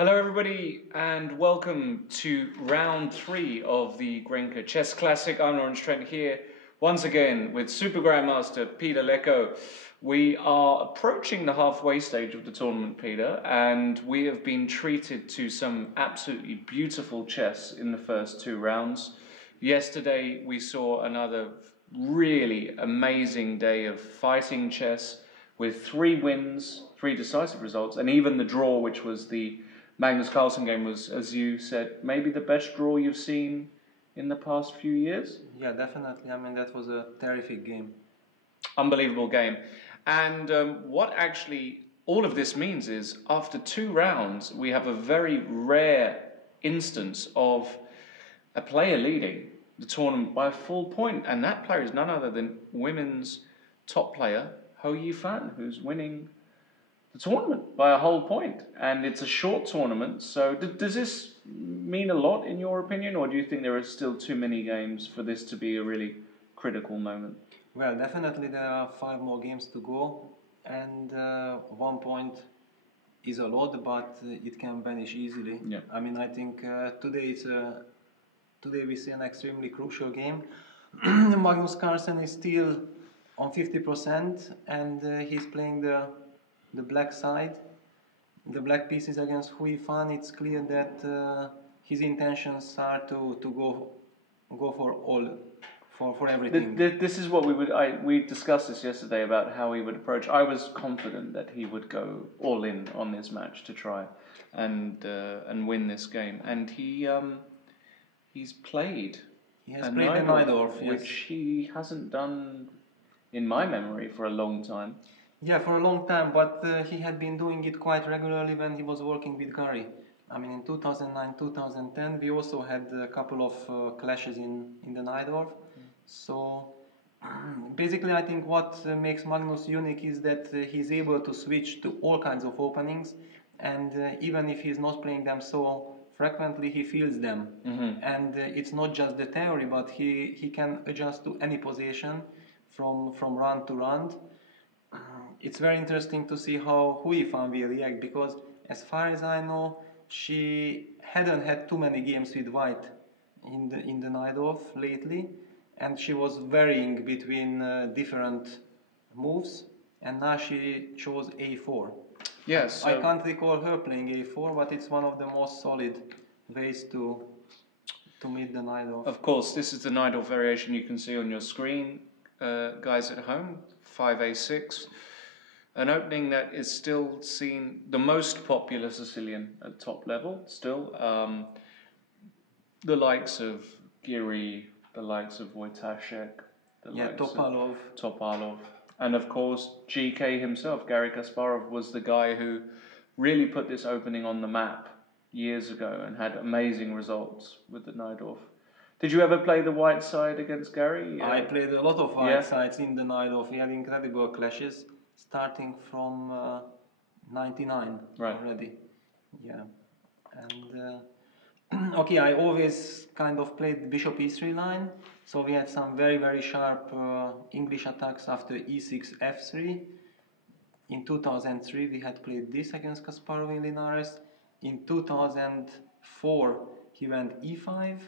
Hello everybody and welcome to round 3 of the GRENKE Chess Classic. I'm Trent here once again with Super Grandmaster Peter Leko. We are approaching the halfway stage of the tournament, Peter, and we have been treated to some absolutely beautiful chess in the first 2 rounds. Yesterday we saw another really amazing day of fighting chess with 3 wins, 3 decisive results, and even the draw, which was the Magnus Carlson game, was, as you said, maybe the best draw you've seen in the past few years? Yeah, definitely. I mean, that was a terrific game. Unbelievable game. And what actually all of this means is, after 2 rounds, we have a very rare instance of a player leading the tournament by a full point. And that player is none other than women's top player, Hou Yifan, who's winning the tournament by a whole point, and it's a short tournament. So does this mean a lot in your opinion, or do you think there are still too many games for this to be a really critical moment? Well, definitely there are 5 more games to go, and 1 point is a lot, but it can vanish easily. Yeah. I mean, I think today we see an extremely crucial game. Magnus Carlson is still on 50%, and he's playing the black side, the black pieces against Hou Yifan. It's clear that his intentions are to go for all, for everything. This is what we discussed this yesterday about how he would approach. I was confident that he would go all in on this match to try and win this game, and he's played. He has played the Naiditsch, yes, which he hasn't done in my memory for a long time. Yeah, for a long time, but he had been doing it quite regularly when he was working with Gary. I mean, in 2009, 2010, we also had a couple of clashes in the Naiditsch. So, basically, I think what makes Magnus unique is that he's able to switch to all kinds of openings, and even if he's not playing them so frequently, he feels them. And it's not just the theory, but he can adjust to any position from round to round. It's very interesting to see how Hou Yifan will react, because as far as I know, she hadn't had too many games with white in the Naiditsch lately, and she was varying between different moves, and now she chose a4. Yes. I can't recall her playing a4, but it's one of the most solid ways to meet the Naiditsch. Of course, this is the Naiditsch variation you can see on your screen, guys at home. 5a6, an opening that is still seen the most popular Sicilian at top level still. The likes of Giri, the likes of Wojtaszek, the likes Topalov. of Topalov, and of course GK himself, Garry Kasparov, was the guy who really put this opening on the map years ago and had amazing results with the Naiditsch. Did you ever play the white side against Gary? I played a lot of white sides in the Naiditsch. We had incredible clashes, starting from 99 already. Yeah, and okay, I always kind of played bishop e3 line, so we had some very sharp English attacks after e6, f3. In 2003 we had played this against Kasparov in Linares. In 2004 he went e5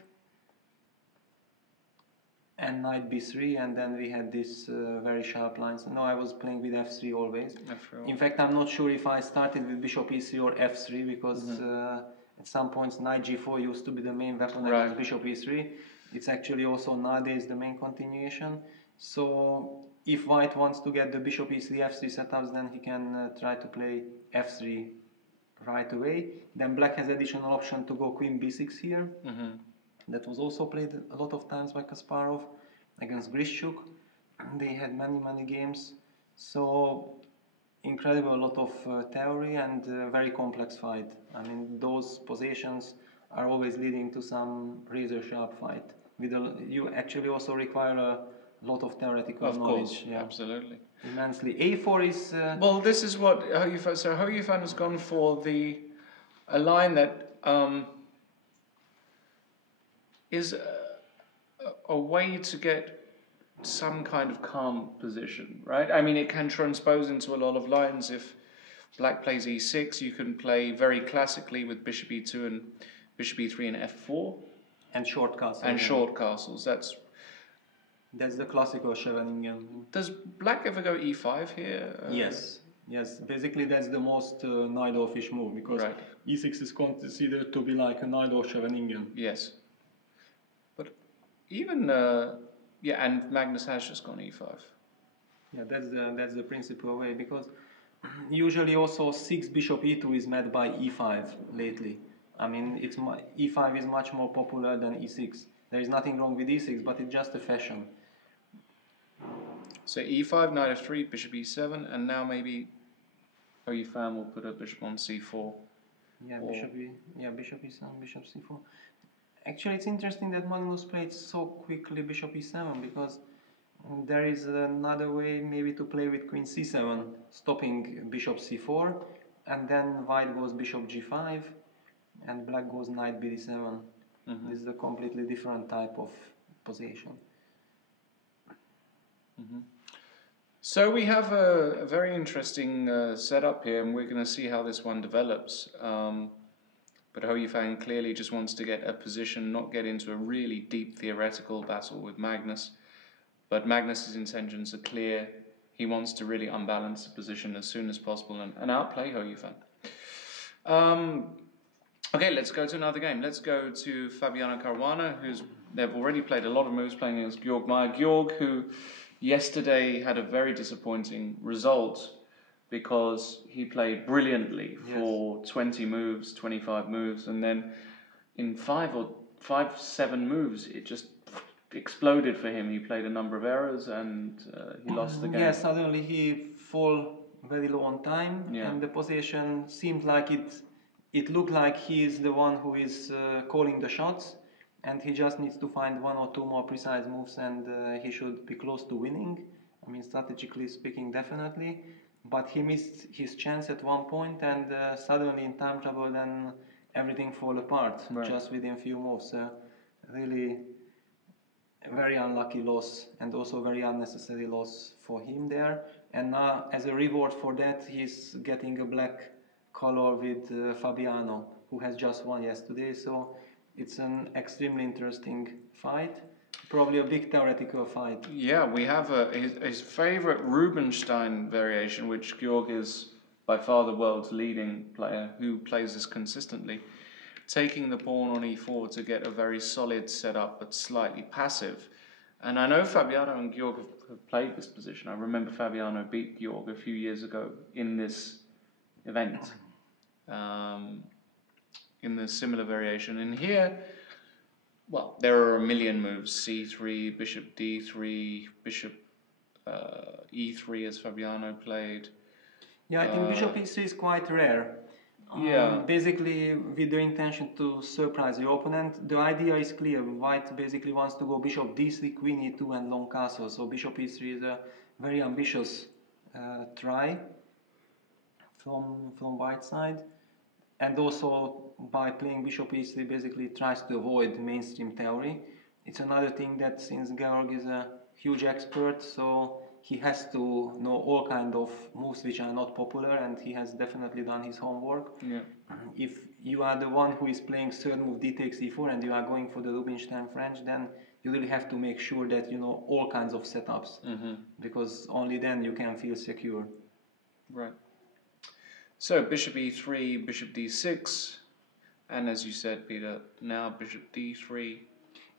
and knight b3, and then we had this very sharp lines. No, I was playing with f3 always. F3. In fact, I'm not sure if I started with bishop e3 or f3, because at some points knight g4 used to be the main weapon against bishop e3. It's actually also nowadays the main continuation. So if white wants to get the bishop e3, f3 setups, then he can try to play f3 right away. Then black has additional option to go queen b6 here. That was also played a lot of times by Kasparov against Grishchuk. They had many games. So incredible, a lot of theory and very complex fight. I mean, those positions are always leading to some razor sharp fight. You actually also require a lot of theoretical knowledge. Of course, absolutely. Immensely. A4 is... well, this is what Hou Yifan... So Hou Yifan has gone for a line that is a way to get some kind of calm position, right? I mean, it can transpose into a lot of lines if black plays e6, you can play very classically with bishop e2 and bishop e3 and f4. And short castles. And short castles. That's the classical Scheveningen. Does black ever go e5 here? Yes. Yes, basically that's the most Naidorfish move, because e6 is considered to be like a Naidorf Scheveningen. Yes. But even, and Magnus has just gone e5. Yeah, that's the principal way, because usually also 6 bishop e2 is met by e5 lately. I mean, e5 is much more popular than e6. There is nothing wrong with e6, but it's just a fashion. So e5, knight f3, bishop e7, and now maybe Hou Yifan will put a bishop on c4. Yeah, bishop e7, bishop c4. Actually, it's interesting that Magnus played so quickly bishop e7, because there is another way maybe to play with queen c7, stopping bishop c4, and then white goes bishop g5, and black goes knight bd7. This is a completely different type of position. So we have a very interesting setup here, and we're going to see how this one develops. But Hou Yifan clearly just wants to get a position, not get into a really deep theoretical battle with Magnus. But Magnus's intentions are clear. He wants to really unbalance the position as soon as possible and outplay Hou Yifan. Okay, let's go to another game. Let's go to Fabiano Caruana, they've already played a lot of moves playing against Georg Meyer. Georg, who yesterday had a very disappointing result because he played brilliantly for 20 moves, 25 moves, and then in 7 moves, it just exploded for him. He played a number of errors and he lost the game. Yeah, suddenly he fall very low on time, and the position seemed like it looked like he is the one who is calling the shots, and he just needs to find 1 or 2 more precise moves, and he should be close to winning. I mean, strategically speaking, definitely. But he missed his chance at one point, and suddenly in time trouble, then everything fall apart just within few moves. Really very unlucky loss, and also very unnecessary loss for him there. And now, as a reward for that, he's getting a black color with Fabiano, who has just won yesterday. So it's an extremely interesting fight, probably a big theoretical fight. Yeah, we have his favorite Rubinstein variation, which Georg is by far the world's leading player who plays this consistently, taking the pawn on e4 to get a very solid setup but slightly passive. And I know Fabiano and Georg have played this position. I remember Fabiano beat Georg a few years ago in this event, in the similar variation. And here, well, there are a million moves: c3, bishop d3, bishop e3 as Fabiano played. Yeah, I think bishop e3 is quite rare. Basically, with the intention to surprise your opponent. The idea is clear. White basically wants to go bishop d3, queen e2, and long castle. So bishop e3 is a very ambitious try from white side. And also, by playing bishop e3, basically tries to avoid mainstream theory. It's another thing that, since Georg is a huge expert, so he has to know all kind of moves which are not popular, and he has definitely done his homework. If you are the one who is playing third move d takes e4 and you are going for the Rubinstein French, then you really have to make sure that you know all kinds of setups, because only then you can feel secure. Right. So bishop e3, bishop d6, and as you said, Peter, now bishop d3.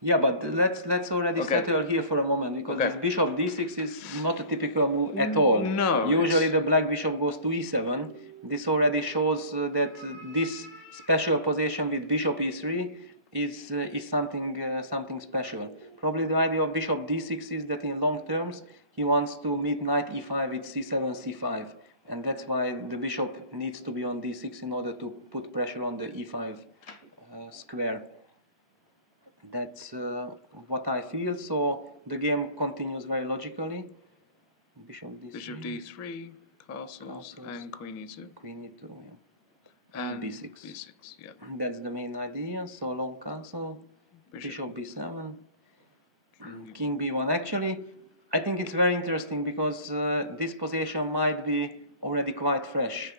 Yeah, but let's already settle here for a moment, because this bishop d6 is not a typical move at all. No. Usually the black bishop goes to e7. This already shows that this special position with bishop e3 is something special. Probably the idea of bishop d6 is that in long terms he wants to meet knight e5 with c7, c5. And that's why the bishop needs to be on d6 in order to put pressure on the e5 square. That's what I feel. So the game continues very logically. Bishop d3. Bishop d3, castles, and queen e2. Queen e2, yeah. And b6. b6, yeah. That's the main idea. So long castle, bishop b7, king b1. Actually, I think it's very interesting because this position might be already quite fresh.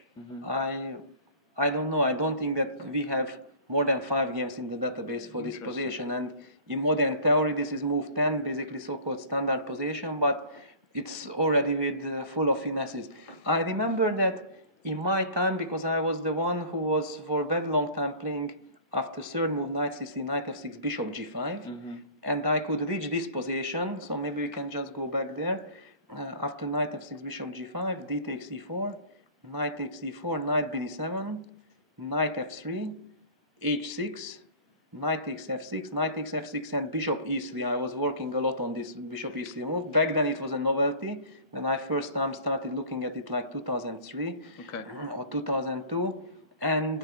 I don't know. I don't think that we have more than 5 games in the database for this position. And in modern theory, this is move 10, basically so-called standard position, but it's already with full of finesses. I remember that in my time, because I was the one who was for a very long time playing after third move, knight c3, knight f6, bishop g5, and I could reach this position, so maybe we can just go back there. After knight f6, bishop g5, d takes e4, knight takes e4, knight bd7, knight f3, h6, knight takes f6, knight takes f6, and bishop e3. I was working a lot on this bishop e3 move. Back then it was a novelty. When I first time started looking at it, like 2003 or 2002. And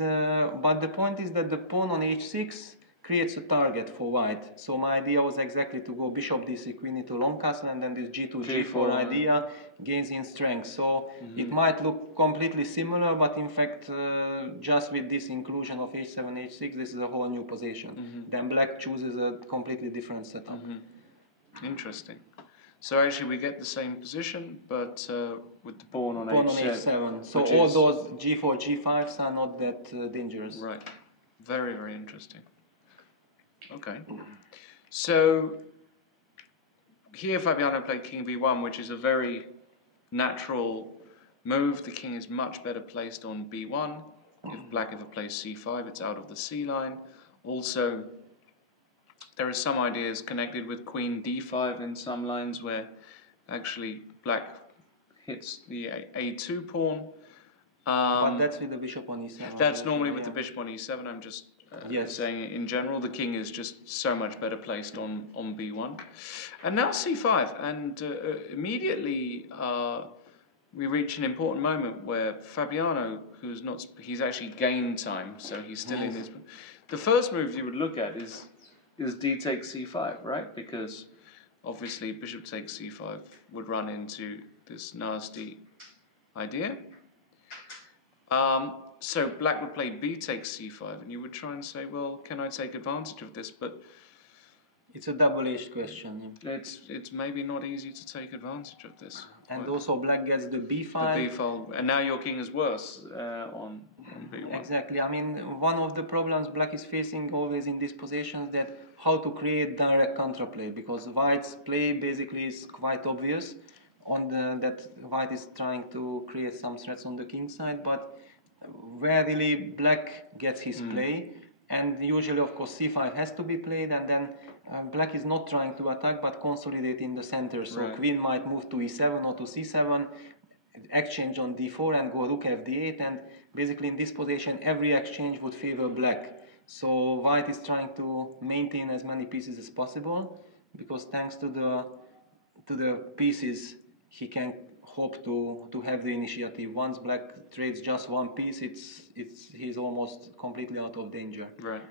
but the point is that the pawn on h6 creates a target for white. So my idea was exactly to go bishop d3, queen e2, long castle, and then this g2, g4 idea gains in strength. So it might look completely similar, but in fact, just with this inclusion of h7, h6, this is a whole new position. Then black chooses a completely different setup. Interesting. So actually we get the same position, but with the pawn on h7. So all those g4, g5s are not that dangerous. Right. Very, very interesting. Okay. So here Fabiano played king b1, which is a very natural move. The king is much better placed on b1. If black ever plays c5, it's out of the c line. Also, there are some ideas connected with queen d5 in some lines where actually black hits the a2 pawn. But that's with the bishop on e7. That's normally with the bishop on e7. I'm just saying in general, the king is just so much better placed on b1. And now c5, and immediately we reach an important moment where Fabiano, he's actually gained time, so he's still in his... The first move you would look at is d takes c5, right? Because obviously bishop takes c5 would run into this nasty idea. So black would play b takes c5, and you would try and say, well, can I take advantage of this? But it's a double-edged question. It's maybe not easy to take advantage of this. And also black gets the b5. The b5, and now your king is worse on b1. Exactly. I mean, one of the problems black is facing always in these positions that how to create direct counterplay, because white's play basically is quite obvious that white is trying to create some threats on the king side, but rarely black gets his play, and usually of course c5 has to be played, and then black is not trying to attack but consolidate in the center, so queen might move to e7 or to c7, exchange on d4 and go rook fd8, and basically in this position every exchange would favor black. So white is trying to maintain as many pieces as possible, because thanks to the pieces he can hope to have the initiative. Once black trades just one piece, he's almost completely out of danger. Right.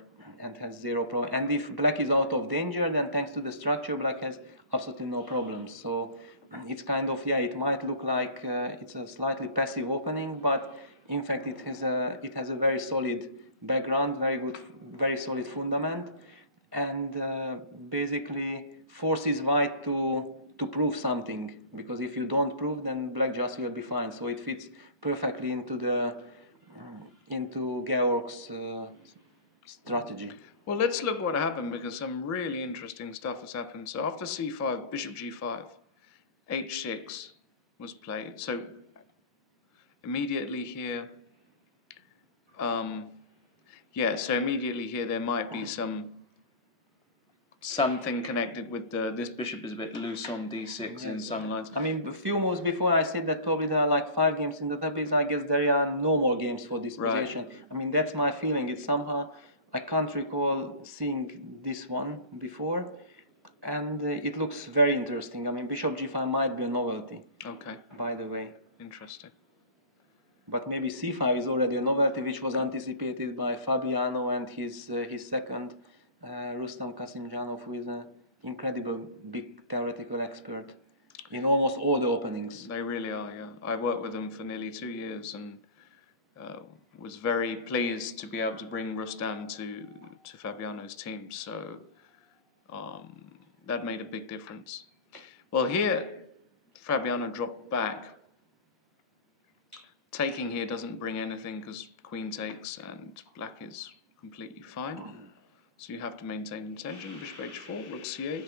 And has zero problem. And if black is out of danger, then thanks to the structure, black has absolutely no problems. So it's kind of, it might look like it's a slightly passive opening, but in fact it has a very solid background, very solid fundament, and basically forces white to prove something, because if you don't prove, then black just will be fine. So it fits perfectly into Georg's strategy. Well, let's look what happened, because some really interesting stuff has happened. So after c5, bishop g5, h6 was played. So immediately here, so immediately here there might be something connected with this bishop is a bit loose on d6 in some lines. I mean, a few moves before I said that probably there are like 5 games in the database. I guess there are no more games for this position. I mean, that's my feeling. It's somehow, I can't recall seeing this one before, and it looks very interesting. I mean, bishop g5 might be a novelty. Okay. By the way. Interesting. But maybe c5 is already a novelty, which was anticipated by Fabiano and his second, Rustam Kasimjanov, who is an incredible big theoretical expert in almost all the openings. They really are, yeah. I worked with them for nearly 2 years and was very pleased to be able to bring Rustam to Fabiano's team. So that made a big difference. Well, here Fabiano dropped back, taking here doesn't bring anything because queen takes and black is completely fine. So you have to maintain intention. Bishop h4, rook c8.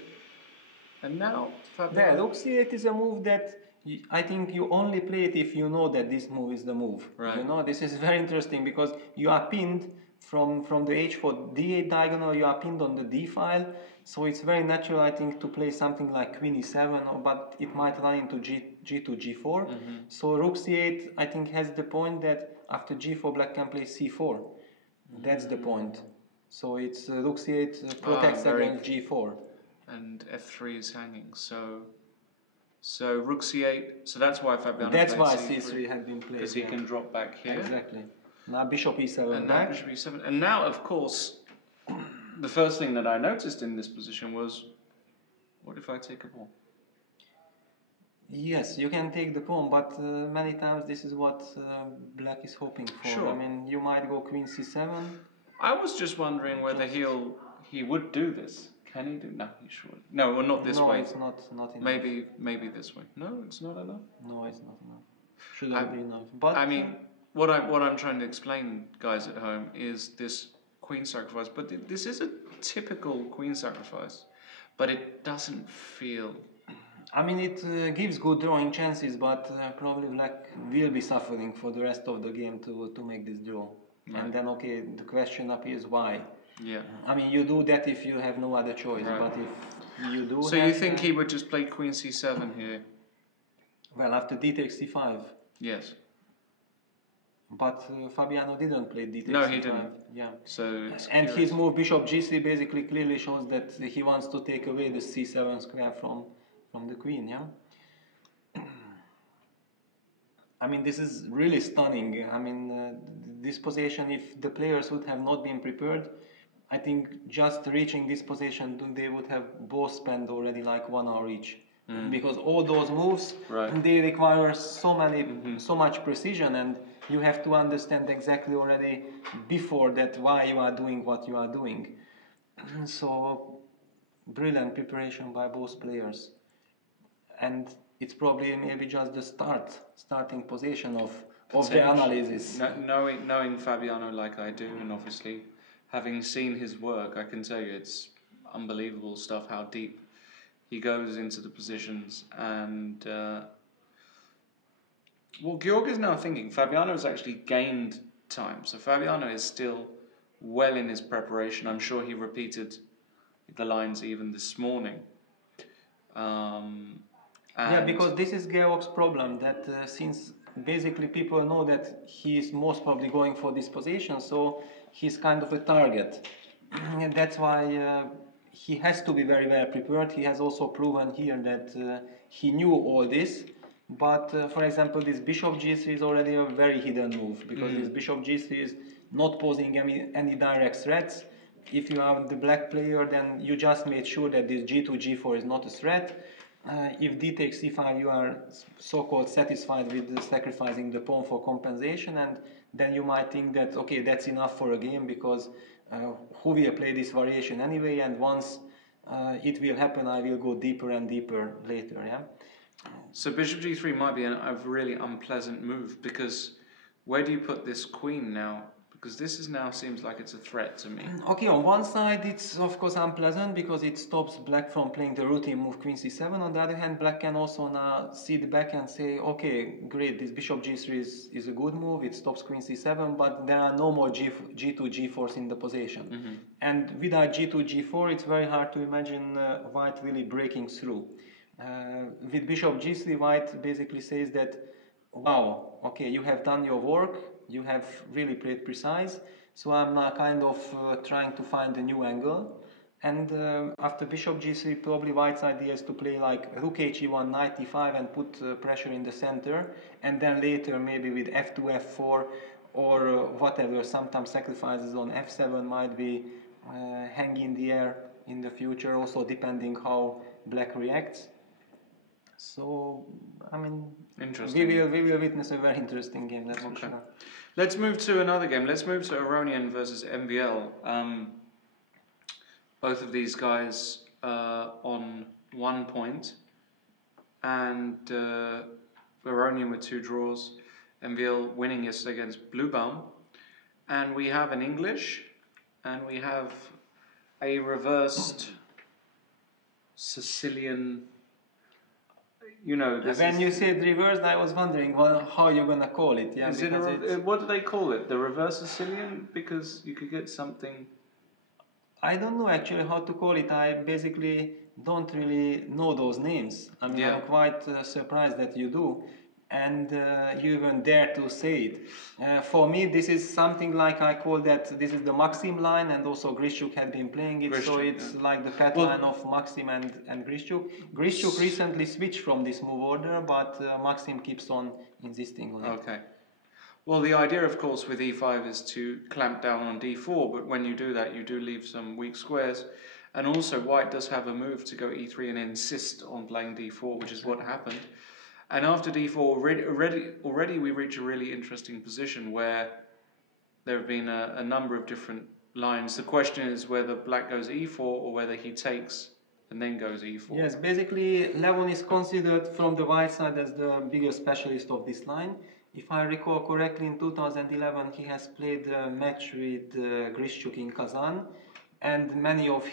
And now Yeah, rook c8 is a move that I think you only play it if you know that this move is the move. Right. You know, this is very interesting because you are pinned from the h4 d8 diagonal, you are pinned on the d file. So it's very natural, I think, to play something like queen e7, but it might run into g2, g4. So rook c8, I think, has the point that after g4, black can play c4. That's the point. So it's rook c8 protects against g4. And f3 is hanging, so rook c8, so that's why Fabiano That's played why c3 had been played. because he can drop back here. Exactly. Now bishop e7 and back. now bishop e7. And now, of course, the first thing that I noticed in this position was, what if I take a pawn? Yes, you can take the pawn, but many times this is what black is hoping for. Sure. I mean, you might go queen c7. I was just wondering whether he would do this. Can he do? No, he should. No, well, not this way. No, it's not enough. Maybe this way. No, it's not enough. No, it's not enough. Shouldn't be enough. But I mean, what I'm trying to explain, guys at home, is this queen sacrifice. But this is a typical queen sacrifice, but it doesn't feel. I mean, it gives good drawing chances, but probably black will be suffering for the rest of the game to make this draw. Right. And then, okay, the question appears why. Yeah. I mean, you do that if you have no other choice, right. But if you do. So you think he would just play queen c7 here? Well, after d takes c5. Yes. But Fabiano didn't play d takes c5. No, he didn't. Yeah. So and his move bishop g3 basically clearly shows that he wants to take away the c7 square from the queen. Yeah. I mean, this is really stunning. I mean, this position, if the players would have not been prepared, I think just reaching this position, they would have both spent already like 1 hour each. Because all those moves, right. They require so much precision, and you have to understand exactly already before that why you are doing what you are doing. So, brilliant preparation by both players. And it's probably maybe just the starting position of the analysis. Knowing Fabiano like I do, and obviously having seen his work, I can tell you it's unbelievable stuff, how deep he goes into the positions. And well, Georg is now thinking Fabiano has actually gained time, so Fabiano is still well in his preparation. I'm sure he repeated the lines even this morning. Yeah, because this is Georg's problem, that since basically people know that he is most probably going for this position, so he's kind of a target. And that's why he has to be very well prepared. He has also proven here that he knew all this. But for example, this bishop g3 is already a very hidden move, because this bishop g3 is not posing any direct threats. If you are the black player, then you just made sure that this g2, g4 is not a threat. If d takes c5, you are so-called satisfied with sacrificing the pawn for compensation, and then you might think that, okay, that's enough for a game, because Hou will play this variation anyway, and once it will happen, I will go deeper and deeper later. Yeah. So bishop g3 might be a really unpleasant move, because where do you put this queen now? Because this now seems like it's a threat to me. Okay, on one side it's of course unpleasant because it stops black from playing the routine move queen c7. On the other hand, black can also now sit back and say, okay, great, this bishop g3 is a good move, it stops queen c7, but there are no more g2, g4s in the position. And without g2, g4, it's very hard to imagine white really breaking through. With bishop g3, white basically says that, wow, okay, you have done your work, you have really played precise, so I'm now kind of trying to find a new angle. And after bishop g3, probably white's idea is to play like rook he1, knight e5 and put pressure in the center, and then later maybe with f2, f4 or whatever, sometimes sacrifices on f7 might be hanging in the air in the future, also depending how black reacts. So, I mean, we will witness a very interesting game, that's for sure. Let's move to another game. Let's move to Aronian versus MVL. Both of these guys on 1 point, and Aronian with 2 draws, Enville winning yesterday against Bluebaum. And we have an English, and we have a reversed Sicilian. You know, when you said reversed, I was wondering how you're gonna call it. Yeah, is it what do they call it? The reverse Sicilian? Because you could get something. I don't know actually how to call it. I basically don't really know those names. I mean, I'm quite surprised that you do, and you even dare to say it. For me, this is something like I call that. This is the Maxim line, and also Grischuk had been playing it, so it's like the pet line of Maxim and Grischuk. Grischuk recently switched from this move order, but Maxim keeps on insisting on it. Okay. Well, the idea, of course, with e5 is to clamp down on d4, but when you do that, you do leave some weak squares. And also, white does have a move to go e3 and insist on playing d4, which is what happened. And after d4, already we reach a really interesting position where there have been a number of different lines. The question is whether black goes e4 or whether he takes and then goes e4. Yes, basically, Levon is considered from the white side as the biggest specialist of this line. If I recall correctly, in 2011 he has played a match with Grischuk in Kazan, and many of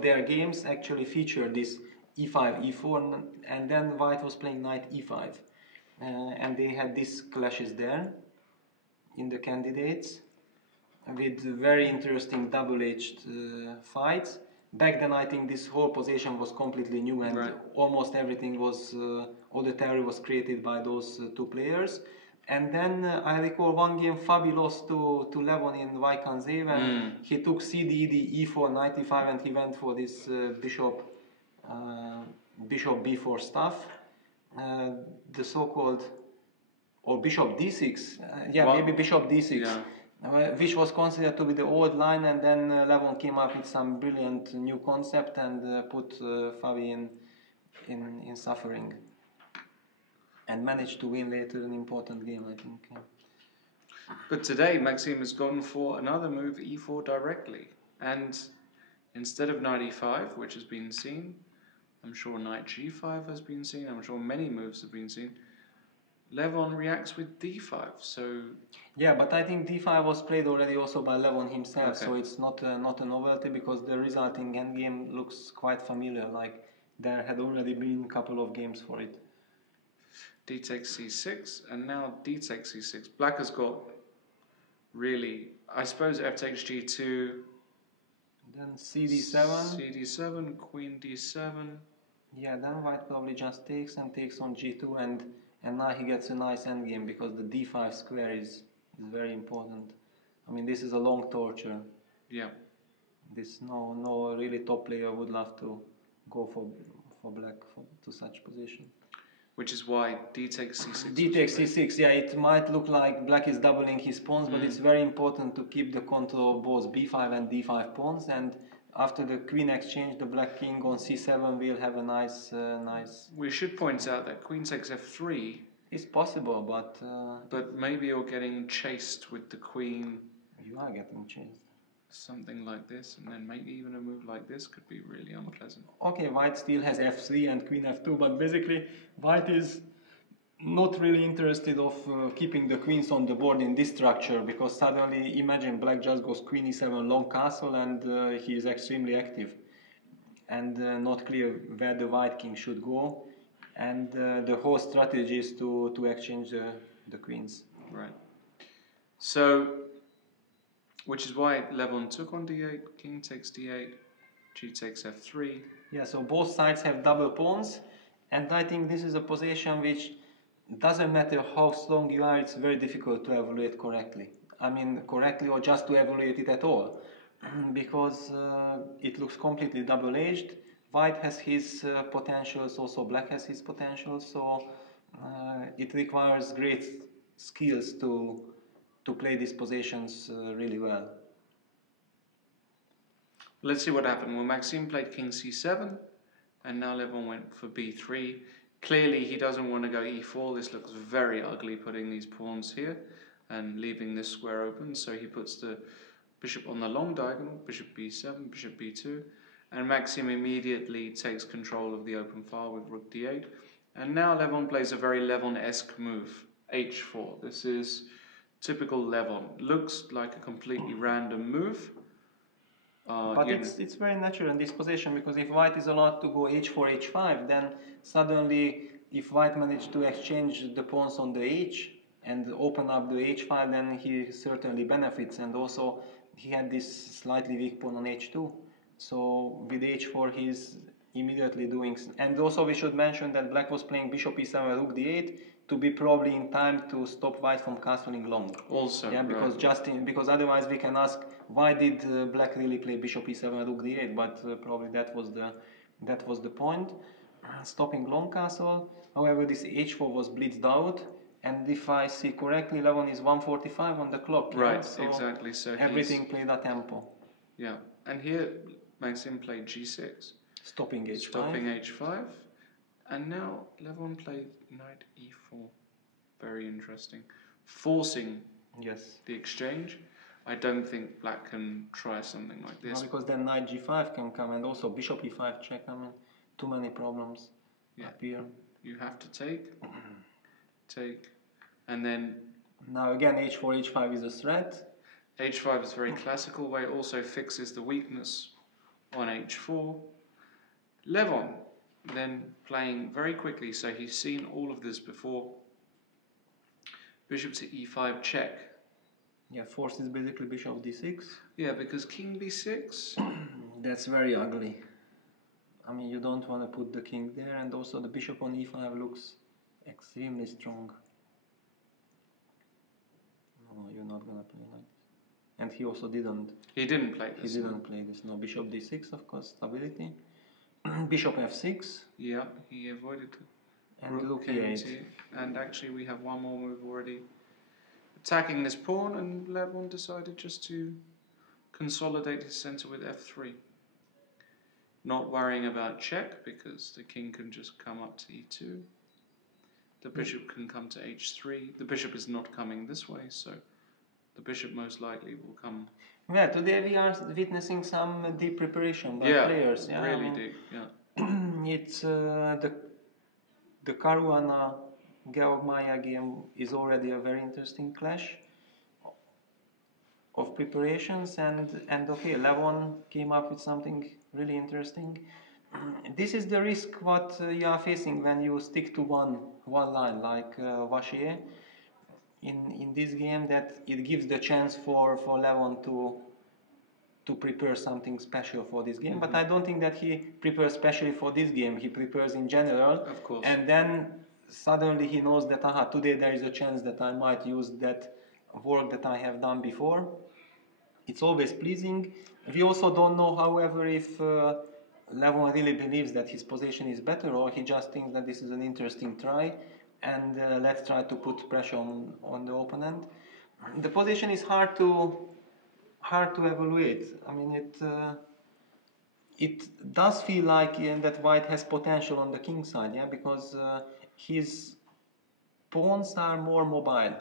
their games actually feature this e5, e4, and then white was playing knight e5, and they had these clashes there in the candidates with very interesting double-edged fights. Back then, I think this whole position was completely new, and almost everything was, all the theory was created by those two players. And then I recall one game Fabi lost to Levon in Vachier-Lagrave, and he took CD, E4, knight E5, and he went for this bishop B4 stuff, the so-called, or bishop D6, maybe bishop D6. Yeah. Which was considered to be the old line, and then Levon came up with some brilliant new concept and put Fabi in suffering, and managed to win later an important game, I think. Yeah. But today Maxime has gone for another move, e4 directly, and instead of knight e5, which has been seen, I'm sure knight g5 has been seen, I'm sure many moves have been seen, Levon reacts with d5, so... Yeah, but I think d5 was played already also by Levon himself, so it's not a novelty, because the resulting endgame looks quite familiar, like there had already been a couple of games for it. D takes c6, and now d takes c6. Black has got really, I suppose f takes g2, then cd7, cd7, queen d7. Yeah, then white probably just takes and takes on g2, and now he gets a nice endgame, because the d5 square is very important. I mean, this is a long torture. Yeah. This no really top player would love to go for black to such position. Which is why d takes c6. D takes c6. Yeah, it might look like black is doubling his pawns, but it's very important to keep the control of both b5 and d5 pawns. And after the queen exchange, the black king on c7 will have a nice. We should point out that queen takes f3. It's possible, but... but maybe you're getting chased with the queen. You are getting chased. Something like this, and then maybe even a move like this could be really unpleasant. Okay, white still has f3 and queen f2, but basically white is not really interested of keeping the queens on the board in this structure, because suddenly imagine black just goes queen e7 long castle, and he is extremely active, and not clear where the white king should go, and the whole strategy is to exchange the queens. Right. So, which is why Levon took on d8, king takes d8, g takes f3. Yeah, so both sides have double pawns, and I think this is a position which doesn't matter how strong you are, it's very difficult to evaluate correctly. I mean, correctly or just to evaluate it at all, because it looks completely double-edged. White has his potentials, also black has his potentials, so it requires great skills to play these positions really well. Let's see what happened. Well, Maxime played king c7, and now Levon went for b3. Clearly, he doesn't want to go e4. This looks very ugly, putting these pawns here and leaving this square open. So he puts the bishop on the long diagonal, bishop b7, bishop b2, and Maxime immediately takes control of the open file with rook d8. And now Levon plays a very Levon-esque move, h4. This is typical Levon. Looks like a completely random move. But it's very natural in this position, because if white is allowed to go h4, h5, then suddenly if white managed to exchange the pawns on the h and open up the h5, then he certainly benefits. And also he had this slightly weak pawn on h2. So with h4 he's immediately doing... And also we should mention that black was playing bishop e7, rook d8 to be probably in time to stop white from castling long. Also, yeah, because right. because otherwise we can ask, why did black really play bishop e7, rook d8? But probably that was the point, stopping long castle. However, this h4 was blitzed out, and if I see correctly, Levon is 1:45 on the clock. Right, yeah? So exactly. So everything played a tempo. Yeah, and here Maxime played g6, stopping h5. Stopping h5, and now Levon played knight e4. Very interesting, forcing the exchange. I don't think black can try something like this. No, because then knight g5 can come, and also bishop e5 check. I mean, too many problems appear. You have to take, and then... Now again, h4, h5 is a threat. h5 is a very classical way, also fixes the weakness on h4. Levon then playing very quickly, so he's seen all of this before. Bishop to e5 check. Yeah, forces basically bishop d6. Yeah, because king b6. That's very ugly. I mean, you don't want to put the king there, and also the bishop on e5 looks extremely strong. No, you're not gonna play like this. And he also didn't. He didn't play this. He didn't play this. No, bishop d6, of course, stability. Bishop f6. Yeah, he avoided it. And rook e8. And actually we have one more move already. Attacking this pawn, and Levon decided just to consolidate his center with f3. Not worrying about check, because the king can just come up to e2. The bishop can come to h3. The bishop is not coming this way, so the bishop most likely will come. Yeah, today we are witnessing some deep preparation by players. Yeah, really deep. Yeah, it's the Caruana Georg Maya game is already a very interesting clash of preparations, and okay, Levon came up with something really interesting. This is the risk what you are facing when you stick to one line, like Vachier in this game, that it gives the chance for Levon to prepare something special for this game. But I don't think that he prepares specially for this game. He prepares in general, of course. And then suddenly he knows that today there is a chance that I might use that work that I have done before. It's always pleasing. We also don't know, however, if Levon really believes that his position is better, or he just thinks that this is an interesting try, and let's try to put pressure on the opponent. The position is hard to evaluate. I mean, it does feel like that white has potential on the king side, yeah, because his pawns are more mobile.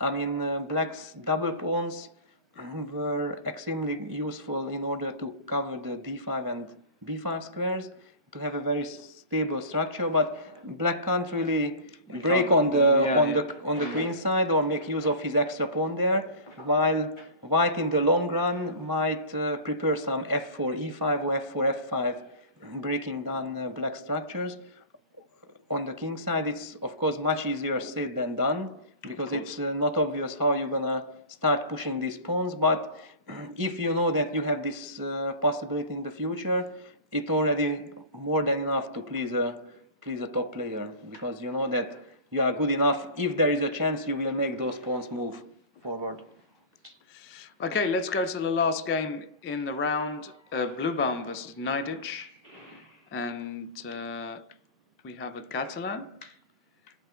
I mean, black's double pawns were extremely useful in order to cover the d5 and b5 squares, to have a very stable structure, but black can't really break on the queen side or make use of his extra pawn there, while white in the long run might prepare some f4 e5 or f4 f5, breaking down black structures. On the king side, it's of course much easier said than done, because it's not obvious how you're gonna start pushing these pawns, but if you know that you have this possibility in the future, it's already more than enough to please a top player, because you know that you are good enough. If there is a chance, you will make those pawns move forward. Okay, let's go to the last game in the round, Bluebaum versus Naiditsch, and we have a Catalan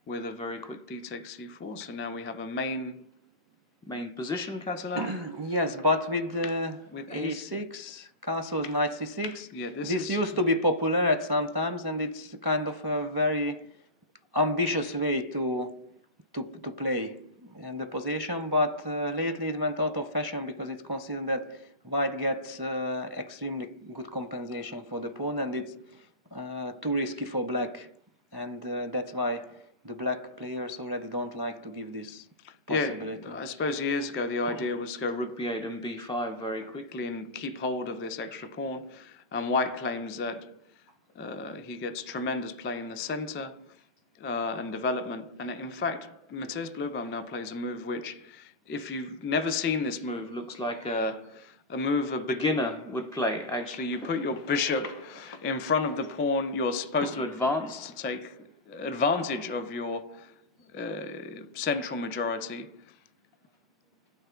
with a very quick d takes c4, so now we have a main position Catalan. Yes, but with a6, castles, knight c6. Yeah, this used to be popular at some times, and it's kind of a very ambitious way to play in the position, but lately it went out of fashion, because it's considered that white gets extremely good compensation for the pawn, and it's too risky for black, and that's why the black players already don't like to give this possibility. Yeah, I suppose years ago the idea was to go rook b8 and b5 very quickly and keep hold of this extra pawn. And white claims that he gets tremendous play in the centre and development. And in fact, Matthias Bluebaum now plays a move which, if you've never seen this move, looks like a move a beginner would play. Actually, you put your bishop in front of the pawn you're supposed to advance to take advantage of your central majority.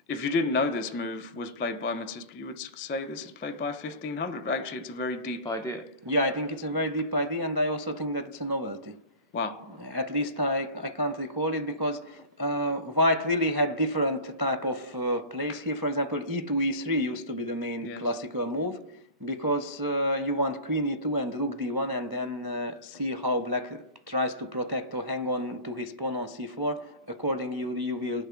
If you didn't know this move was played by Matthias, you would say this is played by 1500. But actually, it's a very deep idea. Yeah, I think it's a very deep idea, and I also think that it's a novelty. Wow. At least I can't recall it, because white really had different type of plays here. For example, e2, e3 used to be the main classical move, because you want queen e2 and rook d1, and then see how black tries to protect or hang on to his pawn on c4. Accordingly, you will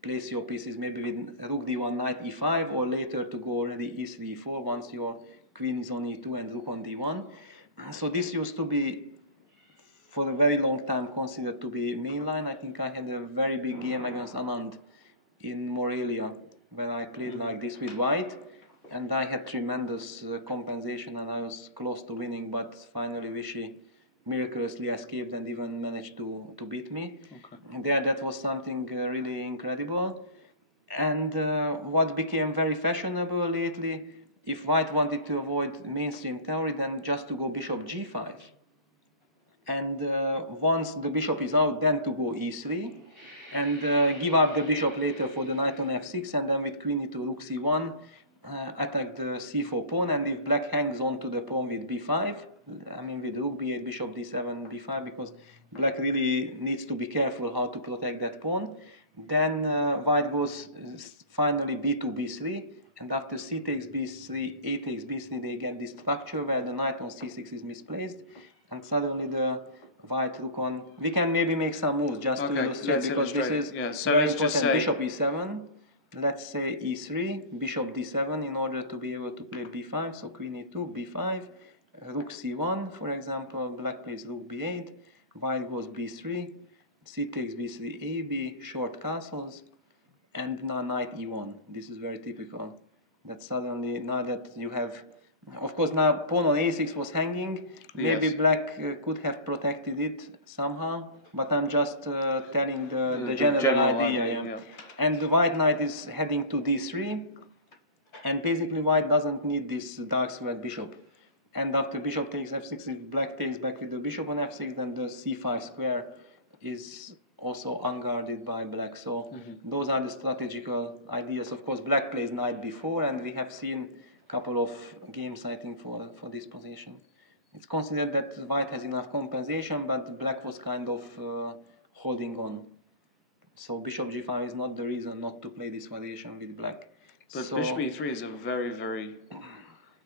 place your pieces maybe with rook d1, knight e5, or later to go already e3, e4 once your queen is on e2 and rook on d1. So this used to be, for a very long time, considered to be mainline. I think I had a very big game against Anand in Morelia, where I played like this with white, and I had tremendous compensation, and I was close to winning, but finally Vichy miraculously escaped and even managed to beat me. Okay. And there, that was something really incredible. And what became very fashionable lately, if white wanted to avoid mainstream theory, then just to go bishop g5. And once the bishop is out, then to go e3, and give up the bishop later for the knight on f6, and then with queen e2, rook c1, attack the c4 pawn. And if black hangs on to the pawn with b5, I mean with rook b8, bishop d7, b5, because black really needs to be careful how to protect that pawn, then white goes finally b2, b3, and after c takes b3, a takes b3, they get this structure where the knight on c6 is misplaced, and suddenly the white rook on... We can maybe make some moves just to illustrate, because this is so very let's important. just say Bishop e7, let's say e3, bishop d7 in order to be able to play b5, so queen e2, b5, rook c1, for example, black plays rook b8, white goes b3, c takes b3, a, b, short castles, and now knight e1. This is very typical. That suddenly, now that you have... Of course, now pawn on a6 was hanging. Maybe black could have protected it somehow, but I'm just telling the general idea. Yeah. And the white knight is heading to d3, and basically white doesn't need this dark squared bishop. And after bishop takes f6, if black takes back with the bishop on f6, then the c5 square is also unguarded by black. So those are the strategical ideas. Of course, black plays knight b4, and we have seen a couple of games, I think, for this position. It's considered that white has enough compensation, but black was kind of holding on. So bishop g5 is not the reason not to play this variation with black. But so, bishop e3 is a very, very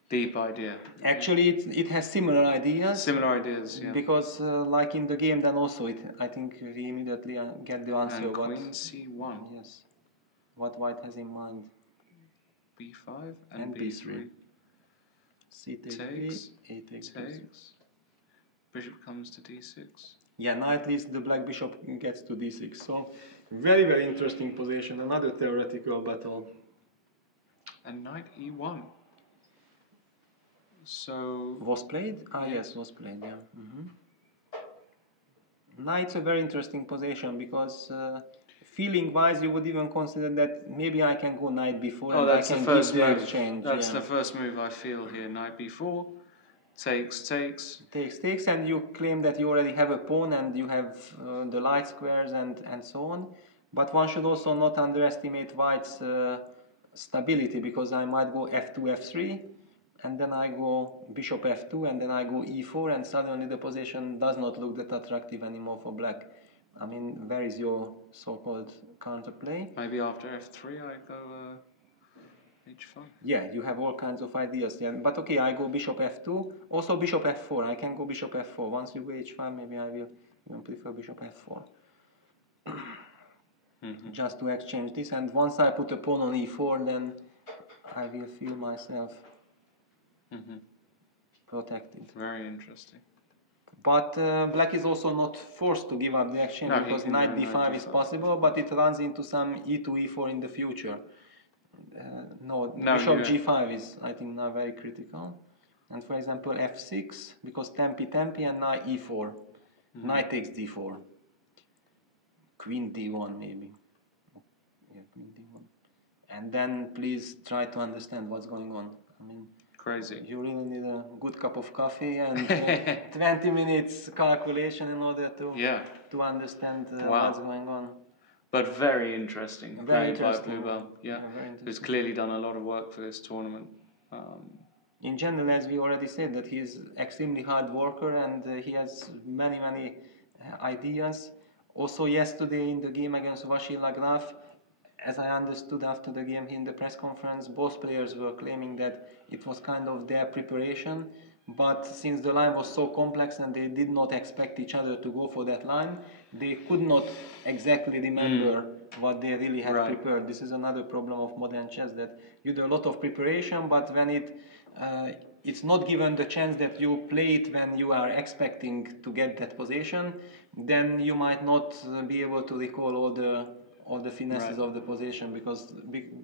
deep idea. Actually, it has similar ideas. Similar ideas, yeah. Because like in the game, then also I think we immediately get the answer. And queen c1. Yes. What white has in mind. b5 and b3. C takes, a takes. Bishop comes to d6. Yeah, now at least the black bishop gets to d6. So very, very interesting position. Another theoretical battle. And knight e1. So... Was played? Ah, yes, was played, yeah. Knight's a very interesting position, because feeling-wise you would even consider that maybe I can go knight b4 and that's I can the first keep the move. exchange. That's the first move I feel here. Knight b4, takes. Takes, and you claim that you already have a pawn and you have the light squares and so on. But one should also not underestimate white's stability, because I might go f2, f3, and then I go bishop f2, and then I go e4, and suddenly the position does not look that attractive anymore for black. I mean, where is your so-called counterplay? Maybe after f3 I go h5. Yeah, you have all kinds of ideas. Yeah. But okay, I go bishop f2, also bishop f4. I can go bishop f4. Once you go h5, maybe I will even prefer bishop f4. Just to exchange this, and once I put a pawn on e4, then I will feel myself protected. Very interesting. But black is also not forced to give up the exchange, No, because knight d5 is possible, but it runs into some e2, e4 in the future. No, bishop g5 is, I think, now very critical. And for example, f6, because tempi, and now e4. Knight takes d4. Queen d1 maybe. Yeah, queen d1. And then please try to understand what's going on. I mean, crazy. You really need a good cup of coffee and 20 minutes calculation in order to understand what's going on. But very interesting. Very interesting. By Bluebaum. Yeah. Who's clearly done a lot of work for this tournament. In general, as we already said, that he is extremely hard worker and he has many ideas. Also yesterday in the game against Vachier-Lagrave, as I understood after the game in the press conference, both players were claiming that it was kind of their preparation, but since the line was so complex and they did not expect each other to go for that line, they could not exactly remember what they really had prepared. This is another problem of modern chess, that you do a lot of preparation, but when it's not given the chance that you play it when you are expecting to get that position, then you might not be able to recall all the finesses of the position, because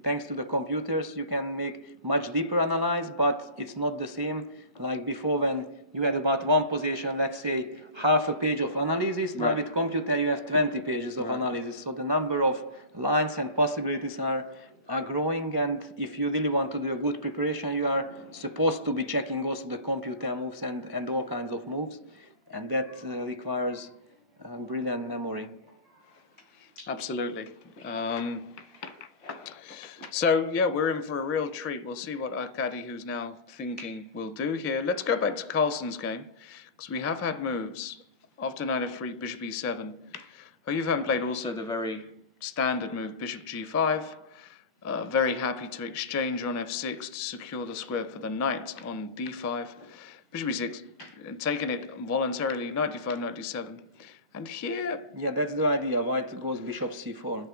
thanks to the computers you can make much deeper analysis, but it's not the same like before when you had about one position, let's say half a page of analysis. Now with computer you have 20 pages of analysis, so the number of lines and possibilities are growing, and if you really want to do a good preparation, you are supposed to be checking also the computer moves and all kinds of moves, and that requires brilliant memory. Absolutely. So yeah, we're in for a real treat. We'll see what Arkady, who's now thinking, will do here. Let's go back to Carlson's game, because we have had moves. After knight f3, bishop e7. Hou Yifan played also the very standard move, bishop g5. Very happy to exchange on f6 to secure the square for the knight on d5. Bishop e6, taking it voluntarily, knight d5, knight d7. And here... Yeah, that's the idea. White goes bishop c4.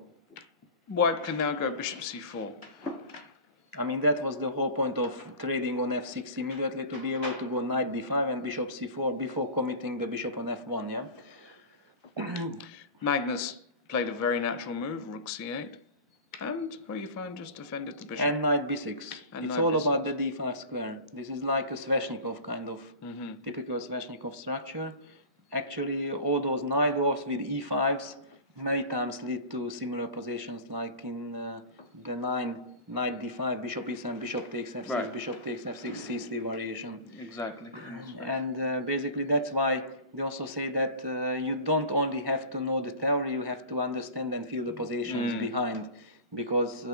White can now go bishop c4. I mean, that was the whole point of trading on f6 immediately, to be able to go knight d5 and bishop c4 before committing the bishop on f1, yeah? Magnus played a very natural move, rook c8. And Hou Yifan just defended the bishop. And knight b6. And it's knight all b6. about the d5 square. This is like a Sveshnikov kind of, typical Sveshnikov structure. Actually, all those knight dwarfs with e5s many times lead to similar positions, like in the knight d5, bishop e7, bishop takes f6, bishop takes f6, c3 variation. Exactly. And basically that's why they also say that you don't only have to know the theory, you have to understand and feel the positions behind, because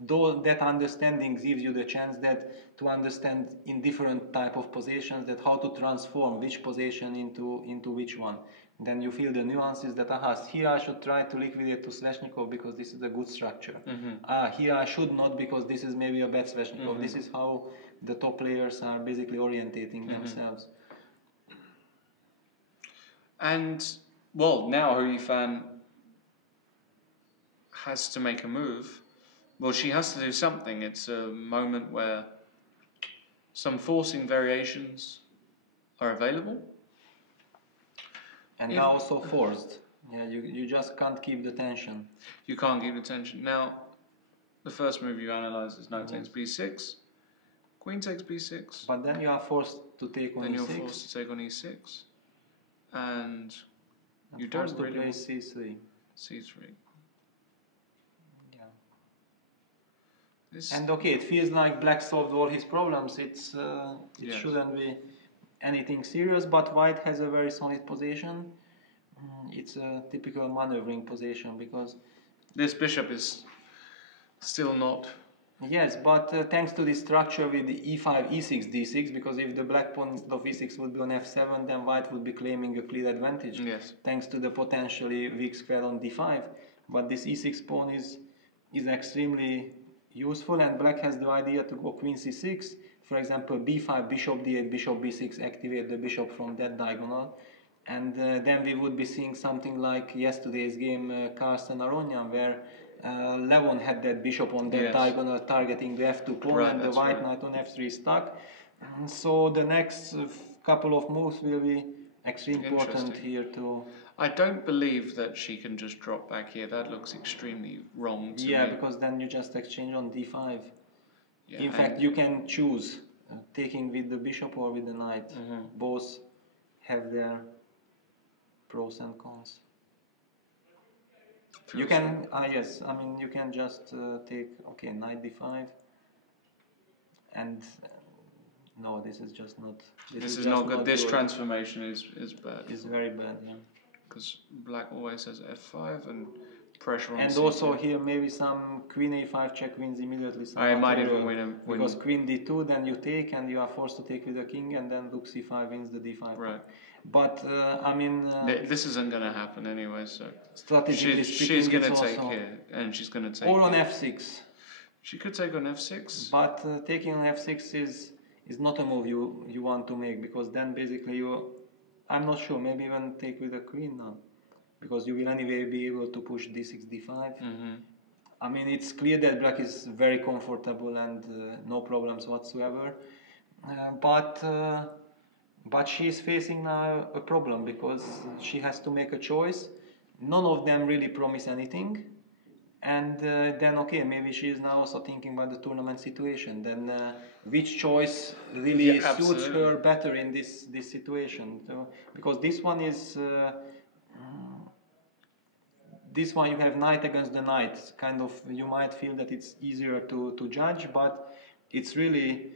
though that understanding gives you the chance that to understand in different type of positions that how to transform which position into which one. Then you feel the nuances that here I should try to liquidate to Sveshnikov because this is a good structure. Here I should not, because this is maybe a bad Sveshnikov. This is how the top players are basically orientating themselves. And well, now Hou Yifan has to make a move. Well, she has to do something. It's a moment where some forcing variations are available. And now also forced. Yeah, you just can't keep the tension. You can't keep the tension. Now, the first move you analyse is knight takes b6, queen takes b6. But then you are forced to take on e6. Then you're forced to take on e6. And you don't really play c3. c3. And okay, it feels like black solved all his problems. It shouldn't be anything serious, but white has a very solid position. It's a typical maneuvering position, because this bishop is still not... Yes, but thanks to this structure with the e5, e6, d6, because if the black pawn instead of e6 would be on f7, then white would be claiming a clear advantage. Yes. Thanks to the potentially weak square on d5. But this e6 pawn is extremely useful, and black has the idea to go queen c6, for example b5, bishop d8, bishop b6, activate the bishop from that diagonal, and then we would be seeing something like yesterday's game Carlson Aronian, where Levon had that bishop on that diagonal targeting the f2 pawn, and the white knight on f3 stuck. So the next couple of moves will be extremely important here to... I don't believe that she can just drop back here. That looks extremely wrong to me. Yeah, because then you just exchange on d5. Yeah, in fact, you can choose taking with the bishop or with the knight. Both have their pros and cons. You can, yes, I mean, you can just take, okay, knight d5, and no, this is just not. This is not good. This transformation is bad. It's very bad, yeah. Because black always has f5 and pressure on. And c2. also here maybe some queen a5 check wins immediately. I might even win because queen d2, then you take, and you are forced to take with the king, and then rook c5 wins the d5. Right. But I mean, this isn't going to happen anyway. So strategically she's going to take here, and she's going to take. Or on f6. She could take on f6. But taking on f6 is not a move you want to make, because then basically I'm not sure, maybe even take with the queen now, because you will anyway be able to push d6 d5. I mean, it's clear that black is very comfortable and no problems whatsoever, but she is facing now a problem, because she has to make a choice. None of them really promise anything. And then, okay, maybe she is now also thinking about the tournament situation. Then, which choice really suits her better in this situation? So, because this one is, this one you have knight against the knight. Kind of, you might feel that it's easier to judge, but it's really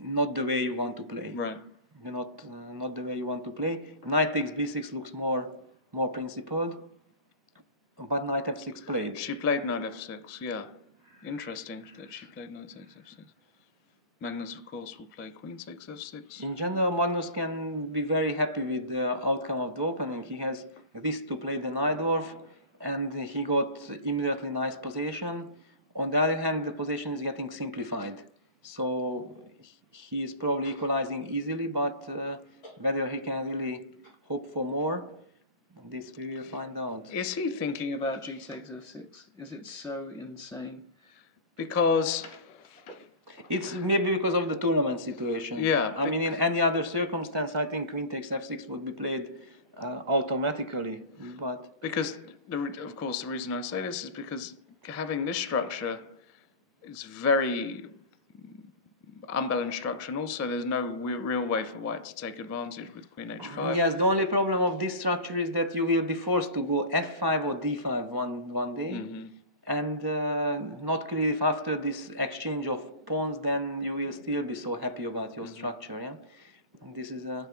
not the way you want to play. Right. Not the way you want to play. Knight takes b6 looks more principled. But knight f6 played. She played knight f6, yeah. Interesting that she played knight f6. Magnus, of course, will play queen 6 f6. In general, Magnus can be very happy with the outcome of the opening. He has this to play the Naidorf, and he got immediately nice position. On the other hand, the position is getting simplified. So he is probably equalizing easily, but whether he can really hope for more, this we will find out. Is he thinking about g takes f6? Is it so insane? Because it's maybe because of the tournament situation. Yeah. I mean, in any other circumstance, I think queen takes f6 would be played automatically. But because of course the reason I say this is because having this structure is very unbalanced structure, and also there's no real way for white to take advantage with queen h5. Yes, the only problem of this structure is that you will be forced to go f5 or d5 one day, and not clear if after this exchange of pawns then you will still be so happy about your structure. Yeah, and this is a...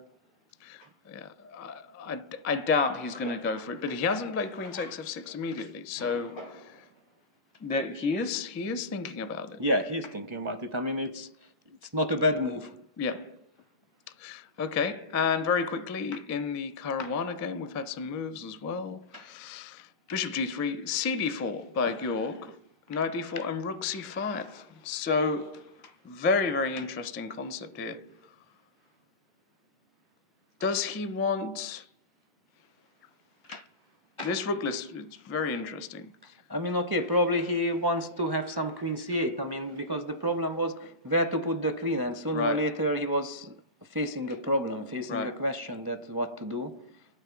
Yeah, I doubt he's going to go for it, but he hasn't played queen takes f6 immediately, so that he is thinking about it. Yeah, he is thinking about it. I mean, it's not a bad move. Yeah. Okay, and very quickly in the Caruana game, we've had some moves as well. Bishop g3, cd4 by Georg, knight d4, and rook c5. So, very, very interesting concept here. Does he want... This rookless, it's very interesting. I mean, okay, probably he wants to have some queen c8. I mean, because the problem was where to put the queen, and sooner or later he was facing a problem, facing a question that what to do.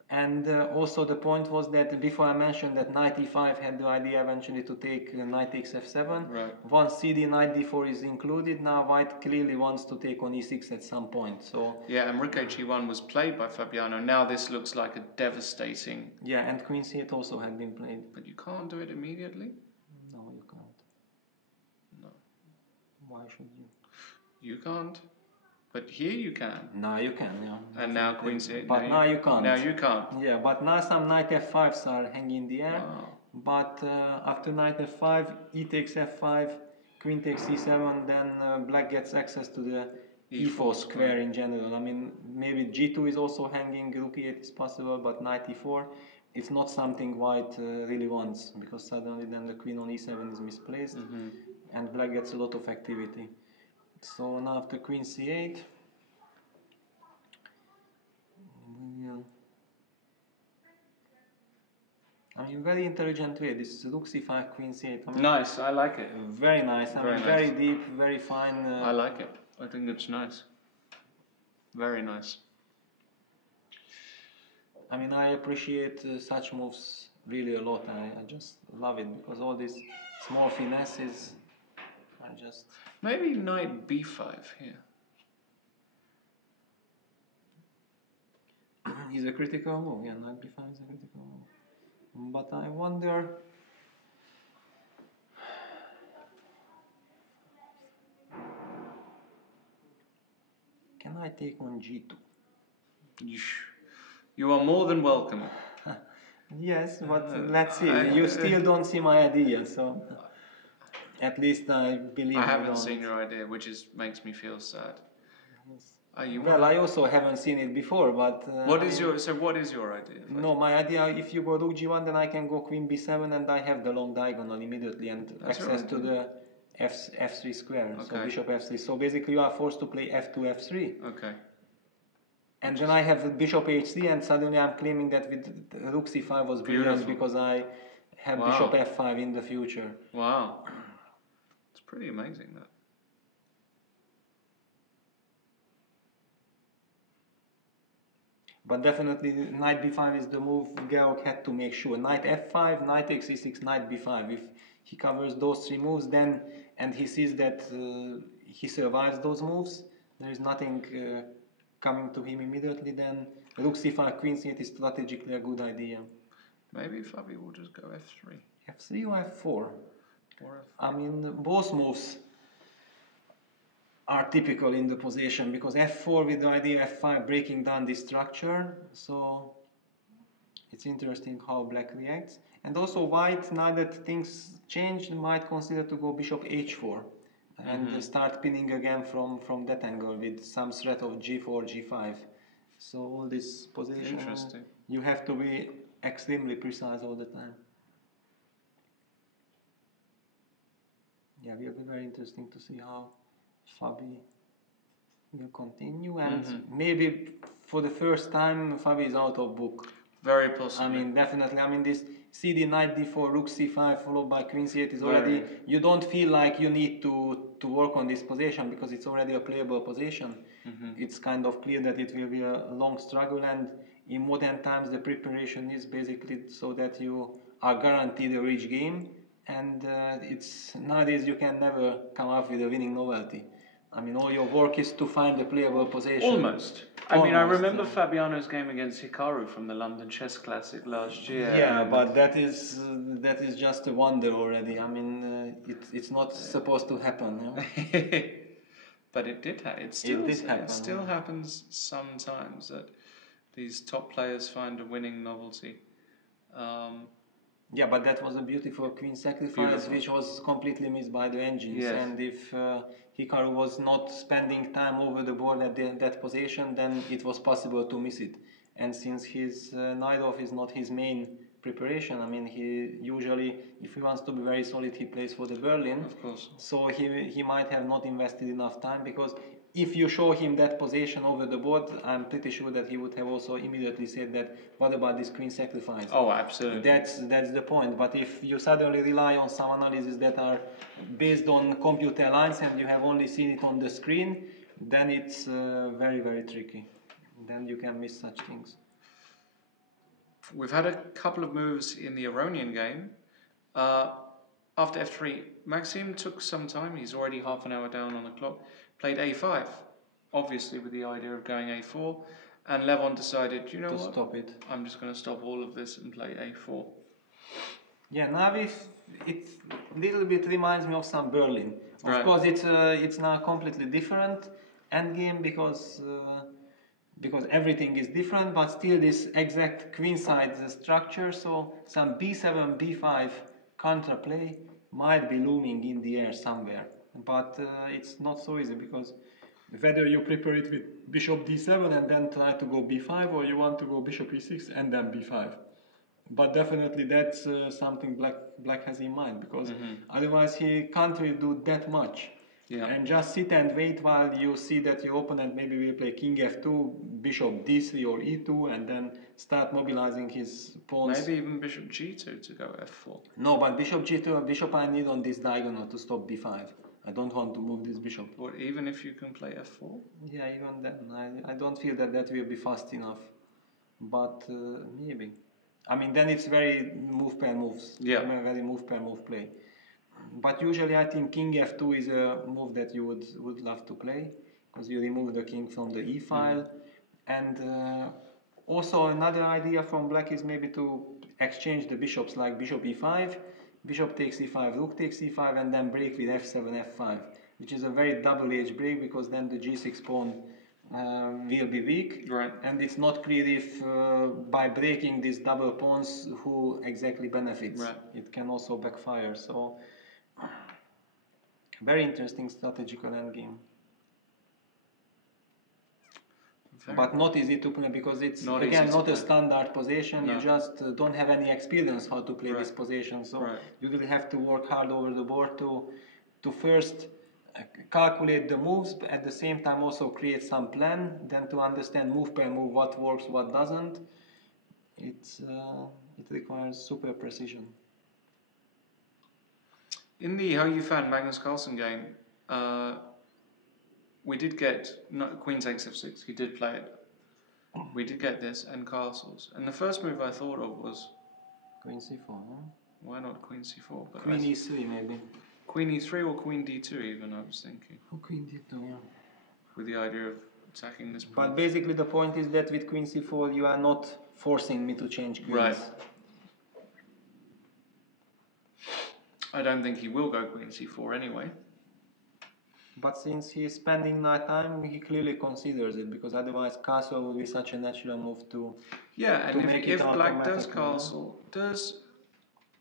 And also the point was that before I mentioned that knight e5 had the idea eventually to take knight takes f7. Once cd knight d4 is included, now white clearly wants to take on e6 at some point. So yeah, and rook h1 was played by Fabiano. Now this looks like a devastating... Yeah, and queen c8 also had been played. But you can't do it immediately? No, you can't. No. Why should you? You can't. But here you can. Now you can, yeah. And now queen c8. But now you can't. Now you can't. Yeah, but now some knight f5s are hanging in the air. Wow. But after knight f5, e takes f5, queen takes e7, then black gets access to the e4 square in general. I mean, maybe g2 is also hanging, rook e8 is possible, but knight e4, it's not something white really wants, because suddenly then the queen on e7 is misplaced, and black gets a lot of activity. So now after queen c8, I mean, very intelligent way. This is rook c5, queen c8. I mean, nice, I like it. Very nice. I mean, very deep, very fine. I like it. I think it's nice. Very nice. I mean, I appreciate such moves really a lot. I just love it because all these small finesses are just... Maybe knight b5 here. Is a critical move. Yeah, knight b5 is a critical move. But I wonder... Can I take on g2? You are more than welcome. Yes, but let's see. You still don't see my idea, so at least I believe I you haven't don't. seen your idea, which makes me feel sad. Well, I also haven't seen it before, but... what is your idea? No, my idea, if you go rook g1, then I can go queen b7 and I have the long diagonal immediately and access to the f3 square, so bishop f3. So basically you are forced to play f2, f3. Okay. And then I have the bishop h3 and suddenly I'm claiming that with rook c5 was brilliant because I have bishop f5 in the future. Wow. It's pretty amazing that. But definitely knight b5 is the move Georg had to make sure. Knight f5, knight takes e6, knight b5. If he covers those three moves then, and he sees that he survives those moves, there is nothing coming to him immediately, then rook c5, queen c8 is strategically a good idea. Maybe Fabi will just go f3. f3 or f4? Or f4. I mean, both moves are typical in the position because f4 with the idea f5 breaking down this structure, so it's interesting how black reacts. And also white, now that things changed, might consider to go bishop h4 and start pinning again from that angle with some threat of g4, g5. So all this position, you have to be extremely precise all the time. Yeah, it will be very interesting to see how Fabi will continue, and maybe for the first time Fabi is out of book. Very possible. I mean, definitely. I mean, this cd knight d4, rook c5 followed by queen c8 is already... You don't feel like you need to work on this position because it's already a playable position. It's kind of clear that it will be a long struggle, and in modern times the preparation is basically so that you are guaranteed a rich game, and it's nowadays you can never come up with a winning novelty. I mean, all your work is to find a playable position. Almost. I mean, I remember Fabiano's game against Hikaru from the London Chess Classic last year. Yeah, but that is just a wonder already. I mean, it's not supposed to happen. You know? But it did happen. It still happens sometimes that these top players find a winning novelty. Yeah, but that was a beautiful queen sacrifice, which was completely missed by the engines. Yes. And if Hikaru was not spending time over the board at that position, then it was possible to miss it. And since his Naidov is not his main preparation, I mean, he usually, if he wants to be very solid, he plays for the Berlin. Of course. So he might have not invested enough time, because if you show him that position over the board, I'm pretty sure that he would have also immediately said that, what about this queen sacrifice? Oh, absolutely. That's the point. But if you suddenly rely on some analyses that are based on computer lines and you have only seen it on the screen, then it's very, very tricky. Then you can miss such things. We've had a couple of moves in the Aronian game. After f3, Maxime took some time. He's already half an hour down on the clock. Played a5, obviously with the idea of going a4. And Levon decided, you know what? Stop it. I'm just going to stop all of this and play a4. Yeah, now it a little bit reminds me of some Berlin. Of course, it's now completely different endgame because everything is different, but still this exact queenside structure. So some b7, b5 counterplay might be looming in the air somewhere. But it's not so easy, because whether you prepare it with bishop d7 and then try to go b5, or you want to go bishop e6 and then b5. But definitely that's something black has in mind, because otherwise he can't really do that much. Yeah. And just sit and wait while you see that your opponent maybe will play king f2, bishop d3 or e2, and then start mobilizing his pawns. Maybe even bishop g2 to go f4. No, but bishop g2, bishop I need on this diagonal to stop b5. I don't want to move this bishop. Or even if you can play f4? Yeah, even then. I don't feel that will be fast enough. but maybe. I mean, then it's very move pair moves. Yeah. Very move pair move play. But usually I think king f2 is a move that you would love to play, because you remove the king from the e file. And also another idea from black is maybe to exchange the bishops, like bishop e5, bishop takes e5, rook takes e5, and then break with f7, f5, which is a very double-edged break, because then the g6 pawn will be weak. Right. And it's not clear if by breaking these double pawns who exactly benefits. Right. It can also backfire. So very interesting strategical endgame. But not easy to play, because it's not a standard position. No. You just don't have any experience how to play this position. So you will have to work hard over the board to first calculate the moves, but at the same time also create some plan, then to understand move per move what works, what doesn't. It requires super precision. In the Hou Yifan Magnus Carlsen game, we did get queen takes f6. He did play it. We did get this and castles. And the first move I thought of was queen c4. Huh? Why not queen c4? But queen e3 maybe. Queen e3 or queen d2 even, I was thinking. Or queen d2, yeah. With the idea of attacking this point. But basically the point is that with queen c4 you are not forcing me to change queens. Right. I don't think he will go queen c4 anyway. But since he is spending night time, he clearly considers it, because otherwise castle would be such a natural move to. Yeah, and if black does castle,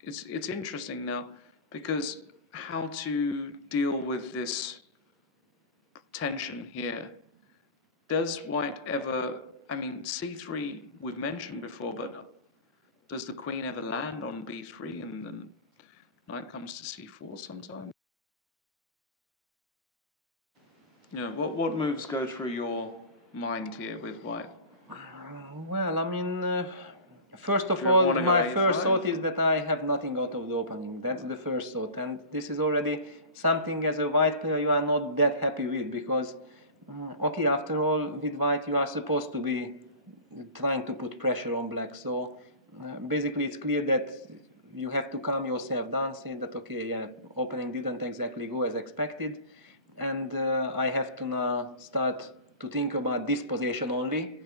it's interesting now, because how to deal with this tension here. Does white ever? I mean, c3 we've mentioned before, but does the queen ever land on b3 and then knight comes to c4 sometimes? Yeah, what moves go through your mind here with white? Well, I mean, first of all, my first thought is that I have nothing out of the opening. That's the first thought, and this is already something as a white player you are not that happy with, because, okay, after all, with white you are supposed to be trying to put pressure on black. So basically, it's clear that you have to calm yourself down, say that okay, yeah, opening didn't exactly go as expected. And I have to now start to think about this position only,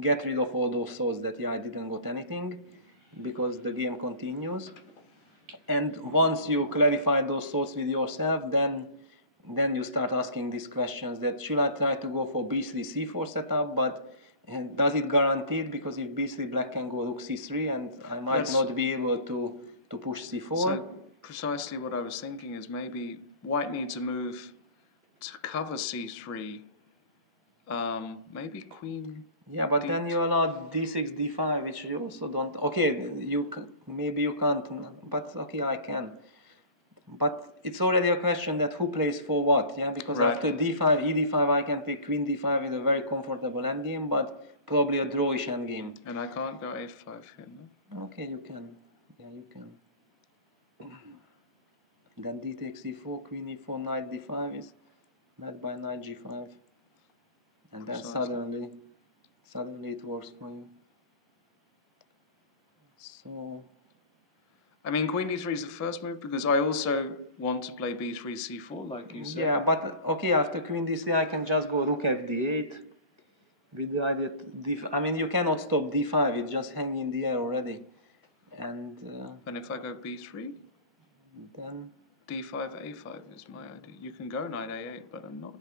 get rid of all those thoughts that yeah, I didn't got anything, because the game continues. And once you clarify those thoughts with yourself, then you start asking these questions that should I try to go for b3 c4 setup, but does it guarantee it? Because if b3 black can go rook c3 and I might not be able to push c4. So precisely what I was thinking is maybe white needs a move to cover c3, maybe queen. Yeah, but then you allow d6, d5, which you also don't. Okay, maybe you can't, but okay, I can. But it's already a question that who plays for what, yeah? Because after d5, e5, I can take queen d5 with a very comfortable endgame, but probably a drawish endgame. And I can't go a5 here, no? Okay, you can. Yeah, you can. Then d takes e4, queen e4, knight d5 is met by knight g5, and then suddenly it works for you. So I mean, queen d3 is the first move, because I also want to play b3 c4 like you said. Yeah, but okay, after queen d3 I can just go rook fd8 with the idea that I mean, you cannot stop d5, it's just hanging in the air already. And if I go b3, then d5 a5 is my idea. You can go knight a8, but I'm not.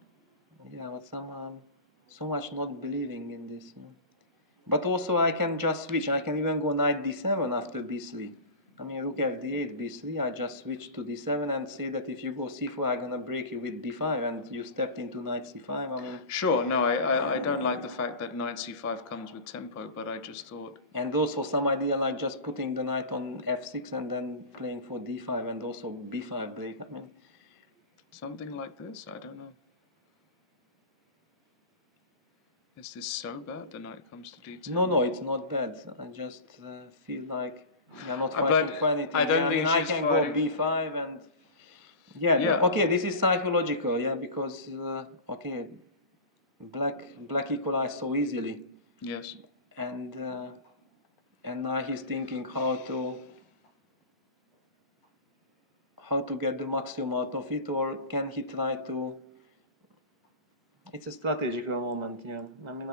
Yeah, but somehow so much not believing in this. Yeah. But also I can just switch. I can even go knight d7 after b3. I mean, rook fd8, b3. I just switch to d7 and say that if you go c4, I'm gonna break you with b5, and you stepped into knight c5. I mean, sure. No, I don't like the fact that knight c5 comes with tempo, but I just thought. And also some idea like just putting the knight on f6 and then playing for d5 and also b5 break. I mean, something like this. I don't know. Is this so bad? The knight comes to d2. No, it's not bad. I just feel like you're not fighting for anything. I don't think she's I can fighting. go b5 and yeah. Okay, this is psychological, yeah, because okay, black equalized so easily. Yes. and now he's thinking how to get the maximum out of it, or can he try to... It's a strategical moment, yeah. I mean,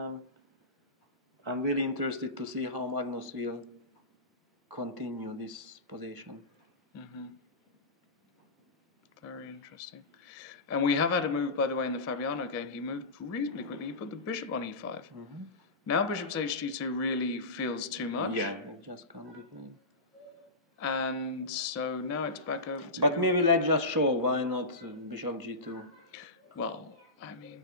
I'm really interested to see how Magnus will continue this position. Mm-hmm. Very interesting. And we have had a move, by the way, in the Fabiano game. He moved reasonably quickly. He put the bishop on e5. Mm-hmm. Now bishop to hg2 really feels too much. Yeah, it just can't be played. And so now it's back over to... But maybe let's just show why not bishop g2. Well, I mean...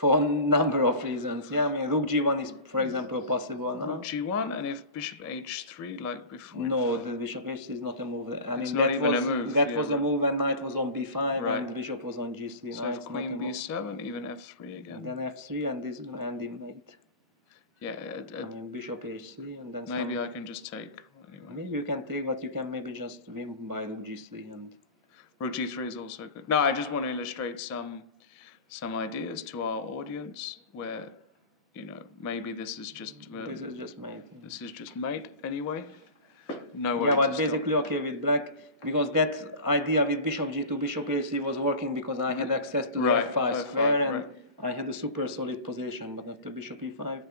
For a number of reasons. Yeah, I mean, rook g1 is, for example, possible now. Rook g1, and if bishop h3, like before... No, the bishop h3 is not a move. I it's mean, not that even was, a move. That was a move when knight was on b5 right. and the bishop was on g3. So now if queen b7, even f3 again. And then f3 and this will end in mate. Yeah. I mean, bishop h3 and then maybe I can just take anyway. Maybe you can take, but you can maybe just win by rook g3 and... Rook g3 is also good. No, I just want to illustrate some ideas to our audience where, you know, maybe this is just... this is just mate. This is just mate anyway. No way. Yeah, but basically okay with black, because that idea with bishop g2, bishop h3 was working because I had access to the f5 square and I had a super solid position. But after bishop e5,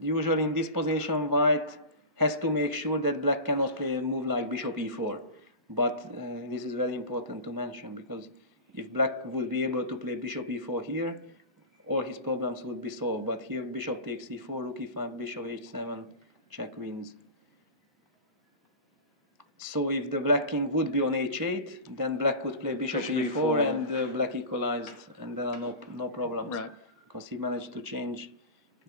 usually in this position white has to make sure that black cannot play a move like bishop e4. But this is very important to mention, because if black would be able to play bishop e4 here, all his problems would be solved. But here bishop takes e4, rook e5, bishop h7, check wins. So if the black king would be on h8, then black could play bishop e4 and black equalized, and there are no problems. Right. Because he managed to change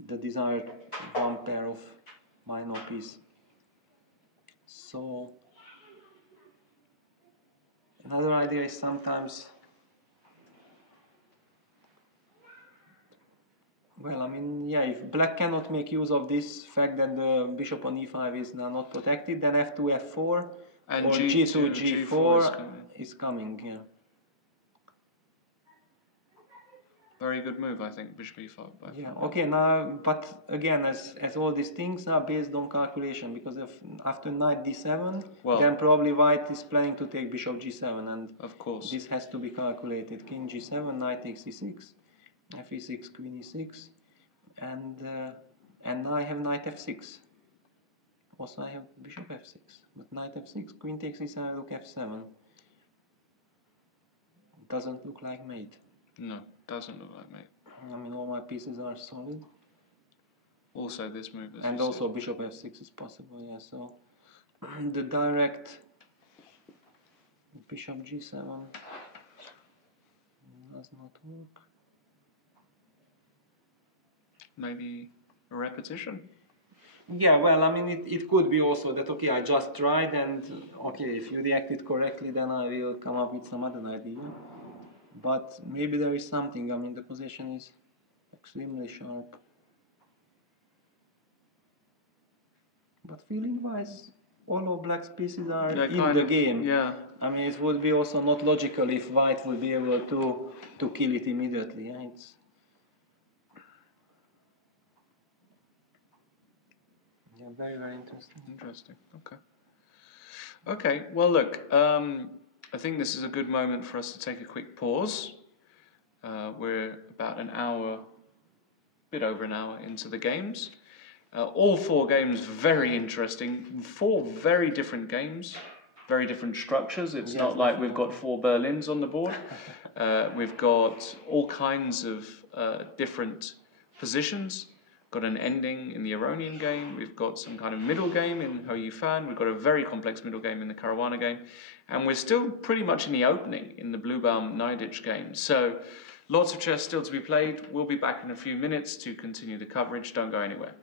the desired one pair of minor piece. So another idea is sometimes... Well, I mean, yeah, if black cannot make use of this fact that the bishop on e5 is now not protected, then f2, f4, and or g2, g4 is coming, yeah. Very good move, I think, bishop e5. Yeah, okay, now, but again, as all these things are based on calculation, because if after knight d7, then probably white is planning to take bishop g7, and of course this has to be calculated. King g7, knight takes e6. F e6, queen e6, and now I have knight f6. Also I have bishop f6, but knight f6, queen takes e7, rook f7. It doesn't look like mate. No, doesn't look like mate. I mean, all my pieces are solid. Also this move, as and also bishop f6 is possible, yeah, so the direct bishop g7 does not work. Maybe a repetition? Yeah, well, I mean, it could be also that, okay, I just tried and, okay, if you reacted correctly, then I will come up with some other idea. But maybe there is something, I mean, the position is extremely sharp. But feeling-wise, all of black's pieces are in the game. Yeah. I mean, it would be also not logical if white would be able to kill it immediately. Yeah? It's very, very interesting. Interesting. Okay. Okay. Well, look. I think this is a good moment for us to take a quick pause. We're about an hour, bit over an hour into the games. All four games very interesting. Four very different games, very different structures. It's not like we've got four Berlins on the board. We've got all kinds of different positions. Got an ending in the Aronian game, we've got some kind of middle game in Hou Yifan, we've got a very complex middle game in the Caruana game, and we're still pretty much in the opening in the Bluebaum Naiditsch game. So lots of chess still to be played. We'll be back in a few minutes to continue the coverage. Don't go anywhere.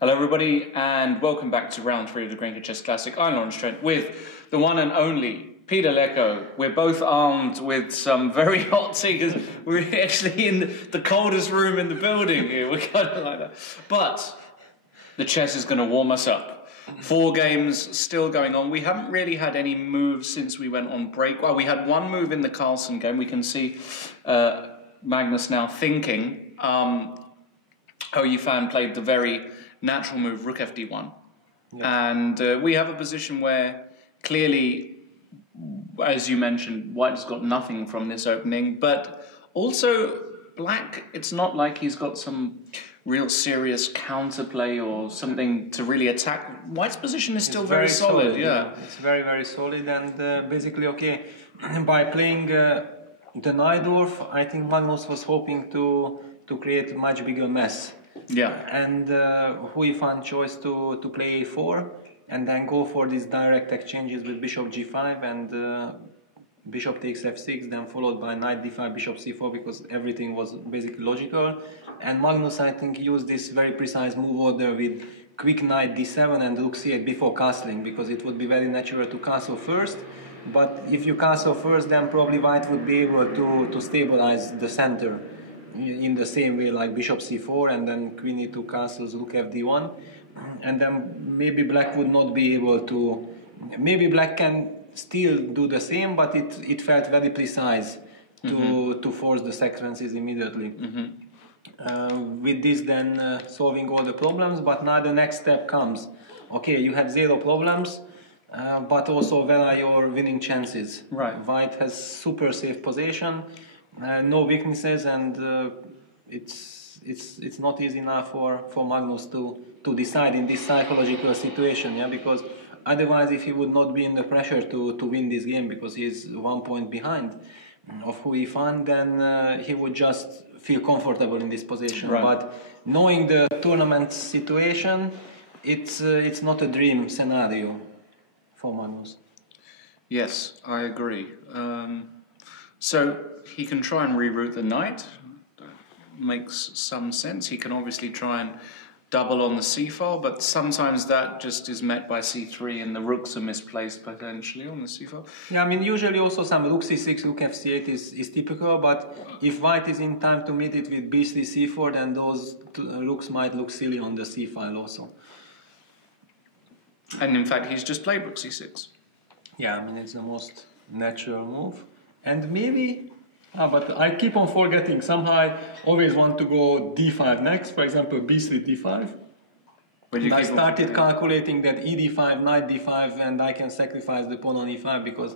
Hello everybody and welcome back to round 3 of the GRENKE Chess Classic. I'm Trent with the one and only Peter Leko, we're both armed with some very hot tea. We're actually in the coldest room in the building here. We're kind of like that. But the chess is going to warm us up. 4 games still going on. We haven't really had any moves since we went on break. Well, we had one move in the Carlson game. We can see Magnus now thinking. Hou Yifan played the very natural move, Rook FD1. Yes. And we have a position where clearly, as you mentioned, White has got nothing from this opening, but also Black, it's not like he's got some real serious counterplay or something to really attack. White's position is still very solid, yeah. It's very, very solid, and basically, okay, by playing the Naidorf, I think Magnus was hoping to create a much bigger mess. Yeah. And Hou Yifan chose to play a4 and then go for these direct exchanges with bishop g5 and bishop takes f6, then followed by knight d5, bishop c4, because everything was basically logical. And Magnus, I think, used this very precise move order with quick knight d7 and rook c8 before castling, because it would be very natural to castle first. But if you castle first, then probably White would be able to stabilize the center in the same way like bishop c4 and then queen e2 castles, rook fd1. And then maybe Black would not be able to... Maybe Black can still do the same, but it felt very precise to force the sequences immediately. With this then solving all the problems, but now the next step comes. Okay, you have 0 problems, but also where are your winning chances? Right. White has super safe position, no weaknesses, and it's not easy now for Magnus to decide in this psychological situation, yeah, because otherwise, if he would not be in the pressure to win this game because he is 1 point behind of Hou Yifan, then he would just feel comfortable in this position. Right. But knowing the tournament situation, it's not a dream scenario for Magnus. Yes, I agree. So he can try and reroute the knight. Makes some sense. He can obviously try and double on the c-file, but sometimes that just is met by c3 and the rooks are misplaced potentially on the c-file. Yeah, I mean, usually also some rook c6, rook f8 is typical, but if White is in time to meet it with b3, c4, then those rooks might look silly on the c-file also. And in fact, he's just played rook c6. Yeah, I mean, it's the most natural move. And maybe... but I keep on forgetting. Somehow I always want to go d5 next. For example, b3, d5. And I started calculating that e d5, knight d5, and I can sacrifice the pawn on e5 because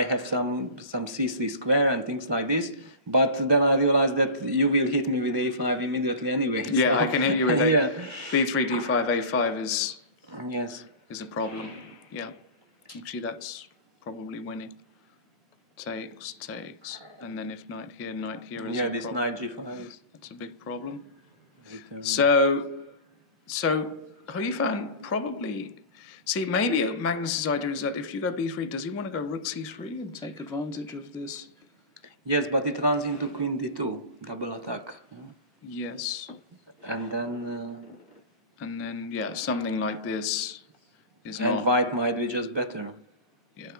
I have some c3 square and things like this. But then I realized that you will hit me with a5 immediately anyway. Yeah, so. I can hit you with yeah. b3, d5, a5 is a problem. Yeah, actually that's probably winning. Takes, and then if knight here is yeah, a this problem. Knight g5 that's a big problem. So Hou Yifan probably maybe Magnus's idea is that if you go b3, does he want to go rook c3 and take advantage of this? Yes, but it runs into queen d2, double attack. Yes, and then yeah, something like this is and not. White might be just better. Yeah,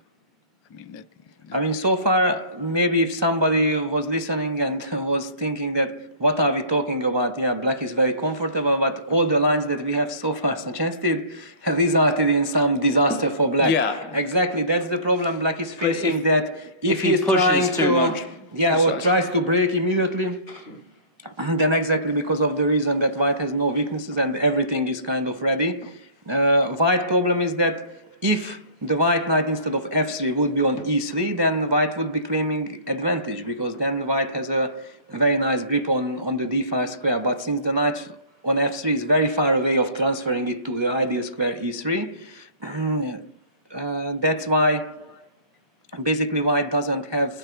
I mean, so far, maybe if somebody was listening and was thinking that, what are we talking about? Yeah, Black is very comfortable, but all the lines that we have so far suggested have resulted in some disaster for Black. Yeah. Exactly, that's the problem Black is facing, that if he he's pushes trying too much. Yeah, or tries to break immediately, then exactly because of the reason that White has no weaknesses and everything is kind of ready. White problem is that if the white knight instead of f3 would be on e3, then White would be claiming advantage, because then White has a very nice grip on the d5 square. But since the knight on f3 is very far away of transferring it to the ideal square e3, that's why basically White doesn't have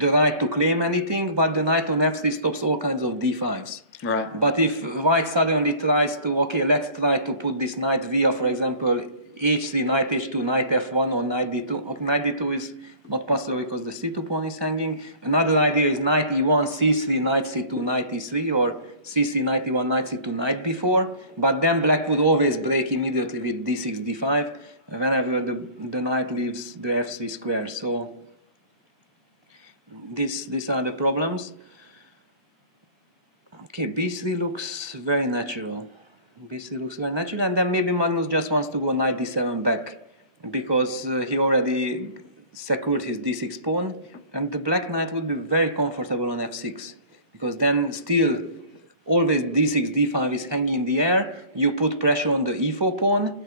the right to claim anything, but the knight on f3 stops all kinds of d5s. Right. But if White suddenly tries to, okay, let's try to put this knight via, for example, h3, knight h2, knight f1 or knight d2. Okay, knight d2 is not possible because the c2 pawn is hanging. Another idea is knight e1, c3, knight c2, knight e3, or c3, knight e1, knight c2, knight b4. But then Black would always break immediately with d6, d5, whenever the knight leaves the f3 square. So these are the problems. Okay, b3 looks very natural. b3 looks very natural, and then maybe Magnus just wants to go knight d7 back, because he already secured his d6 pawn, and the black knight would be very comfortable on f6, because then still always d6 d5 is hanging in the air. You put pressure on the e4 pawn,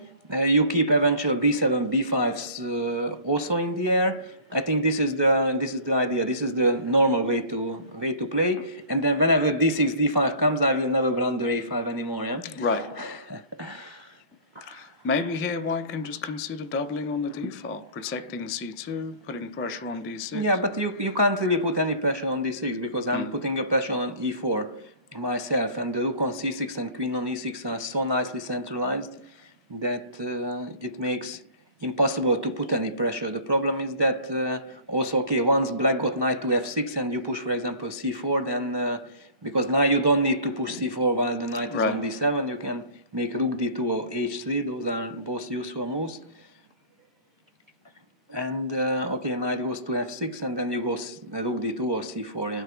you keep eventual b7 b5s also in the air. I think this is the idea. This is the normal way to play. And then whenever d6 d5 comes, I will never blunder a5 anymore. Yeah. Right. Maybe here White can just consider doubling on the d file, protecting c2, putting pressure on d6. Yeah, but you can't really put any pressure on d6, because I'm putting a pressure on e4 myself, and the rook on c6 and queen on e6 are so nicely centralized that it makes impossible to put any pressure. The problem is that also, okay, once black got knight to f6 and you push, for example, c4, then because now you don't need to push c4 while the knight is on d7, you can make rook d2 or h3. Those are both useful moves. And okay, knight goes to f6, and then you go rook d2 or c4, yeah,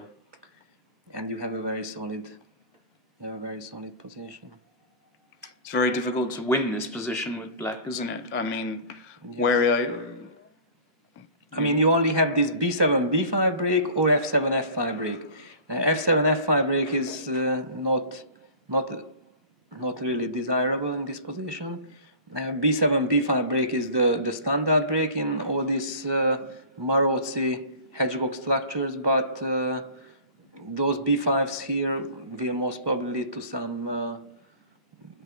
and you have a very solid position. It's very difficult to win this position with black, isn't it? I mean, yes. You only have this b7 b5 break or f7 f5 break. F7 f5 break is not really desirable in this position. B7 b5 break is the standard break in all these Marozzi hedgehog structures, but those b5s here will most probably lead to some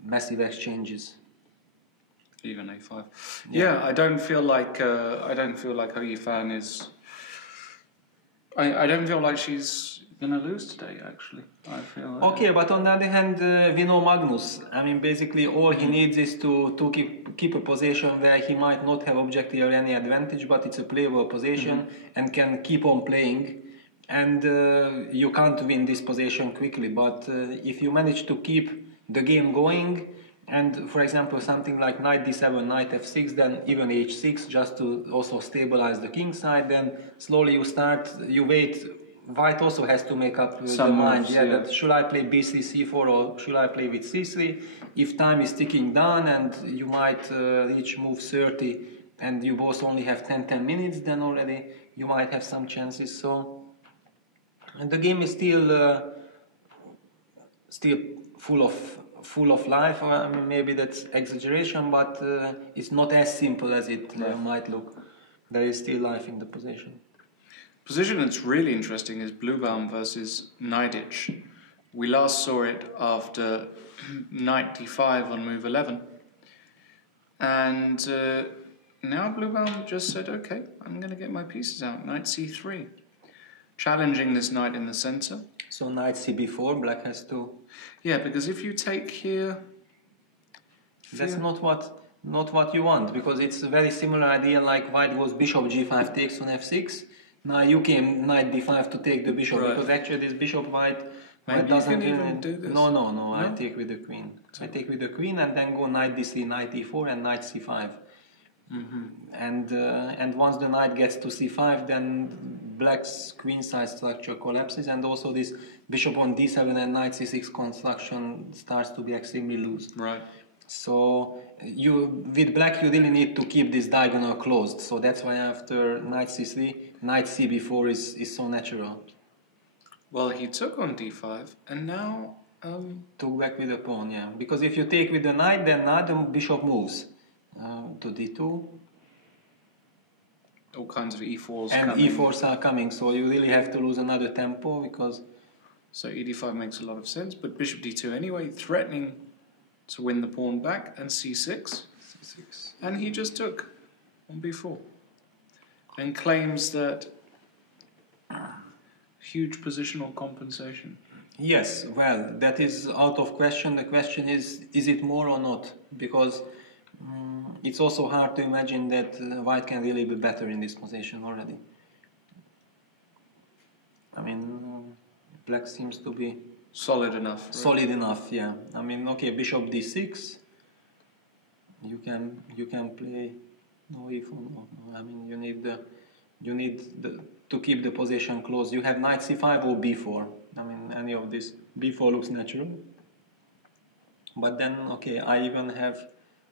massive exchanges. Even a5. Yeah, I don't feel like Hou Yifan is. I don't feel like she's gonna lose today. Actually, I feel. Like okay, but on the other hand, we know Magnus. I mean, basically, all he needs is to keep a position where he might not have objective or any advantage, but it's a playable position and can keep on playing. And you can't win this position quickly, but if you manage to keep the game going, and for example something like knight d7, knight f6, then even h6, just to also stabilize the king side, then slowly you wait. White also has to make up the mind, that should I play b3 c4 or should I play with c3? If time is ticking down and you might reach move 30 and you both only have 10 minutes, then already you might have some chances. So, and the game is still full of life. I mean, maybe that's exaggeration, but it's not as simple as it might look. There is still life in the position. Position that's really interesting is Bluebaum versus Naiditsch. We last saw it after knight d5 on move 11, and now Bluebaum just said, okay, I'm going to get my pieces out. Knight c3, challenging this knight in the center. So knight cb4, black has to. Yeah, because if you take here, that's not what you want, because it's a very similar idea like white goes bishop g5 takes on f6. Now you came knight d5 to take the bishop, because actually this bishop white doesn't even do this. No, I take with the queen. I take with the queen and then go knight d3, knight e4 and knight c5. And once the knight gets to c5, then black's queen side structure collapses, and also this bishop on d7 and knight c6 construction starts to be extremely loose. Right. So with black you really need to keep this diagonal closed. So that's why after knight c3, knight cb4 is so natural. Well, he took on d5 and now took back with the pawn, yeah. Because if you take with the knight, then now the bishop moves to d2. All kinds of e4s and coming. e4s are coming, so you really have to lose another tempo, because. So ed5 makes a lot of sense, but bishop d2 anyway, threatening to win the pawn back, and c6. And he just took on b4 and claims that huge positional compensation. Yes, well, that is out of question. The question is it more or not? Because it's also hard to imagine that white can really be better in this position already. I mean, black seems to be solid enough. Right? Solid enough, yeah. I mean, okay, bishop d6. you can play no e4. No. I mean you need to keep the position close. You have knight c5 or b4. I mean any of this. b4 looks natural. But then okay, I even have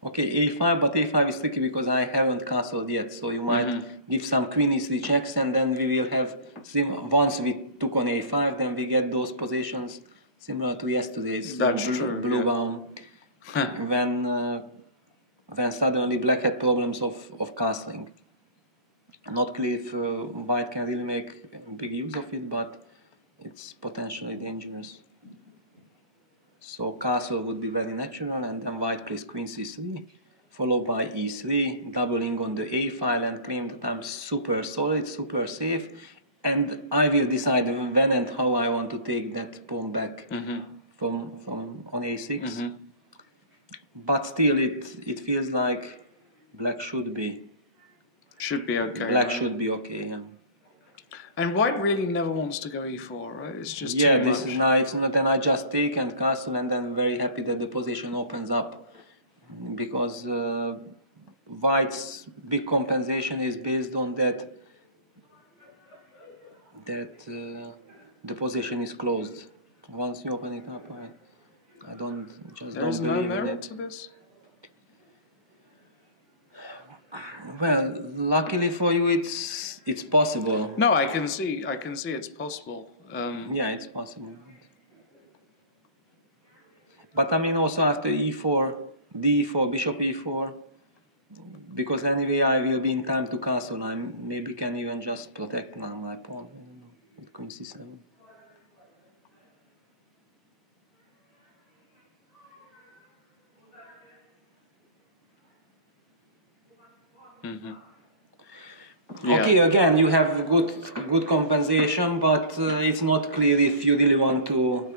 a5, but a5 is tricky because I haven't castled yet. So you might give some queen e3 checks, and then we will have once we took on a5, then we get those positions similar to yesterday's Bluebaum, when suddenly black had problems of castling. Not clear if white can really make big use of it, but it's potentially dangerous. So castle would be very natural, and then white plays queen c3, followed by e3, doubling on the a file and claim that I'm super solid, super safe, and I will decide when and how I want to take that pawn back from on a6. But still, it feels like black should be okay. Black should be okay. Yeah. And white really never wants to go e4, right? It's just too much. This is nice. Then I just take and castle, and then very happy that the position opens up, because white's big compensation is based on that the position is closed. Once you open it up, I don't just. There is no merit to this. Well, luckily for you, it's possible. No, I can see it's possible. Yeah, it's possible. But I mean, also after e4, d4, bishop e4, because anyway I will be in time to castle. I maybe can even just protect now my pawn with queen c7. Yeah. Okay, again you have good compensation, but it's not clear if you really want to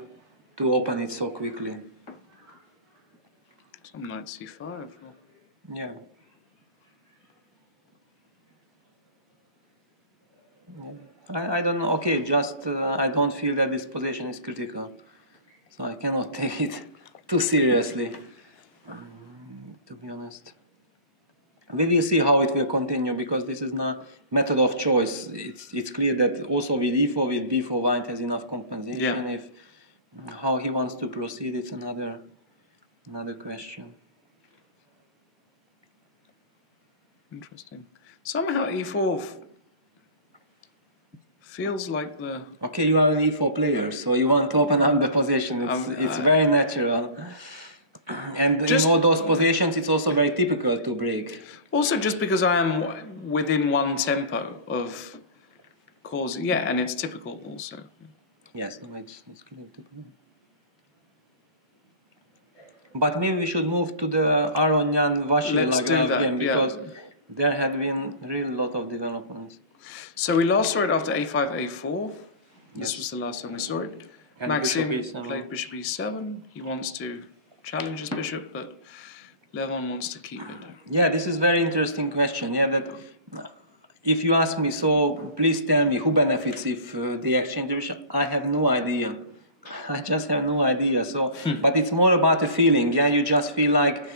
open it so quickly. Some knight c5. Or... Yeah. I don't know. Okay, just I don't feel that this position is critical, so I cannot take it too seriously. To be honest. We will see how it will continue, because this is not method of choice. It's clear that also with e4, with b4, white has enough compensation. If how he wants to proceed, it's another question. Interesting. Somehow e4 feels like the... Okay, you are an e4 player, so you want to open up the position. It's very natural. And just in all those positions, it's also very typical to break. Also, just because I am within one tempo of causing... Yeah, and it's typical also. Yes, no, it's clear typical. But maybe we should move to the Aronian Vachier-Lagrave game, because there had been really a lot of developments. So we last saw it after a5, a4. This was the last time we saw it. And Maxime played bishop e7. He wants to challenge his bishop, but Levon wants to keep it. Yeah, this is very interesting question. Yeah, that if you ask me, so please tell me who benefits if they exchange the bishop. I have no idea. I just have no idea. So, but it's more about a feeling. Yeah, you just feel like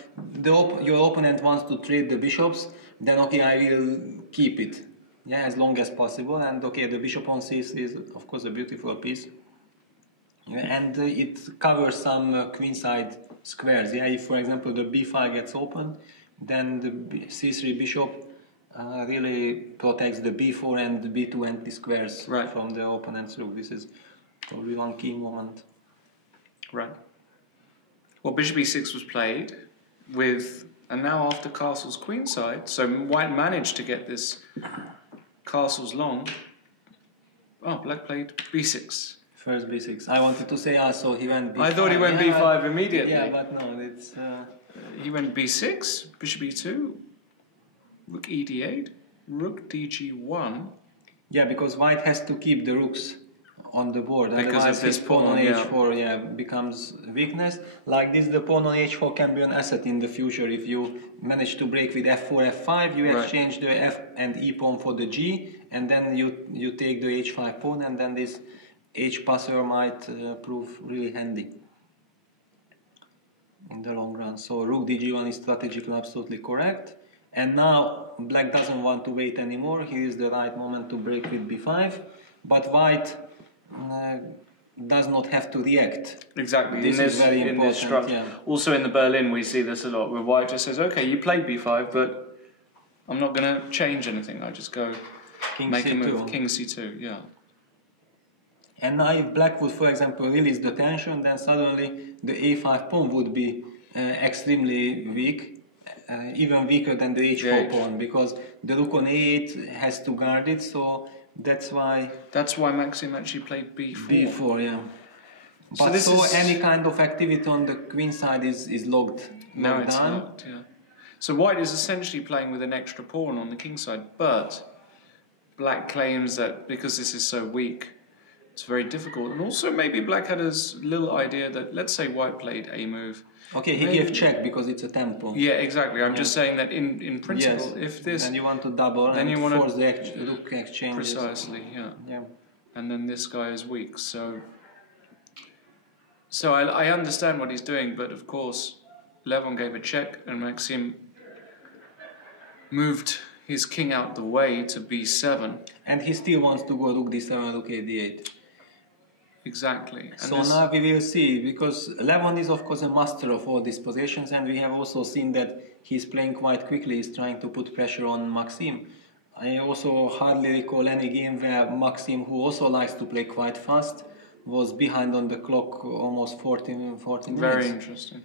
your opponent wants to trade the bishops. Then okay, I will keep it. Yeah, as long as possible. And okay, the bishop on c6 is of course a beautiful piece. And it covers some queenside squares. Yeah, if for example the b file gets open, then the c3 bishop really protects the b4 and the b2 anti-squares from the opponent's rook. This is probably one key moment. Right. Well, bishop e6 was played with, and now after castle's queenside, so white managed to get this castle's long. Oh, black played b6. First b6. I wanted to say also he went b5. I thought he went b5 immediately. Yeah, but no, it's... He went b6, bishop e2, rook e d8, rook dg1. Yeah, because white has to keep the rooks on the board. Because otherwise his pawn on h4 becomes weakness. Like this, the pawn on h4 can be an asset in the future. If you manage to break with f4, f5, you exchange the f and e pawn for the g, and then you take the h5 pawn, and then this h passer might prove really handy. in the long run. So rook dg1 is strategically absolutely correct. And now black doesn't want to wait anymore. Here is the right moment to break with b5. But white does not have to react. Exactly. This is very important. Yeah. Also in the Berlin we see this a lot, where white just says, okay, you played b5, but I'm not going to change anything. I just go make a move. King c2, yeah. And now if black would, for example, release the tension, then suddenly the a5 pawn would be extremely weak, even weaker than the h4 pawn, because the rook on a8 has to guard it, so that's why... That's why Maxime actually played b4. b4, yeah. But so any kind of activity on the queen side is logged. No, it's not, yeah. So white is essentially playing with an extra pawn on the king side, but black claims that because this is so weak, it's very difficult. And also maybe black had a little idea that, let's say white played a move. Okay, he gave check because it's a tempo. Yeah, exactly. I'm just saying that in principle, if this... Then you want to double and force the rook exchanges. Precisely, yeah. And then this guy is weak, so I understand what he's doing, but of course Levon gave a check and Maxime moved his king out the way to b7. And he still wants to go rook d7, rook a d8. Exactly. And so now we will see, because Levon is of course a master of all these positions, and we have also seen that he's playing quite quickly, he's trying to put pressure on Maxime. I also hardly recall any game where Maxime, who also likes to play quite fast, was behind on the clock almost 14 minutes. Very interesting.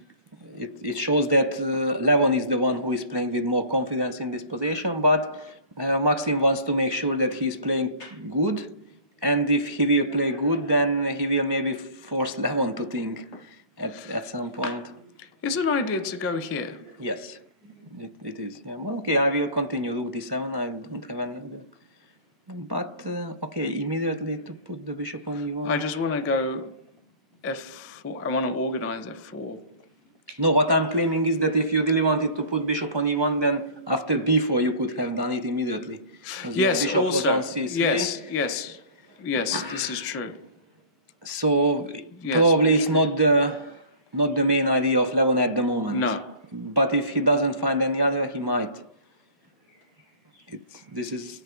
It shows that Levon is the one who is playing with more confidence in this position, but Maxime wants to make sure that he is playing good, and if he will play good, then he will maybe force Levon to think at some point. Is an idea to go here? Yes, it is. Yeah. Well, okay, I will continue rook d7, I don't have any other. But, okay, immediately to put the bishop on e1. I just want to go f4, I want to organize f4. No, what I'm claiming is that if you really wanted to put bishop on e1, then after b4 you could have done it immediately. Yes, also. Yes, this is true. So probably it's not the main idea of Levon at the moment. No. But if he doesn't find any other, he might. This is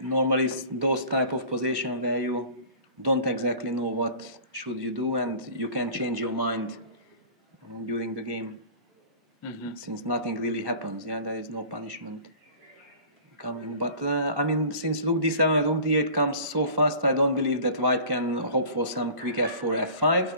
normally those type of positions where you don't exactly know what should you do, and you can change your mind during the game, since nothing really happens. Yeah, there is no punishment coming. But I mean, since rook d7, rook d8 comes so fast, I don't believe that white can hope for some quick f4, f5.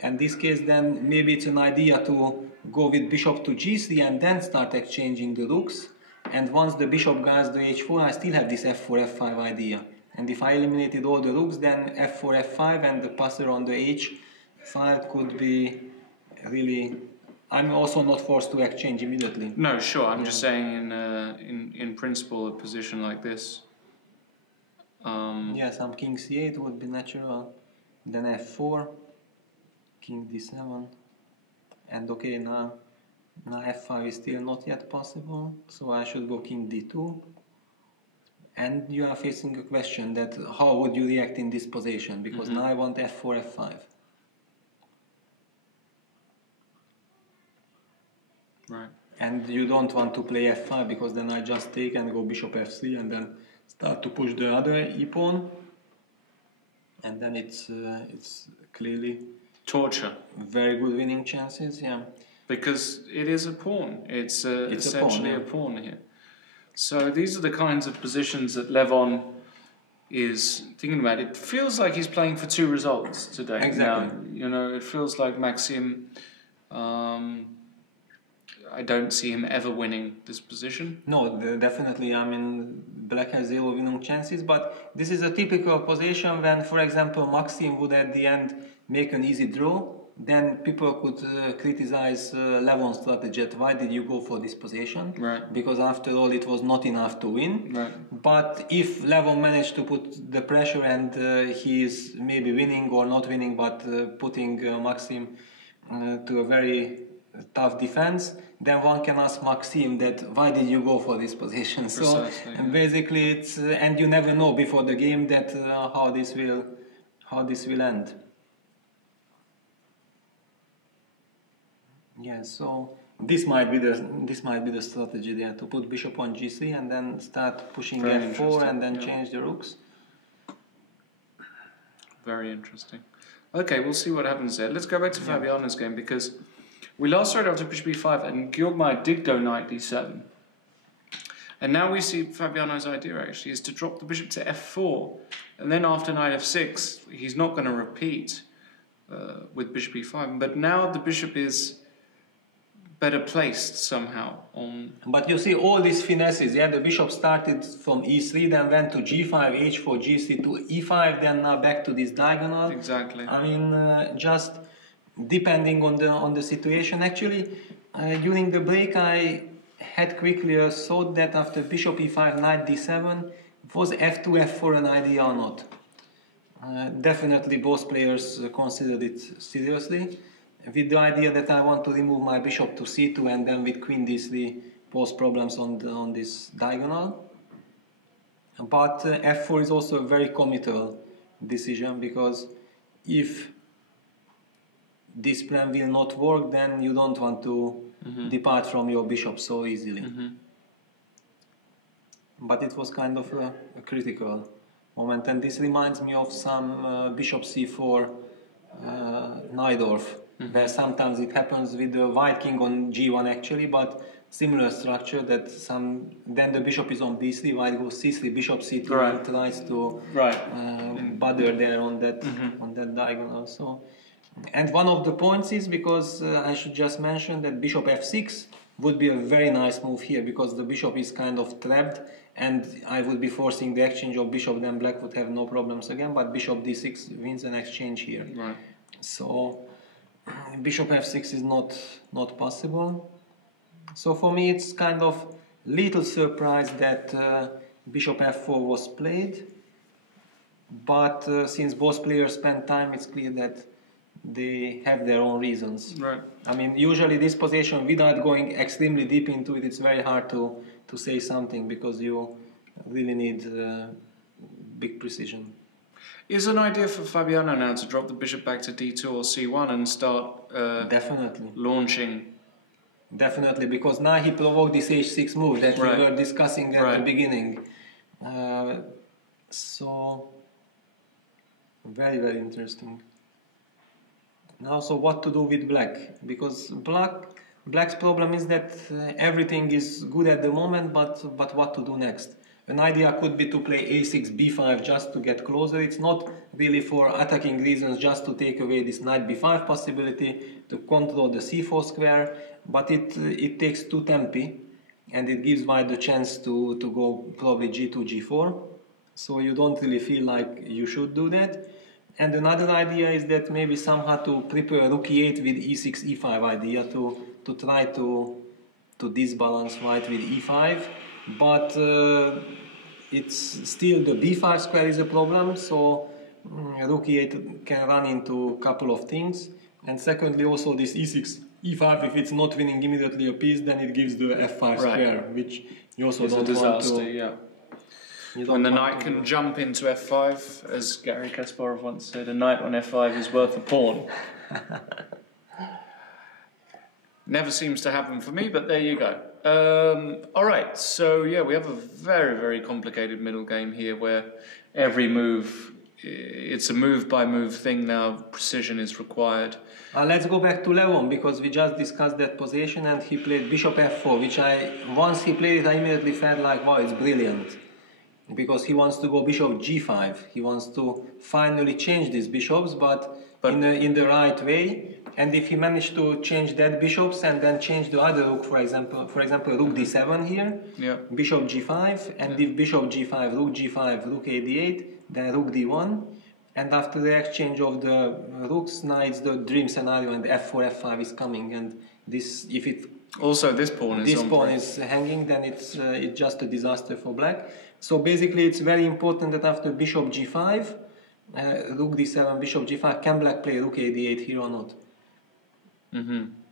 In this case, then maybe it's an idea to go with bishop to g3 and then start exchanging the rooks. And once the bishop guards the h4, I still have this f4, f5 idea. And if I eliminated all the rooks, then f4, f5 and the passer on the h5 could be really... I'm also not forced to exchange immediately. No, sure. I'm just saying in principle, a position like this. Yeah, some king c8 would be natural. Then f4, king d7. And okay, now f5 is still not yet possible, so I should go king d2. And you are facing a question that how would you react in this position, because now I want f4, f5. Right. And you don't want to play f5, because then I just take and go bishop f3 and then start to push the other e-pawn. And then it's clearly... torture. Very good winning chances, yeah. Because it is a pawn. It's essentially a pawn here. So these are the kinds of positions that Levon is thinking about. It feels like he's playing for two results today. Exactly. Now, you know, it feels like Maxime... I don't see him ever winning this position. No, definitely. I mean, black has 0 winning chances, but this is a typical position when, for example, Maxime would at the end make an easy draw. Then people could criticize Levon's strategy. Why did you go for this position? Right. Because after all, it was not enough to win. Right. But if Levon managed to put the pressure and he is maybe winning or not winning, but putting Maxime to a very tough defense, then one can ask Maxime that why did you go for this position? Precisely, so and basically it's and you never know before the game that how this will end. Yeah, so this might be the strategy there, to put bishop on g3 and then start pushing Very f4 and then yeah. change the rooks. Very interesting. Okay, we'll see what happens there. Let's go back to Fabiano's game, because we last started after bishop b5 and Gyurgmai did go knight d7. And now we see Fabiano's idea actually is to drop the bishop to f4, and then after knight f6 he's not going to repeat with bishop e5, but now the bishop is better placed somehow on... But you see all these finesses, yeah, the bishop started from e3, then went to g5, h4, g3 to e5, then now back to this diagonal. Exactly. I mean, just depending on the situation. Actually, during the break I had quickly a thought that after bishop e5, knight d7, was f2, f4 an idea or not? Definitely both players considered it seriously, with the idea that I want to remove my bishop to c2 and then with queen d3 pose problems on this diagonal. But f4 is also a very committal decision, because if this plan will not work, then you don't want to depart from your bishop so easily. But it was kind of a critical moment, and this reminds me of some bishop c4 Naidorf, where sometimes it happens with the white king on g1 actually, but similar structure that then the bishop is on b3, white goes c3, bishop c2, and tries to bother there on that diagonal. So, and one of the points is, because I should just mention that bishop f6 would be a very nice move here, because the bishop is kind of trapped and I would be forcing the exchange of bishop, then black would have no problems again, but bishop d6 wins an exchange here. Right. So bishop f6 is not possible. So for me it's kind of little surprise that bishop f4 was played, but since both players spent time, it's clear that they have their own reasons. Right. I mean, usually this position, without going extremely deep into it, it's very hard to say something, because you really need big precision. Is an idea for Fabiano now to drop the bishop back to d2 or c1 and start Definitely. launching? Definitely, because now he provoked this h6 move that we were discussing at the beginning. So, very, very interesting. Now, so what to do with black? Because black's problem is that everything is good at the moment, but what to do next? An idea could be to play a6, b5 just to get closer. It's not really for attacking reasons, just to take away this knight b5 possibility, to control the c4 square, but it takes two tempi, and it gives white the chance to go probably g2, g4. So you don't really feel like you should do that. And another idea is that maybe somehow to prepare rook e8 with e6, e5 idea, to try to disbalance white with e5. But it's still the b5 square is a problem, so rook e8 can run into a couple of things. And secondly, also this e6, e5, if it's not winning immediately a piece, then it gives the f5 square, which you also don't want to... When the knight can jump into f5, as Garry Kasparov once said, a knight on f5 is worth a pawn. Never seems to happen for me, but there you go. Alright, so yeah, we have a very, very complicated middle game here, where every move, it's a move-by-move thing now, precision is required. Let's go back to Levon, because we just discussed that position, and he played bishop f4, which once he played it, I immediately felt like, wow, it's brilliant. Because he wants to go bishop g5. He wants to finally change these bishops, but in the right way. And if he managed to change that bishops and then change the other rook, for example rook d7 here, bishop g5, and if bishop g5, rook a d8, then rook d1, and after the exchange of the rooks, now it's the dream scenario, and f4, f5 is coming, and this, if it also this pawn is hanging, then it's just a disaster for black. So basically it's very important that after bishop g5, rook d7, bishop g5, can black play rook a d8 here or not?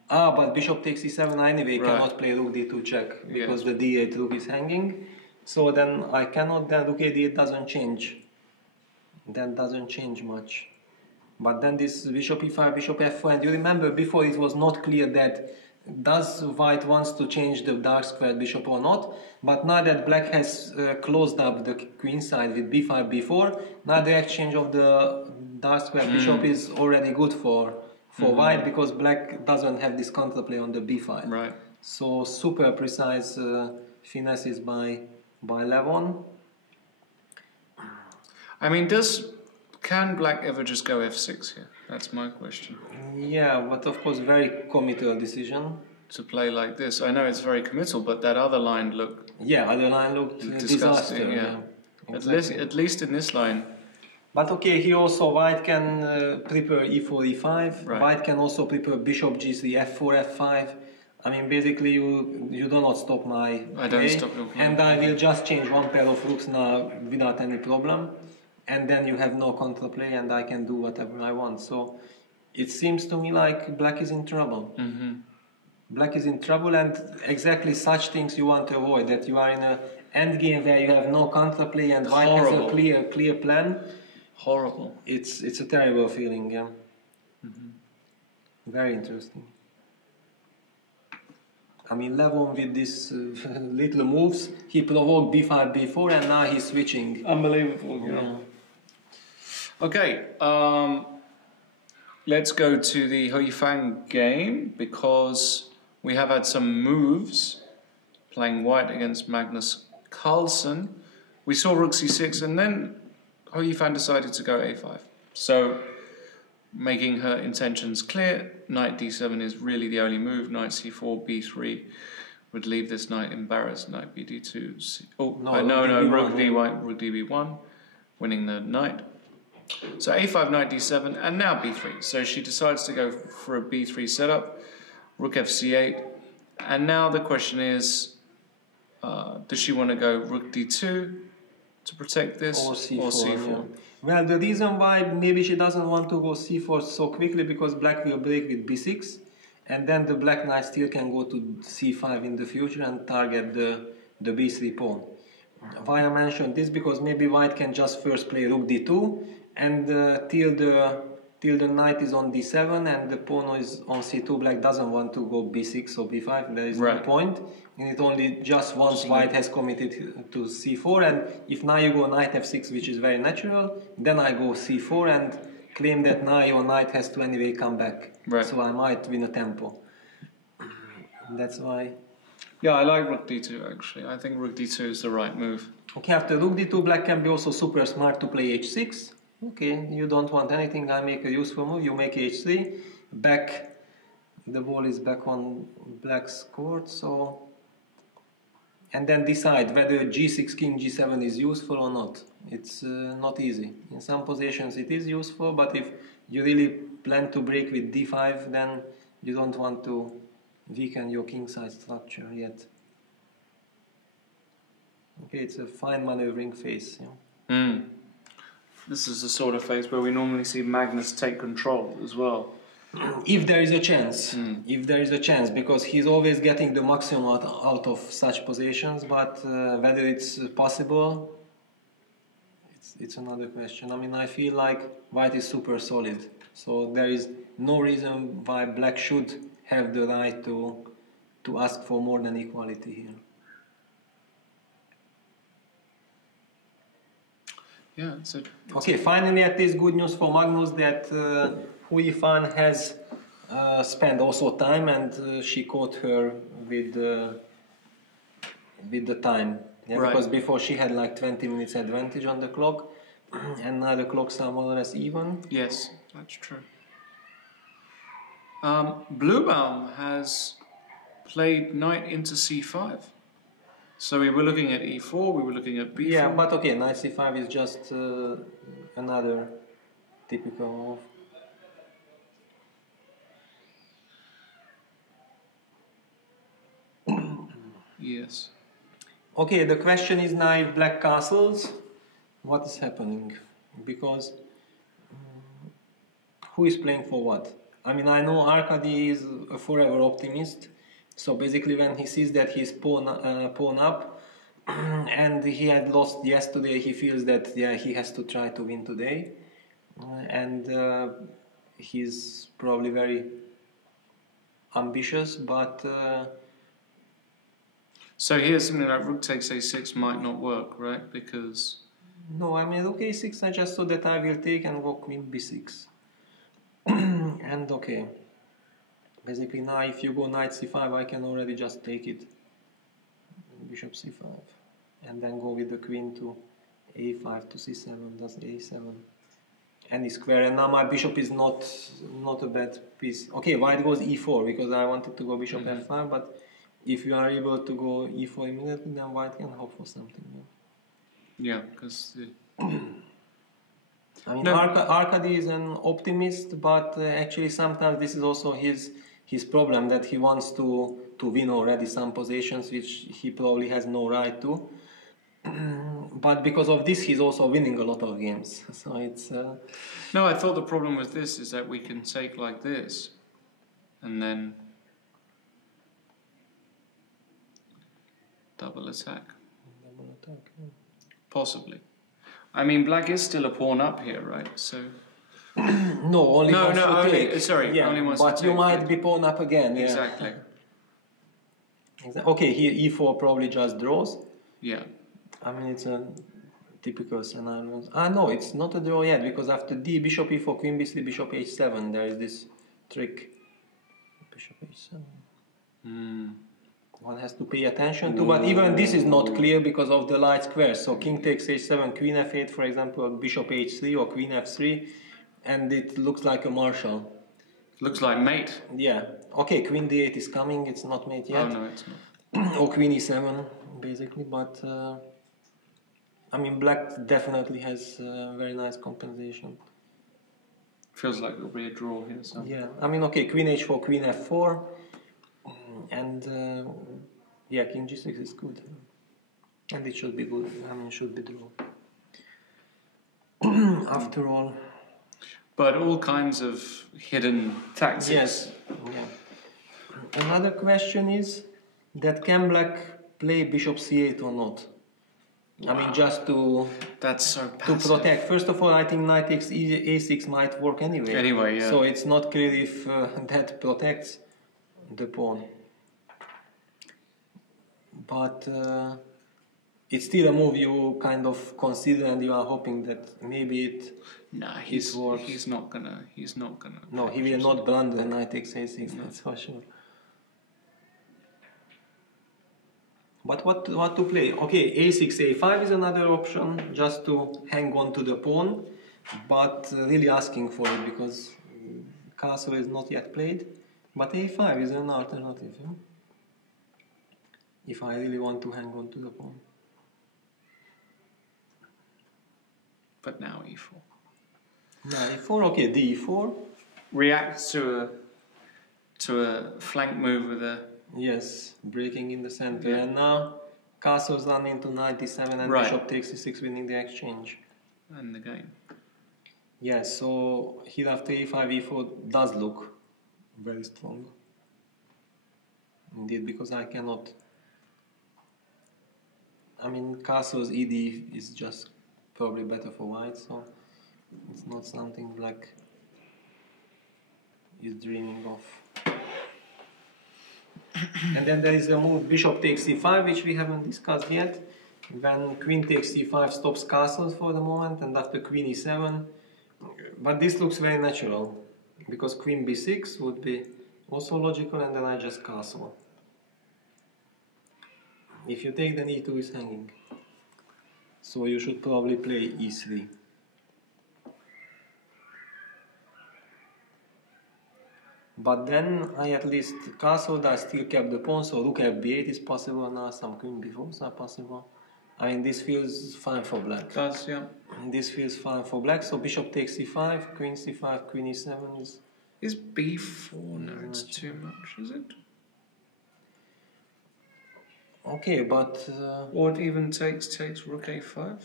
But bishop takes e7 anyway, cannot play rook d2 check, because the d8 rook is hanging. So then I cannot, then rook a d8 doesn't change. That doesn't change much. But then this bishop e5, bishop f4, and you remember before it was not clear that does white wants to change the dark squared bishop or not. But now that black has closed up the queen side with b5, b4, now the exchange of the dark squared bishop is already good for white, because black doesn't have this counterplay on the b5. Right. So super precise finesses by Levon. I mean, can black ever just go f6 here? That's my question. Yeah, but of course very committal decision. To play like this. I know it's very committal, but that other line looked... Yeah, other line looked disgusting, disaster. yeah. Exactly. At least in this line. But okay, here also white can prepare e4, e5. Right. White can also prepare bishop g3, f4, f5. I mean, basically you do not stop my I don't play, stop your play. and I will just change one pair of rooks now without any problem. And then you have no counterplay, and I can do whatever I want. So it seems to me like black is in trouble. Mm-hmm. Black is in trouble, and exactly such things you want to avoid. That you are in an end game where you have no counterplay and white has a clear plan. Horrible. It's a terrible feeling. Yeah. Mm-hmm. Very interesting. I mean, Levon with these little moves, he provoked b5, b4, and now he's switching. Unbelievable. Yeah. Okay. Let's go to the Hou Yifan game, because we have had some moves playing white against Magnus Carlson. We saw rook c6, and then Hou Yifan decided to go a5. So, making her intentions clear, knight d7 is really the only move. Knight c4, b3 would leave this knight embarrassed. Knight bd2. No, rook db1, winning the knight. So a5, knight d7, and now b3. So she decides to go for a b3 setup, rook fc8, and now the question is, does she want to go rook d2 to protect this, or c4? Yeah. Well, the reason why maybe she doesn't want to go c4 so quickly, because black will break with b6, and then the black knight still can go to c5 in the future and target the b3 pawn. Why I mentioned this, because maybe white can just first play rook d2, and till the knight is on d7 and the pawn is on c2, black doesn't want to go b6 or b5. There is no point. And it only just once white has committed to c4, and if now you go knight f6, which is very natural, then I go c4 and claim that now your knight has to anyway come back. Right. So I might win a tempo. That's why. Yeah, I like rook d2 actually. I think rook d2 is the right move. Okay, after rook d2, black can be also super smart to play h6. Okay, you don't want anything, I make a useful move, you make h3. Back, the ball is back on black's court, so... And then decide whether g6, king g7 is useful or not. It's not easy. In some positions it is useful, but if you really plan to break with d5, then you don't want to weaken your kingside structure yet. Okay, it's a fine maneuvering phase. Yeah. This is the sort of phase where we normally see Magnus take control as well. If there is a chance, if there is a chance, because he's always getting the maximum out of such positions, but whether it's possible, it's another question. I mean, I feel like white is super solid, so there is no reason why black should have the right to ask for more than equality here. Yeah. Okay, finally, at least good news for Magnus that Hou Yifan has spent also time, and she caught her with the time. Yeah, right. Because before she had like 20 minutes advantage on the clock, and now the clocks are more or less even. Yes, that's true. Bluebaum has played knight into c5. So we were looking at e4, we were looking at b4. Yeah, but okay, knight c5 is just another typical move. Yes. Okay, the question is now if black castles, what is happening? Because who is playing for what? I mean, I know Arkady is a forever optimist. So basically when he sees that he's pawn up and he had lost yesterday, he feels that yeah, he has to try to win today. and he's probably very ambitious, but so here something like rook takes a6 might not work, right? Because no, I mean rook a6, I just saw that I will take and go queen b6. And okay, basically now if you go knight c5, I can already just take it, bishop c5, and then go with the queen to a5 to c7, does a7, any square, and now my bishop is not a bad piece. Okay, white goes e4 because I wanted to go bishop f5, but if you are able to go e4 immediately, then white can hope for something. Yeah, because I mean, Arkady is an optimist, but actually sometimes this is also his problem, that he wants to win already some positions which he probably has no right to. But because of this, he's also winning a lot of games. So it's. No, I thought the problem with this is that we can take like this, and then double attack. Double attack. Yeah. Possibly. I mean, black is still a pawn up here, right? So. No, only wants to take. Sorry, yeah, only wants but to you take, might be pawn up again. Yeah. Exactly. Okay, here e4 probably just draws. Yeah. I mean, it's a typical scenario. Ah, no, it's not a draw yet, because after d, bishop e4, queen b3, bishop h7, there is this trick. Bishop h7. One has to pay attention to, but even this is not clear because of the light squares. So king takes h7, queen f8, for example, bishop h3 or queen f3, and it looks like a Marshall. Looks like mate. Yeah. Okay, queen d8 is coming, it's not mate yet. Oh, no, it's not. Or queen e7, basically, but I mean, black definitely has very nice compensation. Feels like it'll be a draw here. So. Yeah, I mean, okay, queen h4, queen f4, and yeah, king g6 is good, and it should be good. I mean, it should be draw. After all. But all kinds of hidden tactics. Yes. Yeah. Another question is that can black play bishop c8 or not? Wow. I mean, just to that's so passive. To protect. First of all, I think knight takes a6 might work anyway. Anyway, yeah. So it's not clear if that protects the pawn. But it's still a move you kind of consider, and you are hoping that maybe it. Nah, he's not gonna. No, he will not blunder knight takes a6. No. That's for sure. But what to play? Okay, a6, a5 is another option, just to hang on to the pawn, but really asking for it because castle is not yet played. But a5 is an alternative, yeah? If I really want to hang on to the pawn. But now e4. Now e4, okay, d4. Reacts to a flank move with a. Yes, breaking in the center, yeah. And now castle's run into 97 and bishop takes e6, winning the exchange. And the game. Yeah, so here after e5, e4 does look very strong. Indeed, because I cannot. I mean, castle's ed is just probably better for white, so it's not something black is dreaming of. And then there is a move bishop takes c5, which we haven't discussed yet. When queen takes c5 stops castles for the moment, and after queen e7. But this looks very natural, because queen b6 would be also logical, and then I just castle. If you take, then e2 is hanging. So you should probably play e3. But then I at least castled, I still kept the pawn, so rook fb8 is possible now, some queen b4s are possible. I mean, this feels fine for black. It does, yeah. This feels fine for black, so bishop takes c5, queen c5, queen e7 is... Is b4? No, it's too much, is it? Okay, but... or it even takes rook a5?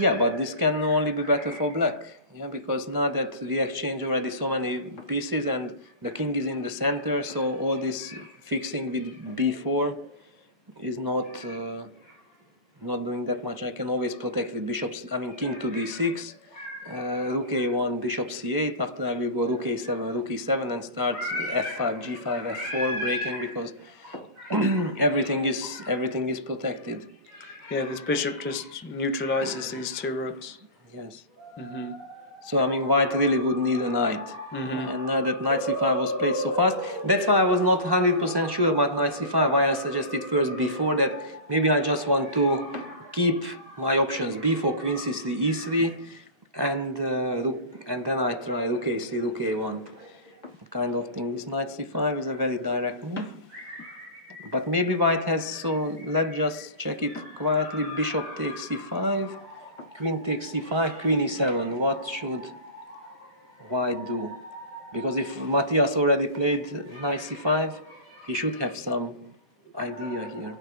Yeah, but this can only be better for black. Yeah, because now that we exchange already so many pieces and the king is in the center, so all this fixing with b4 is not doing that much. I can always protect with bishops, I mean king to d6, Rook a1, bishop c8. After I will go rook a7, rook e7, and start f5, g5, f4 breaking, because everything is protected. Yeah, this bishop just neutralizes these two rooks. Yes. So I mean, white really would need a knight. And now that knight c5 was played so fast, that's why I was not 100% sure about knight c5. Why I suggested first before that maybe I just want to keep my options b4, queen c3, e3, and then I try rook a3, rook a1 kind of thing. This knight c5 is a very direct move. But maybe white has, so let's just check it quietly. Bishop takes c5, queen takes c5, queen e7. What should white do? Because if Matthias already played knight c5, he should have some idea here.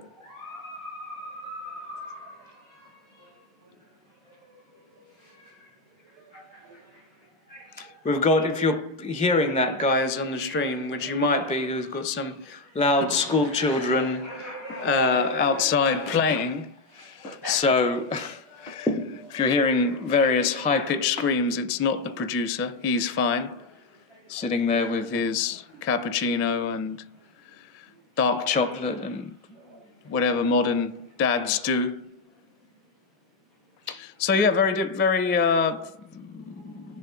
We've got, if you're hearing that, guys, on the stream, which you might be, who's got some loud school children outside playing. So if you're hearing various high-pitched screams, it's not the producer. He's fine, sitting there with his cappuccino and dark chocolate and whatever modern dads do. So yeah, very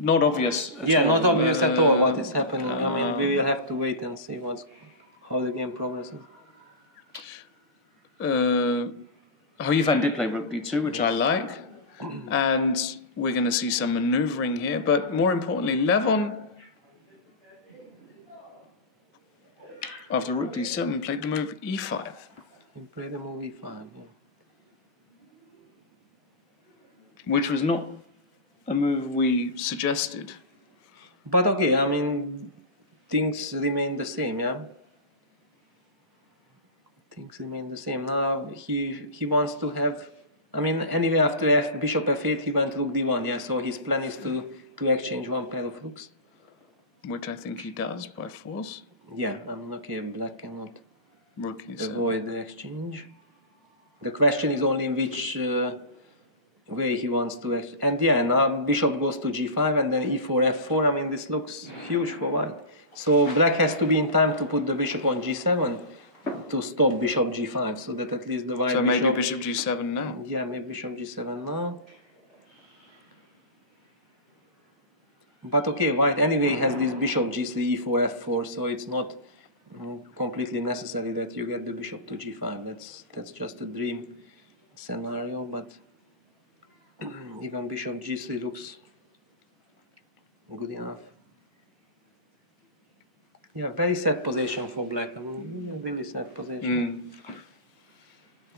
not obvious at all. Not obvious at all what is happening. I mean, we will have to wait and see how the game progresses. Hou Yifan did play rook d2, which I like, and we're going to see some manoeuvring here. But more importantly, Levon, after rook d7, played the move e5. He played the move e5, yeah. Which was not a move we suggested. But okay, I mean, things remain the same, yeah? Things remain the same. Now he wants to have, I mean, anyway, after bishop f8, he went rook d1, yeah? So his plan is to exchange one pair of rooks. Which I think he does by force. Yeah, I mean, okay, black cannot Rook e7. avoid the exchange. The question is only in which way he wants to exchange. And yeah, now bishop goes to g5 and then e4, f4. I mean, this looks huge for white. So black has to be in time to put the bishop on g7 to stop bishop g5, so that at least the white so bishop... maybe bishop g7 now. Yeah, maybe bishop g7 now. But okay, white anyway has this bishop g3, e4, f4, so it's not completely necessary that you get the bishop to g5. That's just a dream scenario, but even bishop g3 looks good enough. Yeah, very sad position for black. I mean, really sad position.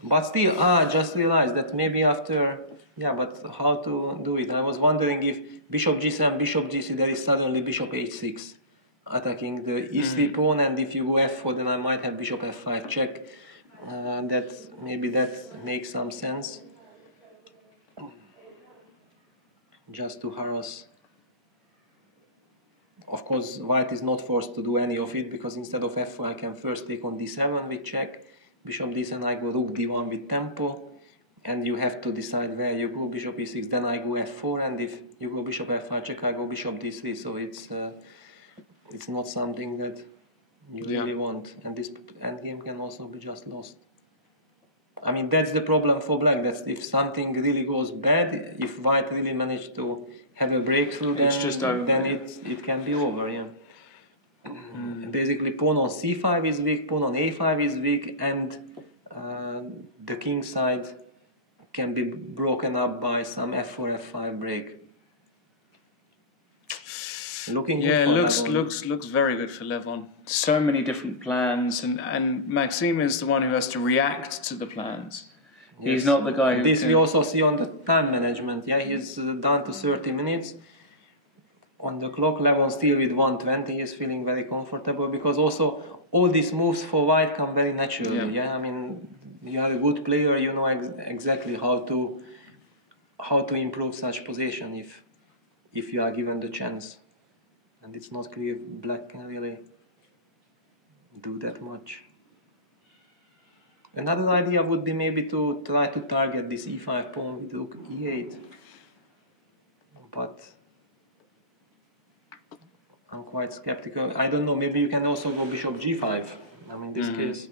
But still, just realized that maybe after... Yeah, but how to do it? I was wondering if bishop g7, bishop g3, there is suddenly bishop h6 attacking the e3 pawn, and if you go f4, then I might have bishop f5 check. Maybe that makes some sense. Just to harass. Of course, white is not forced to do any of it, because instead of f4, I can first take on d7 with check. Bishop d7, I go rook d1 with tempo. And you have to decide where you go, bishop e6, then I go f4, and if you go bishop f5 check, I go bishop d3, so it's not something that you really want, and this endgame can also be just lost. I mean, that's the problem for black, that's if something really goes bad, if white really managed to have a breakthrough, then, it can be over, yeah. Basically, pawn on c5 is weak, pawn on a5 is weak, and the king side can be broken up by some f4, f5 break. Looking good for looks very good for Levon. So many different plans, and Maxime is the one who has to react to the plans. Yes. He's not the guy who we also see on the time management. Yeah, he's down to 30 minutes on the clock. Levon still with 120. He's feeling very comfortable, because also all these moves for white come very naturally. Yeah, I mean, you are a good player, you know exactly how to improve such position if you are given the chance. And it's not clear if black can really do that much. Another idea would be maybe to try to target this e5 pawn with rook e8. but I'm quite skeptical. I don't know, maybe you can also go bishop g5. I mean, in this case.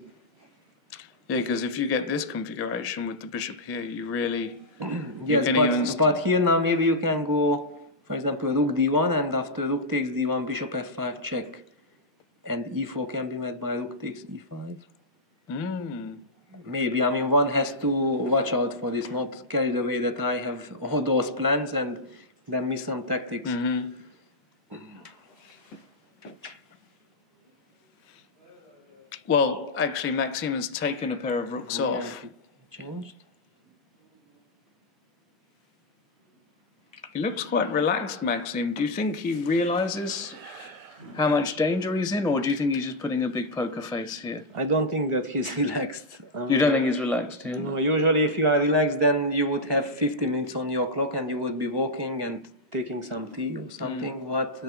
Yeah, because if you get this configuration with the bishop here, you really... Yes, but here now maybe you can go, for example, rook d1, and after rook takes d1, bishop f5 check. And e4 can be met by rook takes e5. Maybe, I mean, one has to watch out for this, not carry the way that I have all those plans and then miss some tactics. Well, actually, Maxime has taken a pair of rooks off. Changed. He looks quite relaxed, Maxime. Do you think he realizes how much danger he's in, or do you think he's just putting a big poker face here? I don't think that he's relaxed. You don't think he's relaxed here? No, usually if you are relaxed, then you would have 50 minutes on your clock and you would be walking and taking some tea or something. But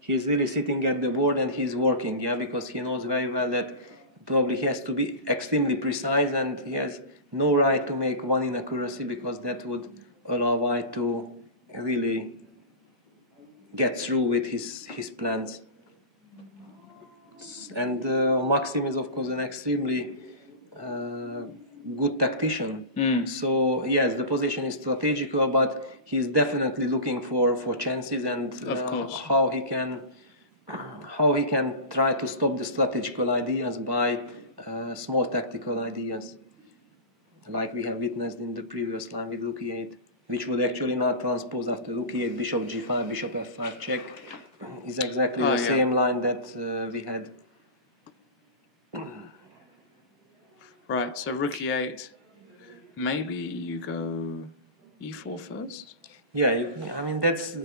he's really sitting at the board and he's working, yeah, because he knows very well that probably he has to be extremely precise and he has no right to make one inaccuracy, because that would allow White to really get through with his plans. And Maxime is of course an extremely good tactician. So yes, the position is strategical, but he's definitely looking for chances and how he can try to stop the strategical ideas by small tactical ideas, like we have witnessed in the previous line with rook e8, which would actually not transpose after rook e8, bishop g5, bishop f5 check. Is exactly the same line that we had. Right, so rook e8. Maybe you go e4 first? Yeah, I mean that's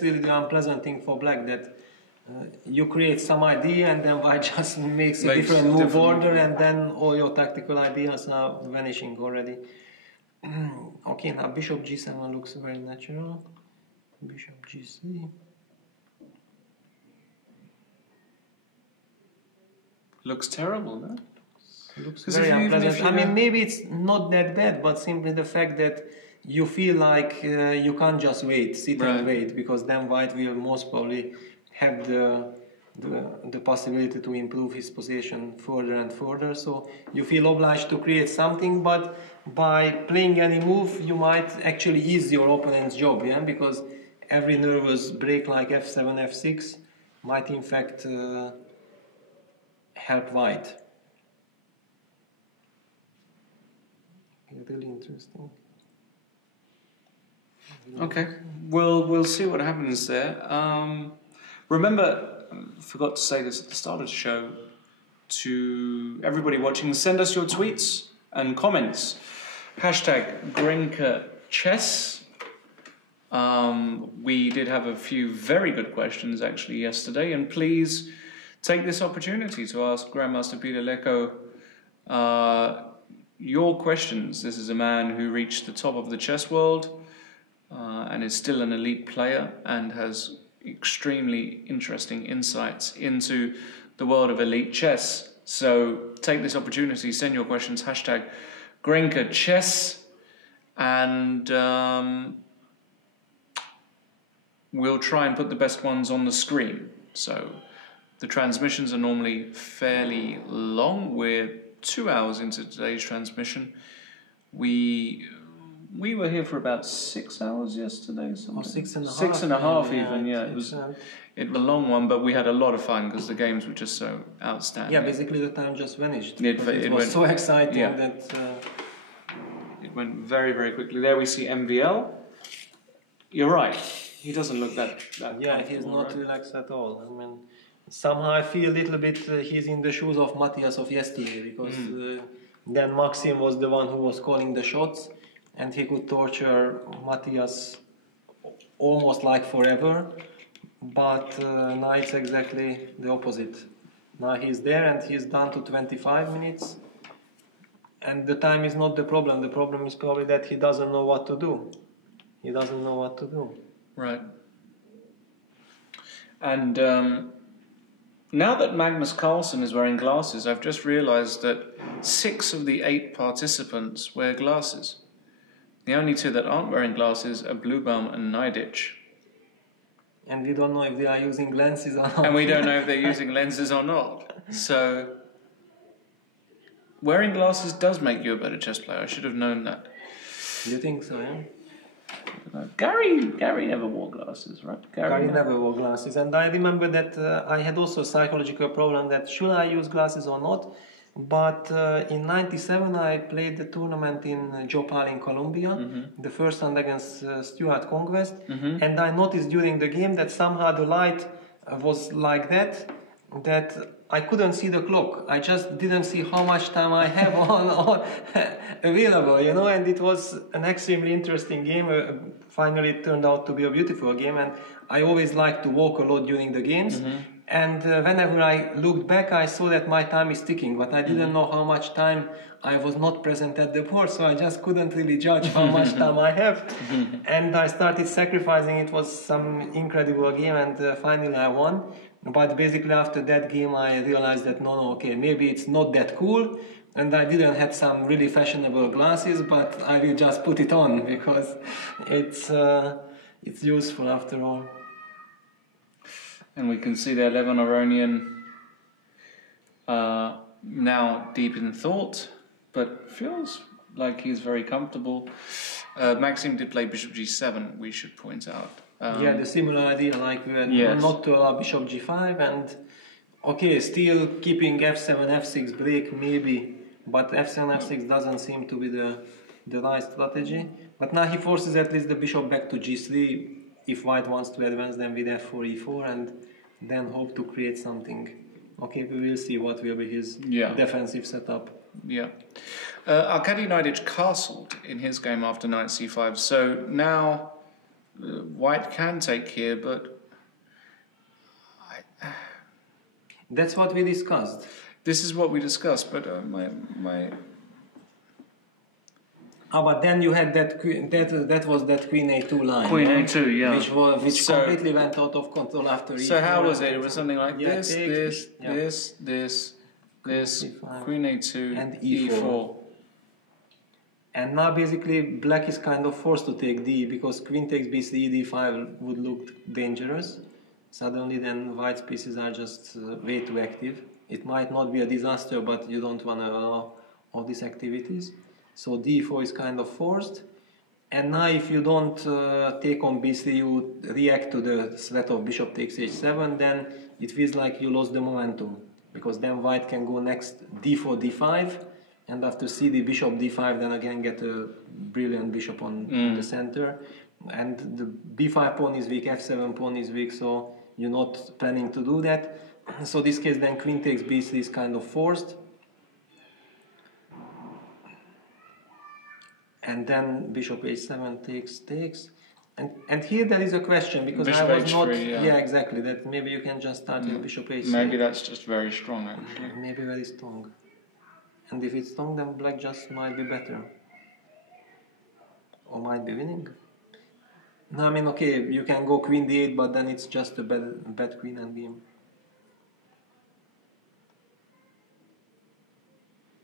really the unpleasant thing for black, that you create some idea and then White just makes a different move order, and then all your tactical ideas are vanishing already. Okay, now bishop g7 looks very natural. Bishop g3. Looks terrible, no? Looks very unpleasant. I mean, maybe it's not that bad, but simply the fact that you feel like you can't just sit and wait, because then White will most probably have the possibility to improve his position further and further. So you feel obliged to create something, but by playing any move, you might actually ease your opponent's job, yeah? Because every nervous break like f7, f6 might in fact help White. Really interesting. Okay, we'll see what happens there. Remember, forgot to say this at the start of the show, to everybody watching, send us your tweets and comments. Hashtag GRENKE chess. We did have a few very good questions actually yesterday, and please take this opportunity to ask Grandmaster Peter Leko your questions. This is a man who reached the top of the chess world and is still an elite player and has extremely interesting insights into the world of elite chess. So take this opportunity, send your questions, hashtag GRENKE chess, and we'll try and put the best ones on the screen. So the transmissions are normally fairly long. We're 2 hours into today's transmission. We were here for about 6 hours yesterday. Or 6.5. 6.5 even, yeah. It was a long one, but we had a lot of fun because the games were just so outstanding. Yeah, basically the time just vanished. It was so exciting that... It went very, very quickly. There we see MVL. You're right. He doesn't look that yeah, he's not relaxed at all. I mean, somehow I feel a little bit he's in the shoes of Matthias of yesterday, because then Maxime was the one who was calling the shots and he could torture Matthias almost like forever, but now it's exactly the opposite. Now he's there and he's down to 25 minutes, and the time is not the problem. The problem is probably that he doesn't know what to do. He doesn't know what to do. Right. And now that Magnus Carlson is wearing glasses, I've just realized that 6 of the 8 participants wear glasses. The only 2 that aren't wearing glasses are Bluebaum and Naiditsch. And we don't know if they are using lenses or not. And we don't know if they're using lenses or not. So, wearing glasses does make you a better chess player. I should have known that. You think so, yeah? Gary never wore glasses, right? Gary never wore glasses. And I remember that I had also a psychological problem that should I use glasses or not. But in '97 I played the tournament in Jopal in Colombia, the first one against Stuart Conquest, and I noticed during the game that somehow the light was like that I couldn't see the clock. I just didn't see how much time I have on available, you know, and it was an extremely interesting game. Finally it turned out to be a beautiful game, and I always like to walk a lot during the games. And whenever I looked back, I saw that my time is ticking, but I didn't know how much time I was not present at the board, so I just couldn't really judge how much time I have. And I started sacrificing. It was some incredible game, and finally I won. But basically after that game, I realized that okay, maybe it's not that cool, and I didn't have some really fashionable glasses, but I will just put it on because it's useful after all. And we can see there Levon Aronian now deep in thought, but feels like he's very comfortable. Maxime did play bishop g7, we should point out. Yeah, the similar idea, like we had not to allow bishop g5, and okay, still keeping f7, f6 break maybe, but f7, f6 doesn't seem to be the right strategy. But now he forces at least the bishop back to g3. If white wants to advance, then with f4, e4, and then hope to create something. Okay, we will see what will be his defensive setup. Yeah. Arkady Naiditsch castled in his game after knight c5, so now white can take here, but that's what we discussed. This is what we discussed, but but then you had that was that queen a2 line. Queen a2, yeah. Which completely went out of control after e4. So how was it? It was something like this, queen a2, and e4. And now basically black is kind of forced to take d, because queen takes b3, d5 would look dangerous. Suddenly then white's pieces are just way too active. It might not be a disaster, but you don't want to allow all these activities. So d4 is kind of forced. And now if you don't take on b3, you react to the threat of bishop takes h7, then it feels like you lost the momentum. Because then white can go next d4, d5, and after cd, bishop d5, then again get a brilliant bishop on the center. And the b5 pawn is weak, f7 pawn is weak, so you're not planning to do that. So this case then queen takes b3 is kind of forced. And then bishop h7 takes. And here there is a question, because bishop I was h3, not... Yeah, exactly, that maybe you can just start with bishop h3. Maybe that's just very strong, actually. Maybe very strong. And if it's strong, then black just might be better. Or might be winning. No, I mean, okay, you can go queen d8, but then it's just a bad queen endgame.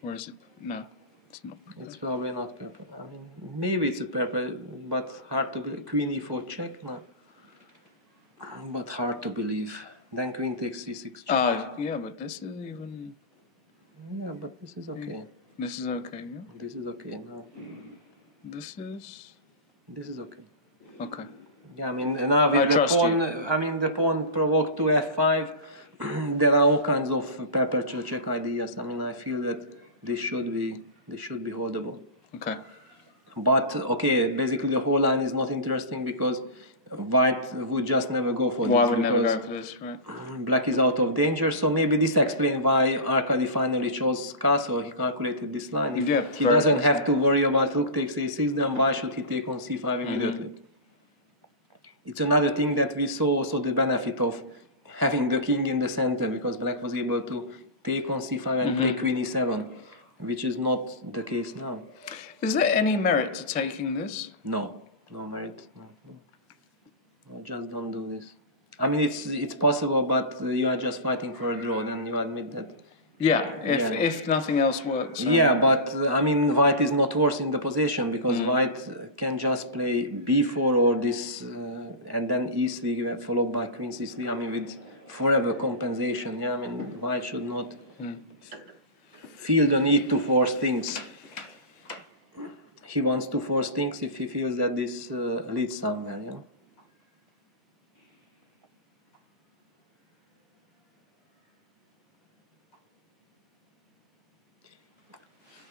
Or is it? No, it's not. It's probably not purple. I mean, maybe it's a purple, but hard to believe. Queen e4 check? No. But hard to believe. Then queen takes c6 check. Yeah, but this is even... Yeah, but this is okay. This is okay, yeah? This is okay now. This is okay. Okay. Yeah, I mean, now with the pawn, I mean, the pawn provoked to f5. There are all kinds of perpetual check ideas. I mean, I feel that this should be holdable. Okay. But okay, basically the whole line is not interesting because white would just never go for this. White would never go for this, right? Black is out of danger, so maybe this explains why Arkady finally chose castle. He calculated this line. If he doesn't have to worry about rook takes a6, then why should he take on c5 immediately? It's another thing that we saw also the benefit of having the king in the center, because black was able to take on c5 and play queen e7, which is not the case now. Is there any merit to taking this? No merit. No, just don't do this. I mean, it's possible, but you are just fighting for a draw. Then you admit that. Yeah, if nothing else works. Yeah, but I mean, white is not worse in the position, because white can just play b4 or this and then e3 followed by queen c3. I mean, with forever compensation. Yeah, I mean, white should not feel the need to force things. He wants to force things if he feels that this leads somewhere. Yeah.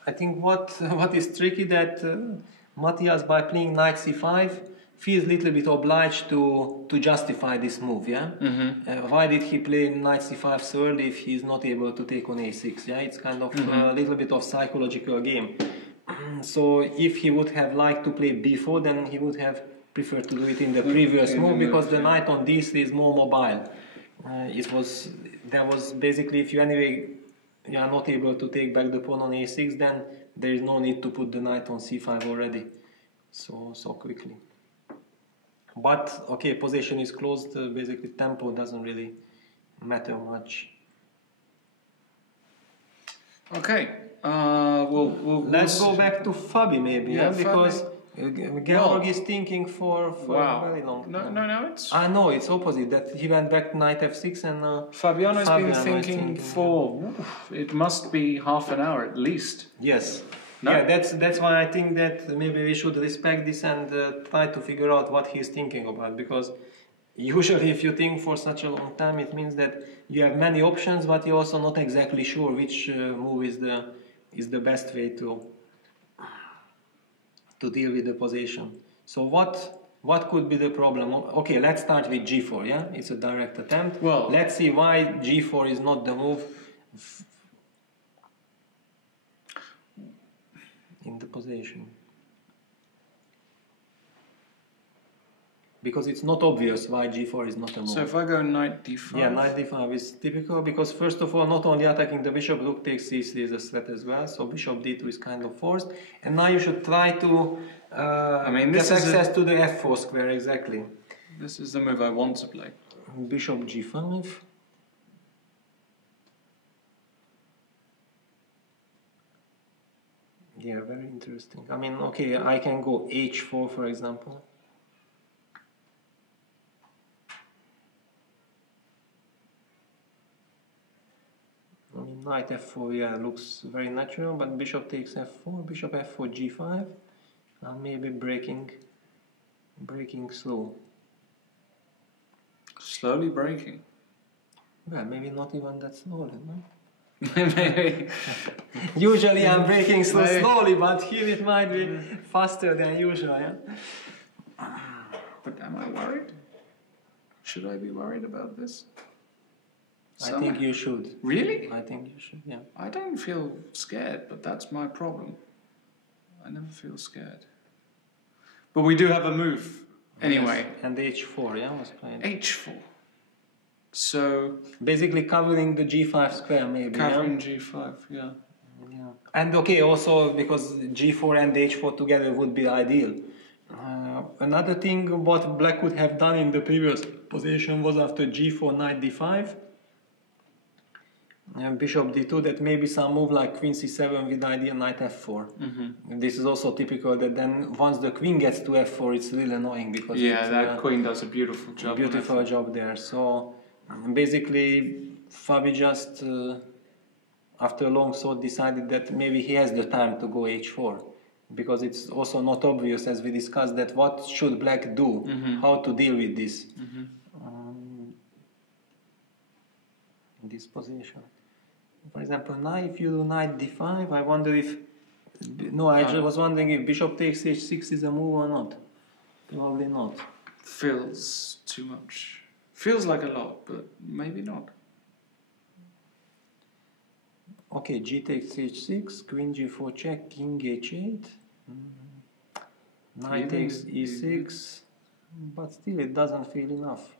I think what is tricky that Matthias, by playing knight c5, feels a little bit obliged to justify this move. Yeah. Why did he play knight c5 so early if he's not able to take on a6? Yeah, it's kind of a little bit of psychological game. So if he would have liked to play b4, then he would have preferred to do it in the previous move, because the knight on d3 is more mobile. There was basically, if you anyway you are not able to take back the pawn on a6, then there is no need to put the knight on c5 already so quickly. But okay, position is closed, basically tempo doesn't really matter much. Okay, let's go back to Fabi maybe, yeah, because Georg is thinking for a very long time. No, it's... No, it's opposite, that he went back knight f6 and... Fabiano's been thinking for... It must be half an hour at least. Yes. No? Yeah, that's why I think that maybe we should respect this and try to figure out what he's thinking about, because usually if you think for such a long time, it means that you have many options, but you're also not exactly sure which move is the best way to deal with the position. So what could be the problem? Okay, let's start with g4, yeah? It's a direct attempt. Well, let's see why g4 is not the move in the position. Because it's not obvious why g4 is not a move. So if I go knight d5... Yeah, knight d5 is typical, because first of all, not only attacking the bishop, rook takes c3 is a threat as well, so bishop d2 is kind of forced. And now you should try to get access to the f4 square, exactly. This is the move I want to play. Bishop g5. Yeah, very interesting. I mean, okay, I can go h4, for example. I mean, knight f4, yeah, looks very natural, but bishop takes f4, bishop f4, g5, and maybe breaking slow. Slowly breaking? Well, maybe not even that slowly, no? Maybe. Usually I'm breaking slowly, but here it might be faster than usual, yeah? But am I worried? Should I be worried about this? I think you should. Really? I think you should, yeah. I don't feel scared, but that's my problem. I never feel scared. But we do have a move, anyway. Yes. And h4, yeah, was playing. h4. So... basically covering the g5 square, maybe, covering g5, yeah. And okay, also because g4 and h4 together would be ideal. Another thing what black could have done in the previous position was after g4, knight d5, and bishop d2, that maybe some move like queen c7 with idea knight f4. This is also typical that then once the queen gets to f4, it's really annoying, because that queen does a beautiful job. Beautiful job there. So basically Fabi just after a long thought decided that maybe he has the time to go h4, because it's also not obvious, as we discussed, that what should black do, how to deal with this in this position. For example, now if you do knight d5, I wonder if... no, I just was wondering if bishop takes h6 is a move or not. Probably not. Feels too much. Feels like a lot, but maybe not. Okay, g takes h6, queen g4 check, king h8. Knight takes e6, but still it doesn't feel enough.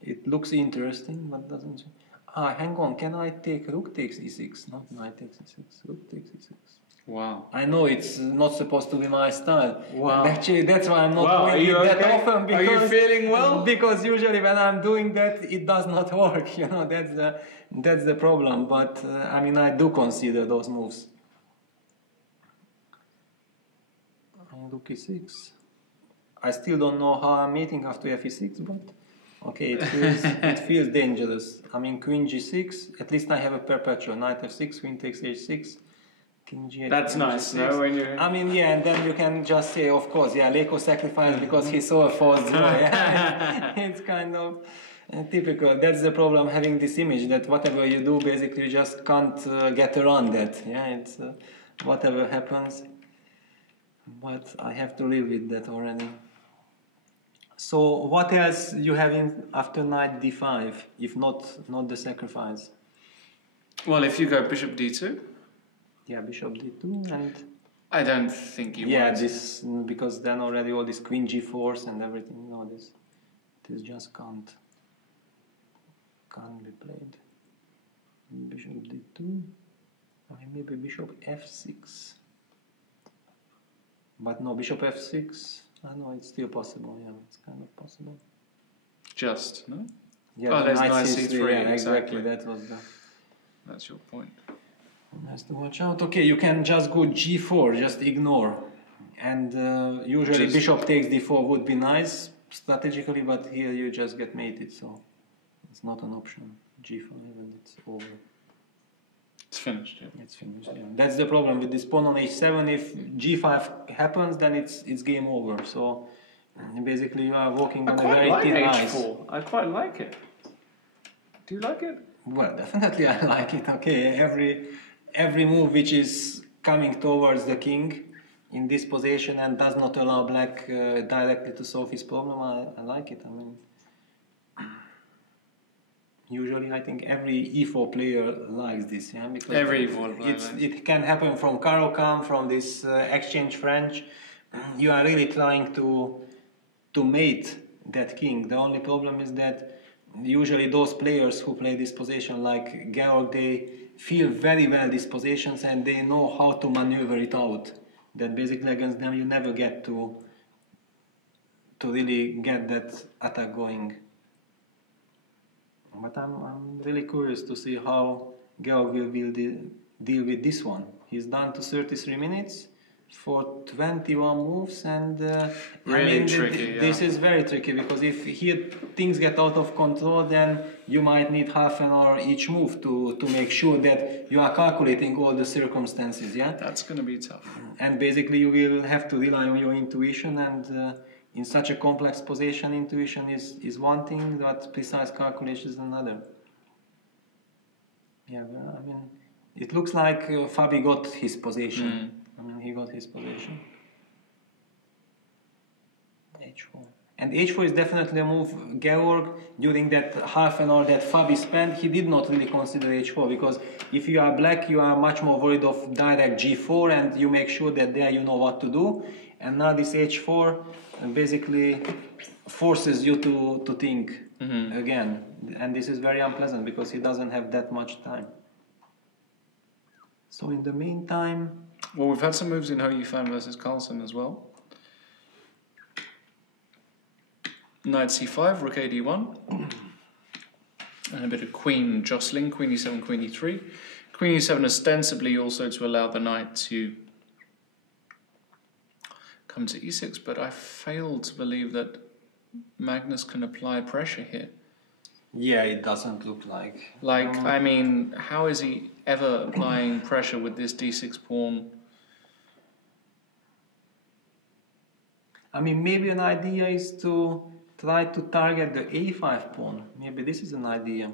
It looks interesting, but doesn't... hang on, can I take rook takes e6? Not knight takes e6, rook takes e6. Wow. I know it's not supposed to be my style. Wow. Actually, that's why I'm not doing it that often. Because, are you feeling well? Because usually when I'm doing that, it does not work. You know, that's the problem. But I mean, I do consider those moves. Rook e6. I still don't know how I'm mating after f6, but okay, it feels dangerous. I mean, queen g6, at least I have a perpetual. Knight f6, queen takes h6, king g8. That's nice, no? When you... I mean, yeah, and then you can just say, of course, yeah, Leko sacrificed because he saw a false draw. Yeah, it's kind of typical. That's the problem having this image, that whatever you do, basically you just can't get around that. Yeah, it's whatever happens. But I have to live with that already. So what else you have in after knight d5, if not the sacrifice? Well, if you go bishop d2. Yeah, bishop d2 and... I don't think you yeah, want. this, because then already all this queen g4s and everything, you know, this just can't be played. Bishop d2, I mean, maybe bishop f6. But no, bishop f6, I know it's still possible, yeah, it's kind of possible. Just, no? Yeah, oh, there's knight c3, c3, yeah, exactly, that was the... That's your point. Has to watch out. Okay, you can just go g4, just ignore. And usually bishop takes d4 would be nice strategically, but here you just get mated, so it's not an option. g5 and it's over. It's finished, yeah. It's finished, yeah. That's the problem with this pawn on h7. If g5 happens, then it's game over. So basically you are walking on a very thin ice. I quite like it. Do you like it? Well, definitely I like it. Okay, every move which is coming towards the king in this position and does not allow black directly to solve his problem, I like it. I mean, usually I think every e4 player likes this, yeah, because every e4 player it can happen from Caro-Kann, from this exchange French. You are really trying to mate that king. The only problem is that usually those players who play this position, like Georg, they feel very well these positions and they know how to maneuver it out. That basically against them you never get to really get that attack going. But I'm really curious to see how Georg will deal with this one. He's down to 33 minutes for 21 moves, and really tricky. This is very tricky, because if here things get out of control, then you might need half an hour each move to make sure that you are calculating all the circumstances. Yeah, that's going to be tough. And basically you will have to rely on your intuition, and in such a complex position, intuition is one thing, but precise calculation is another. Yeah, well, I mean, it looks like Fabi got his position. I mean, he got his position. h4. And h4 is definitely a move. Georg, during that half an hour that Fabi spent, he did not really consider h4, because if you are black, you are much more worried of direct g4, and you make sure that there you know what to do. And now this h4 basically forces you to think again. And this is very unpleasant, because he doesn't have that much time. So in the meantime... Well, we've had some moves in Hou Yifan versus Carlson as well. Knight c5, rook a d1. And a bit of queen jostling, queen e7, queen e3. Queen e7 ostensibly also to allow the knight to come to e6, but I fail to believe that Magnus can apply pressure here. Yeah, it doesn't look like. Like, I mean, how is he ever applying pressure with this d6 pawn? I mean, maybe an idea is to try to target the a5 pawn. Maybe this is an idea.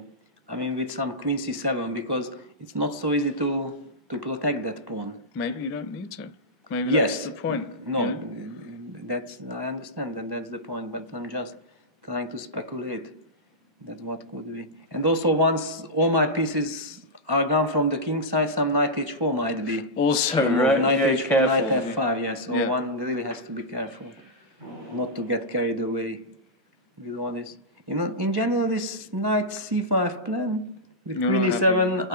I mean, with some queen c7, because it's not so easy to protect that pawn. Maybe you don't need to. Maybe yes, that's the point. No, yeah. I understand that that's the point, but I'm just trying to speculate that what could be. And also, once all my pieces are gone from the king side, some knight h4 might be. Also, right? Knight h4, careful, knight f5, yeah, so one really has to be careful not to get carried away with all this. In general, this knight c5 plan with queen e7,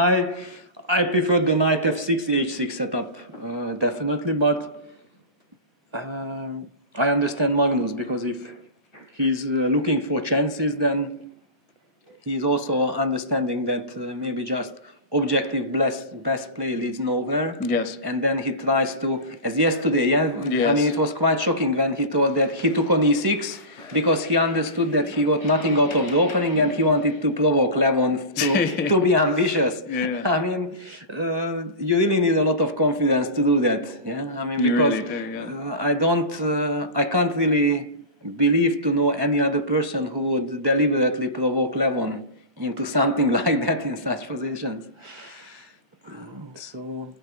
I prefer the knight f6, h6 setup, definitely, but I understand Magnus, because if he's looking for chances, then he's also understanding that maybe just objective best play leads nowhere. Yes. And then he tries to, as yesterday, yeah? Yes. I mean, it was quite shocking when he told that he took on e6 because he understood that he got nothing out of the opening and he wanted to provoke Levon to be ambitious. Yeah. I mean, you really need a lot of confidence to do that. Yeah, I mean, because you really do, yeah. I can't really believe to know any other person who would deliberately provoke Levon into something like that in such positions. So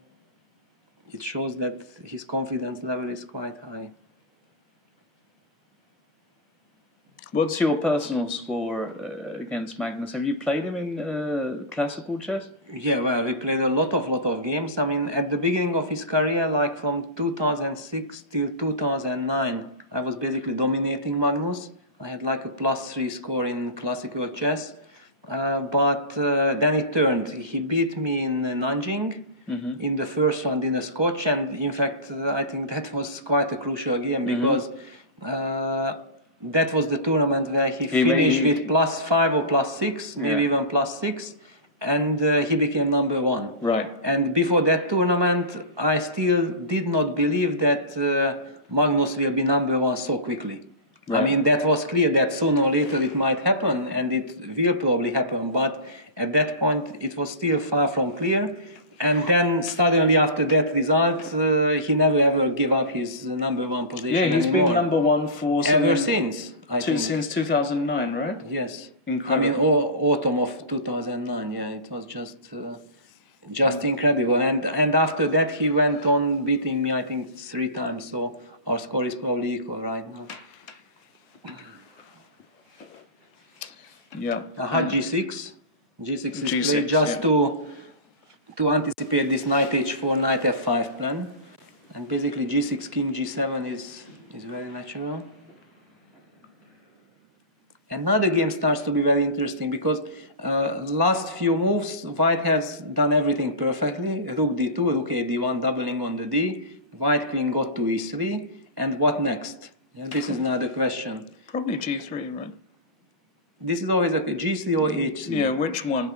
it shows that his confidence level is quite high. What's your personal score against Magnus? Have you played him in classical chess? Yeah, well, we played a lot of games. I mean, at the beginning of his career, like from 2006 till 2009, I was basically dominating Magnus. I had like a +3 score in classical chess. But then it turned. He beat me in Nanjing in the first round in a Scotch, and in fact, I think that was quite a crucial game because that was the tournament where he finished with +5 or +6, maybe even +6, and he became number 1. Right. And before that tournament, I still did not believe that Magnus will be number 1 so quickly. Right. I mean, that was clear that sooner or later it might happen, and it will probably happen, but at that point it was still far from clear. And then suddenly after that result, he never ever gave up his number 1 position. Yeah, he's anymore. been number 1 for ever since. I think. Since 2009, right? Yes. Incredible. I mean, autumn of 2009. Yeah, it was just incredible. And after that, he went on beating me, I think, 3 times. So our score is probably equal right now. Yeah. G6. G6 is G6, played just to anticipate this knight h4, knight f5 plan. And basically G6, king G7 is very natural. Another game starts to be very interesting because last few moves, white has done everything perfectly. Rook d2, rook a d1, doubling on the d. White queen got to e3. And what next? Yeah, this is another question. Probably g3, right? This is always a g3 or h3. Yeah, which one?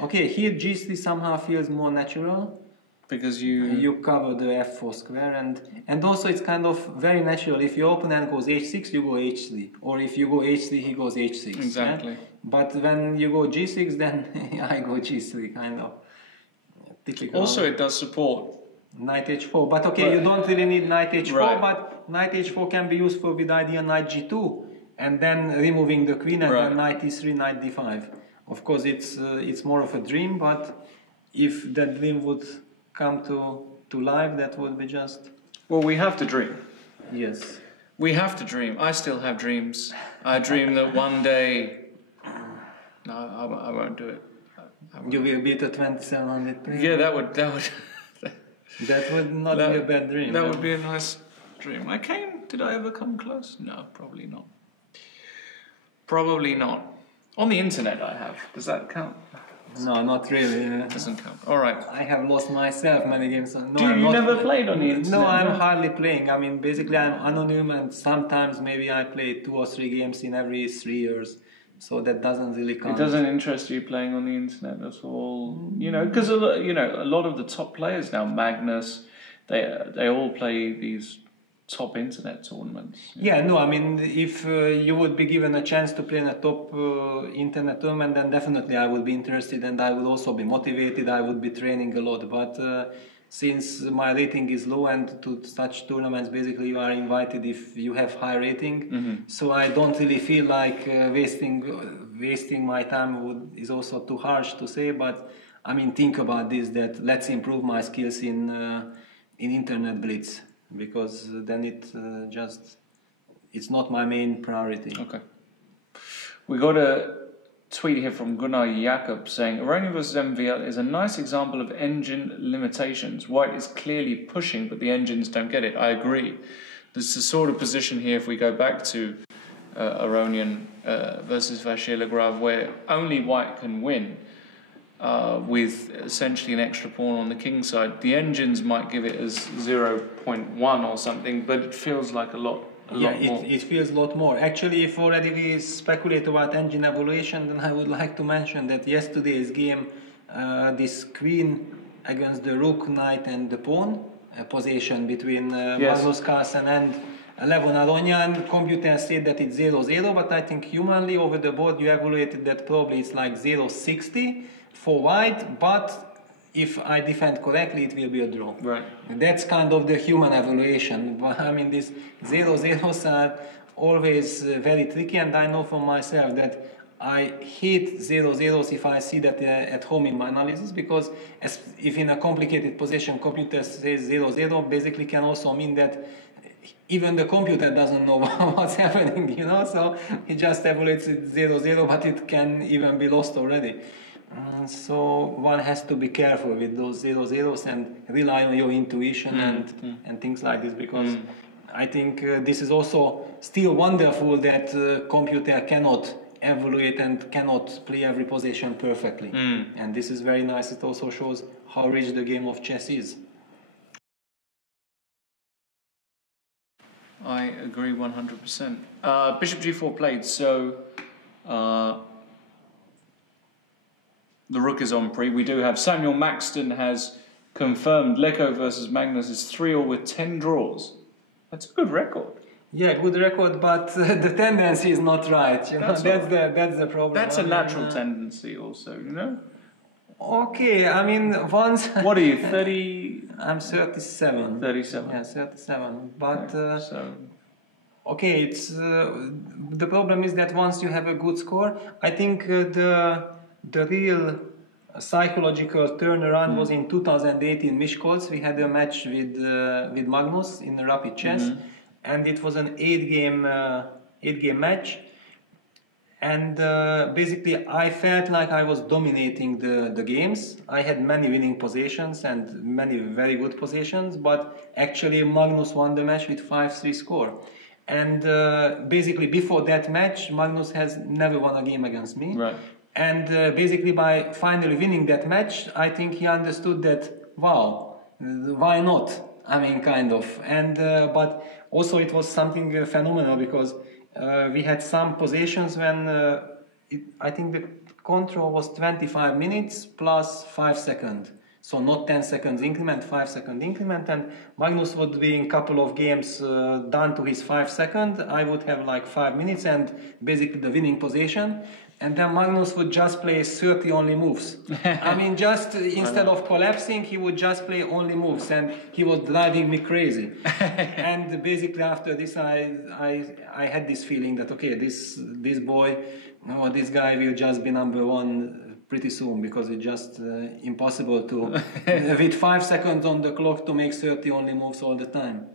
Okay, here g3 somehow feels more natural. Because you cover the f4 square, and also it's kind of very natural. If your opponent goes h6, you go h3, or if you go h3, he goes h6. Exactly. Yeah? But when you go g6, then I go g3, kind of. Typical. Also, it does support knight h4, but okay, you don't really need knight h4, right. But knight h4 can be useful with idea knight g2, and then removing the queen, and right. then knight e3, knight d5. Of course, it's more of a dream, but if that dream would come to life, that would be just... Well, we have to dream. Yes. We have to dream. I still have dreams. I dream that one day... No, I won't do it. You will beat a 2700 player. Yeah, that would that would not be a bad dream. That would be a nice dream. Did I ever come close? No, probably not. Probably not. On the internet I have. Does that count? No, not really. Doesn't count. All right. I have lost myself many games. No, you never played on the internet? No, I'm hardly playing. I mean, basically I'm anonymous, and sometimes maybe I play 2 or 3 games in every 3 years. So that doesn't really count. It doesn't interest you playing on the internet at all? You know, because a lot of the top players now, Magnus, they all play these top internet tournaments. Yeah, no, I mean, if you would be given a chance to play in a top internet tournament, then definitely I would be interested, and I would also be motivated. I would be training a lot, but since my rating is low, and to such tournaments basically you are invited if you have high rating, so I don't really feel like wasting my time is also too harsh to say, but I mean, think about this, that let's improve my skills in internet blitz, because then it's not my main priority. Okay. We got a tweet here from Gunnar Jakob saying, Aronian vs MVL is a nice example of engine limitations. White is clearly pushing, but the engines don't get it. I agree. There's a sort of position here, if we go back to Aronian versus Vachier-Lagrave, where only white can win with essentially an extra pawn on the king side. The engines might give it as 0.1 or something, but it feels like a lot more. It feels a lot more. Actually, if already we speculate about engine evaluation, then I would like to mention that yesterday's game this queen against the rook, knight, and the pawn position between Yes. Magnus Carlsen and Levon Aronian. Computers say that it's 0-0, but I think humanly over the board you evaluated that probably it's like 0-60 for white, but if I defend correctly, it will be a draw. Right. That's kind of the human evaluation. I mean, these 0-0s are always very tricky, and I know from myself that I hate 0-0s if I see that at home in my analysis, because if in a complicated position computer says 0-0, basically can also mean that even the computer doesn't know what's happening, you know, so it just evaluates it 0-0, but it can even be lost already. So one has to be careful with those 0-0s and rely on your intuition and things like this, because I think this is also still wonderful that computer cannot evaluate and cannot play every position perfectly. And this is very nice. It also shows how rich the game of chess is. I agree 100%. Bishop g4 played, so the rook is on pre. We do have Samuel Maxton has confirmed Leko versus Magnus is 3-all with 10 draws. That's a good record. Yeah, good record, but the tendency is not right. You know, that's the problem. That's a natural tendency, also. You know. Okay, I mean once. What are you? 30. I'm 37. 37. Yeah, 37. But so. okay, it's the problem is that once you have a good score, I think the real psychological turnaround was in 2008 in Miskolc. We had a match with Magnus in rapid chess, and it was an 8-game match. And basically, I felt like I was dominating the games. I had many winning positions and many very good positions, but actually Magnus won the match with 5-3 score. And basically, before that match, Magnus has never won a game against me. Right. And basically, by finally winning that match, I think he understood that, wow, why not? I mean, kind of. And but also it was something phenomenal, because we had some positions when I think the control was 25 minutes plus 5 seconds. So not 10 seconds increment, 5 second increment, and Magnus would be in a couple of games done to his 5 seconds. I would have like 5 minutes and basically the winning position. And then Magnus would just play 30 only moves. I mean, just instead of collapsing, he would just play only moves, and he was driving me crazy. And basically after this, I had this feeling that, okay, this boy, no, this guy will just be number one pretty soon, because it's just impossible to, with 5 seconds on the clock, to make 30 only moves all the time.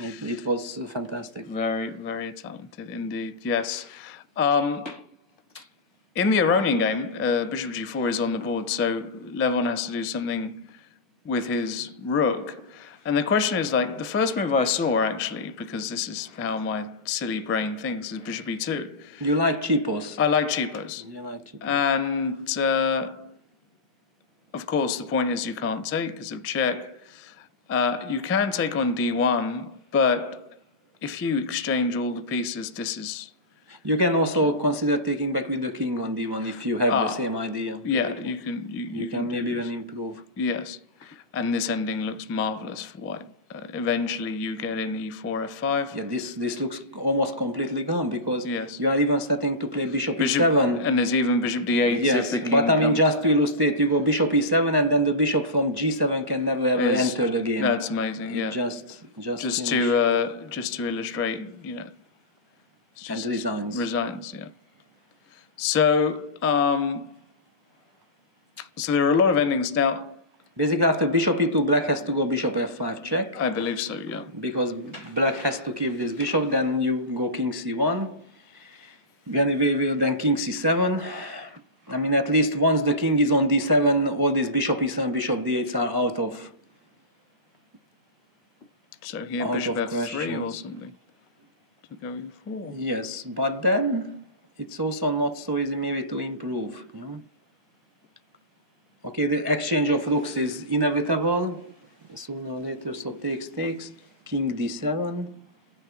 It was fantastic. Very, very talented indeed, yes. In the Aronian game, Bishop g4 is on the board, so Levon has to do something with his rook. And the question is, like, the first move I saw, actually, because this is how my silly brain thinks, is Bishop e2. You like cheapos? I like cheapos. You like cheapos. And, of course, the point is you can't take because of check. You can take on d1, but if you exchange all the pieces, this is... You can also consider taking back with the king on d1 if you have the same idea. Yeah, you can. You can maybe even improve. Yes, and this ending looks marvelous for white. Eventually, you get in e4, f5. Yeah, this looks almost completely gone, because yes, you are even starting to play bishop e7. And there's even bishop d8. Yes, if the king but I mean, comes. just to illustrate, you go bishop e7, and then the bishop from g7 can never ever enter the game. That's amazing. Yeah, just to illustrate, you know. And resigns. Resigns, yeah. So, so there are a lot of endings now. Basically, after bishop e2, black has to go bishop f5 check. I believe so, yeah. Because black has to keep this bishop, then you go king c1. Then king c7. I mean, at least once the king is on d7, all these bishop e7, bishop d8s are out of. So here, bishop f3 or something. To go e4. Yes, but then it's also not so easy maybe to improve. You know? Okay, the exchange of rooks is inevitable sooner or later, so takes. King d7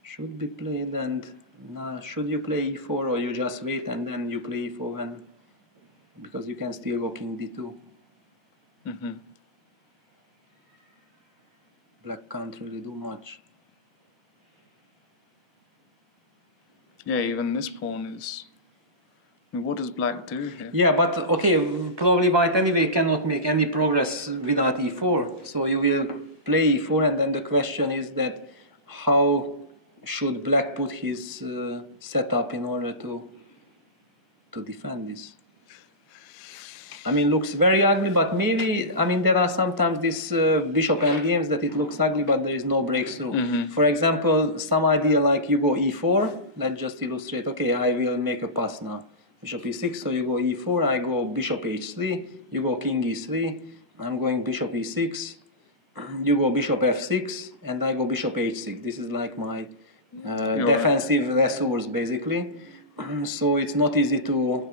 should be played, and now should you play e4 or you just wait and then you play e4 when because you can still go king d2. Mm-hmm. Black can't really do much. Yeah, even this pawn is... I mean, what does black do here? Yeah, but okay, probably white anyway cannot make any progress without e4. So you will play e4, and then the question is that how should black put his setup in order to defend this? I mean, looks very ugly, but maybe, I mean, there are sometimes these bishop endgames that it looks ugly, but there is no breakthrough. Mm-hmm. For example, some idea like you go e4, let's just illustrate, okay, I will make a pass now. Bishop e6, so you go e4, I go bishop h3, you go king e3, I'm going bishop e6, you go bishop f6, and I go bishop h6. This is like my defensive resource, basically. So it's not easy to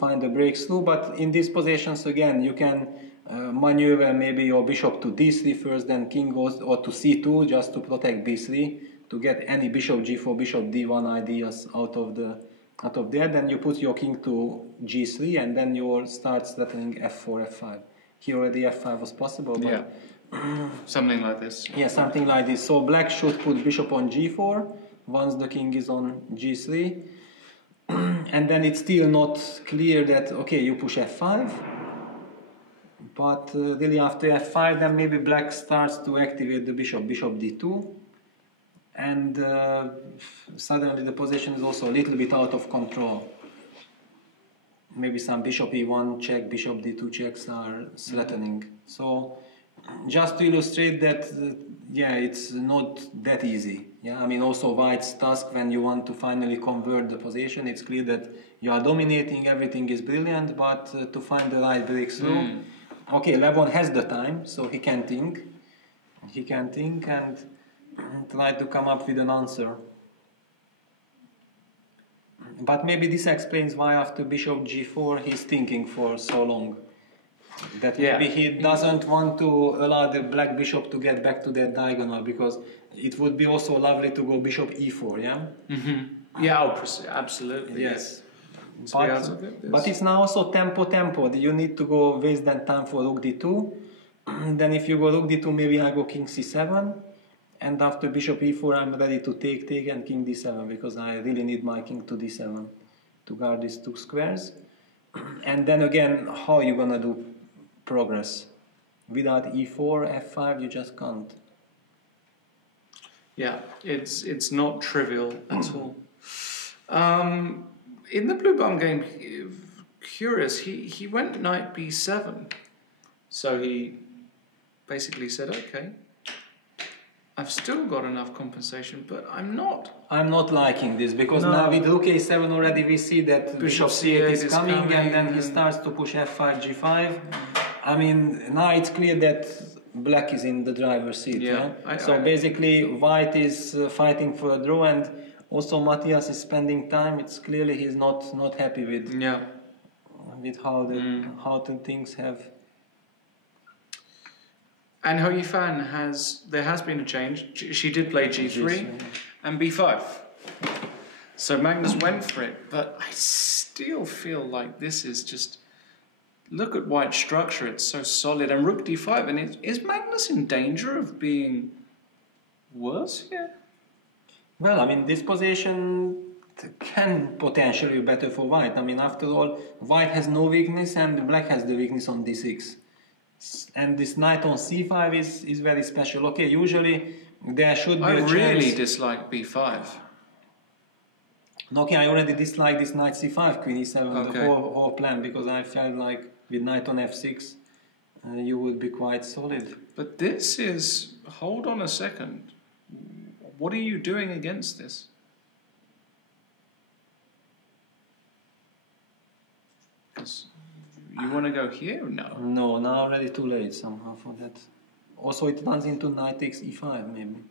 find a breakthrough, but in these positions again you can maneuver maybe your bishop to d3 first, then king goes, or to c2 just to protect b3, to get any bishop g4, bishop d1 ideas out of there. Then you put your king to g3, and then you start threatening f4, f5. Here already f5 was possible, but yeah. Something like this. Yeah, something like this. So black should put bishop on g4 once the king is on g3. And then it's still not clear that, okay, you push f5. But really after f5, then maybe black starts to activate the bishop d2. And suddenly the position is also a little bit out of control. Maybe some bishop e1 check, bishop d2 checks are threatening. So just to illustrate that, yeah, it's not that easy. Yeah, I mean, also white's task when you want to finally convert the position, it's clear that you are dominating, everything is brilliant, but to find the right breakthrough, okay, Levon has the time, so he can think. He can think and try to come up with an answer. But maybe this explains why after bishop g4 he's thinking for so long. That maybe he doesn't want to allow the black bishop to get back to that diagonal, because it would be also lovely to go bishop e4, yeah? Mm-hmm. Yeah, absolutely. Yes. But it's now also tempo. You need to go waste that time for rook d2. Then if you go rook d2, maybe I go king c7. And after bishop e4, I'm ready to take and king d7, because I really need my king to d7 to guard these two squares. And then again, how are you gonna do progress? Without e4, f5, you just can't. Yeah, it's not trivial at all. In the Bluebaum game, curious, he went knight b7. So he basically said, okay, I've still got enough compensation, but I'm not liking this, because now with rook a7 already we see that bishop c8 is coming, and then he starts to push f5, g5. I mean, now it's clear that black is in the driver's seat. Yeah. So basically white is fighting for a draw, and also Matthias is spending time. It's clearly he's not happy with how the things have. And Hou Yifan there has been a change. She did play g3 and b5. So Magnus went for it, but I still feel like this is just, look at white's structure, it's so solid. And rook d5, and is Magnus in danger of being worse here? Well, I mean, this position can potentially be better for white. I mean, after all, white has no weakness and black has the weakness on d6. And this knight on c5 is very special. Okay, usually there should be a chance. I really dislike b5. Okay, I already dislike this knight c5, queen e7, the whole plan, because I felt like with knight on f6 you would be quite solid. But this is, hold on a second, what are you doing against this? Because you want to go here? No. No, now already too late somehow for that. Also it runs into knight takes e5 maybe.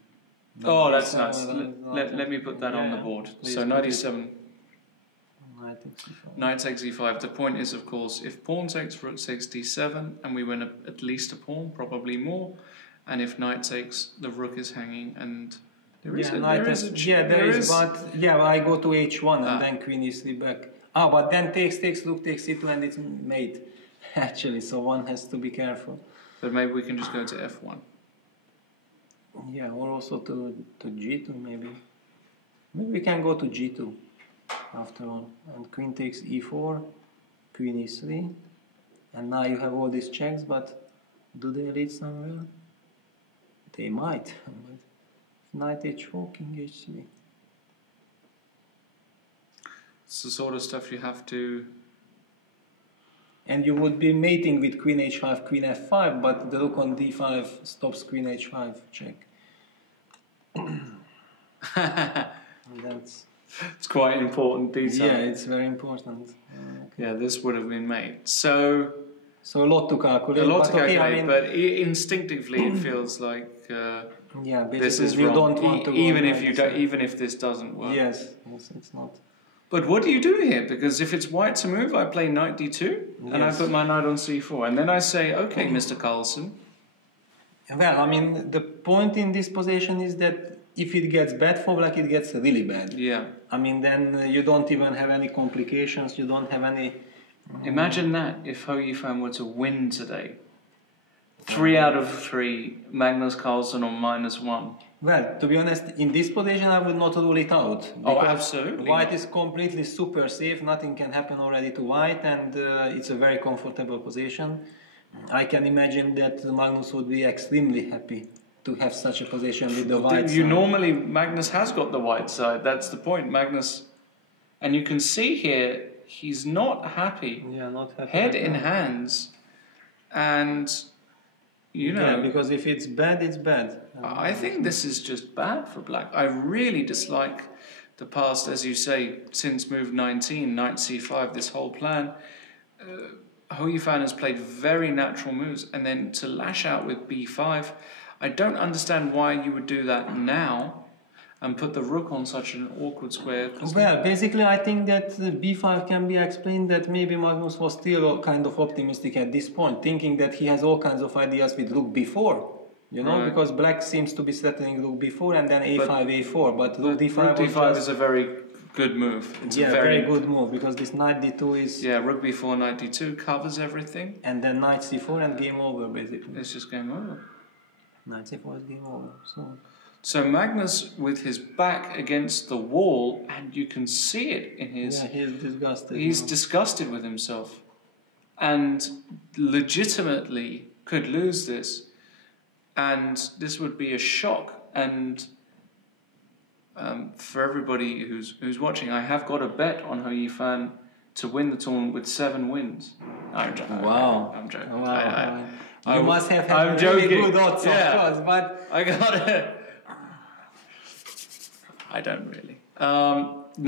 Oh, that's nice. Let me put that on the board. So knight e7. Knight takes e5. The point is, of course, if pawn takes, rook takes d7, and we win at least a pawn, probably more. And if knight takes, the rook is hanging, and there is but I go to h1 and then queen e3 back. Ah, but then takes, rook takes c2 and it's mate, actually, so one has to be careful. But maybe we can just go to f1. Yeah, or also to g2 maybe. Maybe we can go to g2 after all. And queen takes e4, queen e3. And now you have all these checks, but do they lead somewhere? They might. Knight h4, king h3. It's the sort of stuff you have to... And you would be mating with queen h5, queen f5, but the rook on d5 stops queen h5 check. That's... It's quite an important detail. Yeah, it's very important. Okay. Yeah, this would have been made. So a lot to calculate. A lot to calculate, okay, I mean, but instinctively it feels like yeah, this is you wrong. Don't want to even if this doesn't work. Yes, it's not. But what do you do here? Because if it's white to move, I play knight d2, and I put my knight on c4, and then I say, okay, Mr. Carlson. Well, I mean, the point in this position is that if it gets bad for black, it gets really bad. Yeah. I mean, then you don't even have any complications, you don't have any... Imagine that, if Hou Yifan were to win today. 3 out of 3, Magnus Carlsen on -1. Well, to be honest, in this position I would not rule it out. Oh, absolutely. White is completely super safe, nothing can happen already to white, and it's a very comfortable position. I can imagine that Magnus would be extremely happy to have such a position with the white side. Normally, Magnus has got the white side, that's the point. Magnus, and you can see here, he's not happy. Yeah, not happy. Head in hands, and... You know, yeah, because if it's bad, it's bad. I think this is just bad for black. I really dislike the past, as you say, since move 19, knight c5, this whole plan. Hou Yifan has played very natural moves, and then to lash out with b5, I don't understand why you would do that now and put the rook on such an awkward square. Well, basically I think that b5 can be explained that maybe Magnus was still kind of optimistic at this point, thinking that he has all kinds of ideas with rook b4, you know, right. Because black seems to be threatening rook b4 and then a5, a4, but rook d5 is a very good move. It's a very good move, because this knight d2 is... Yeah, rook b4, knight d2 covers everything. And then knight c4 and game over, basically. It's just game over. Knight c4 is game over, So Magnus with his back against the wall, and you can see it in his... Yeah, he's disgusted. He's disgusted with himself. And legitimately could lose this. And this would be a shock. And for everybody who's watching, I have got a bet on Hou Yifan to win the tournament with 7 wins. Wow. I'm joking. Wow. You must have had I'm really joking. good odds, of course, but... I got it. I don't really.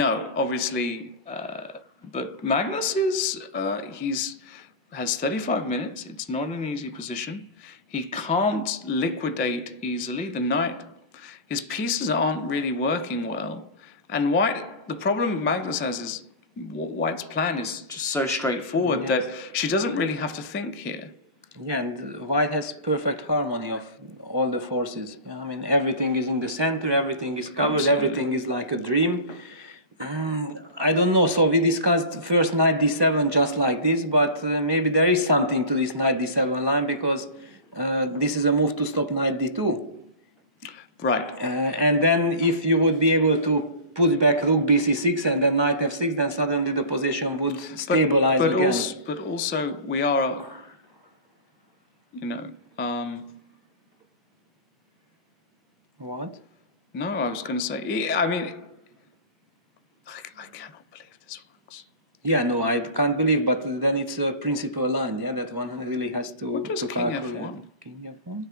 No, obviously, but Magnus is, has 35 minutes. It's not an easy position. He can't liquidate easily. The knight, his pieces aren't really working well. And white, the problem Magnus has is white's plan is just so straightforward that she doesn't really have to think here. Yeah, and white has perfect harmony of all the forces. I mean, everything is in the center, everything is covered, Absolutely. Everything is like a dream. I don't know, so we discussed first knight d7 just like this, but maybe there is something to this knight d7 line, because this is a move to stop knight d2. Right. And then if you would be able to put back rook bc6 and then knight f6, then suddenly the position would stabilize again. But also we are... You know, What? No, I was going to say, I mean, I cannot believe this works. Yeah, no, I can't believe, but then it's a principal line, yeah, that one really has to... What does king calculate. f1? King f1?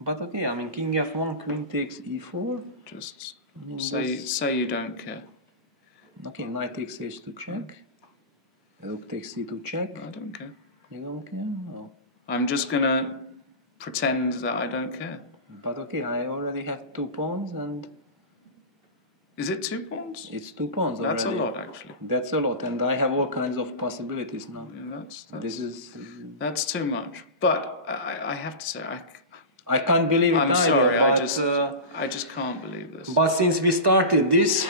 But okay, I mean, king f1, queen takes e4. Just say you don't care. Okay, knight takes h2 check. Rook takes c2 check. I don't care. You don't care? No. I'm just going to pretend that I don't care. But okay, I already have 2 pawns and... Is it 2 pawns? It's 2 pawns already. That's a lot, actually. That's a lot, and I have all kinds of possibilities now. Yeah, that's too much. But I have to say, I can't believe it I'm either, sorry, but, I just can't believe this. But since we started this...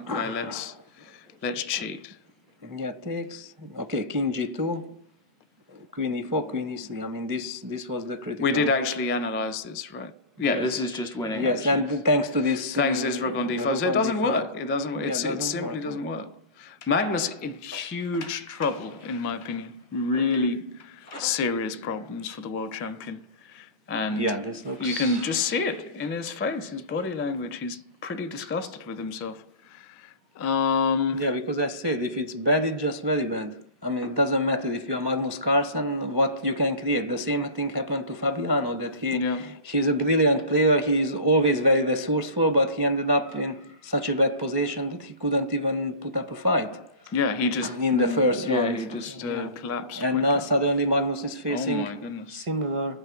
Okay, let's cheat. Yeah, takes. Okay, king g2, queen e4, queen e3. I mean, this was the critical. We did actually analyze this, right? Yeah, yes. This is just winning. Yes, actually. and thanks to this. Thanks to this rook on d5. So it doesn't work. It doesn't. Yeah, It simply doesn't work. Magnus in huge trouble, in my opinion. Really serious problems for the world champion. And yeah, this looks... you can just see it in his face, his body language. He's pretty disgusted with himself. Yeah, because I said, if it's bad, it's just very bad. I mean, it doesn't matter if you are Magnus Carlsen, what you can create. The same thing happened to Fabiano, that he's a brilliant player, he's always very resourceful, but he ended up in such a bad position that he couldn't even put up a fight. Yeah, he just... in the first round. Yeah, he just collapsed. And now suddenly Magnus is facing similar...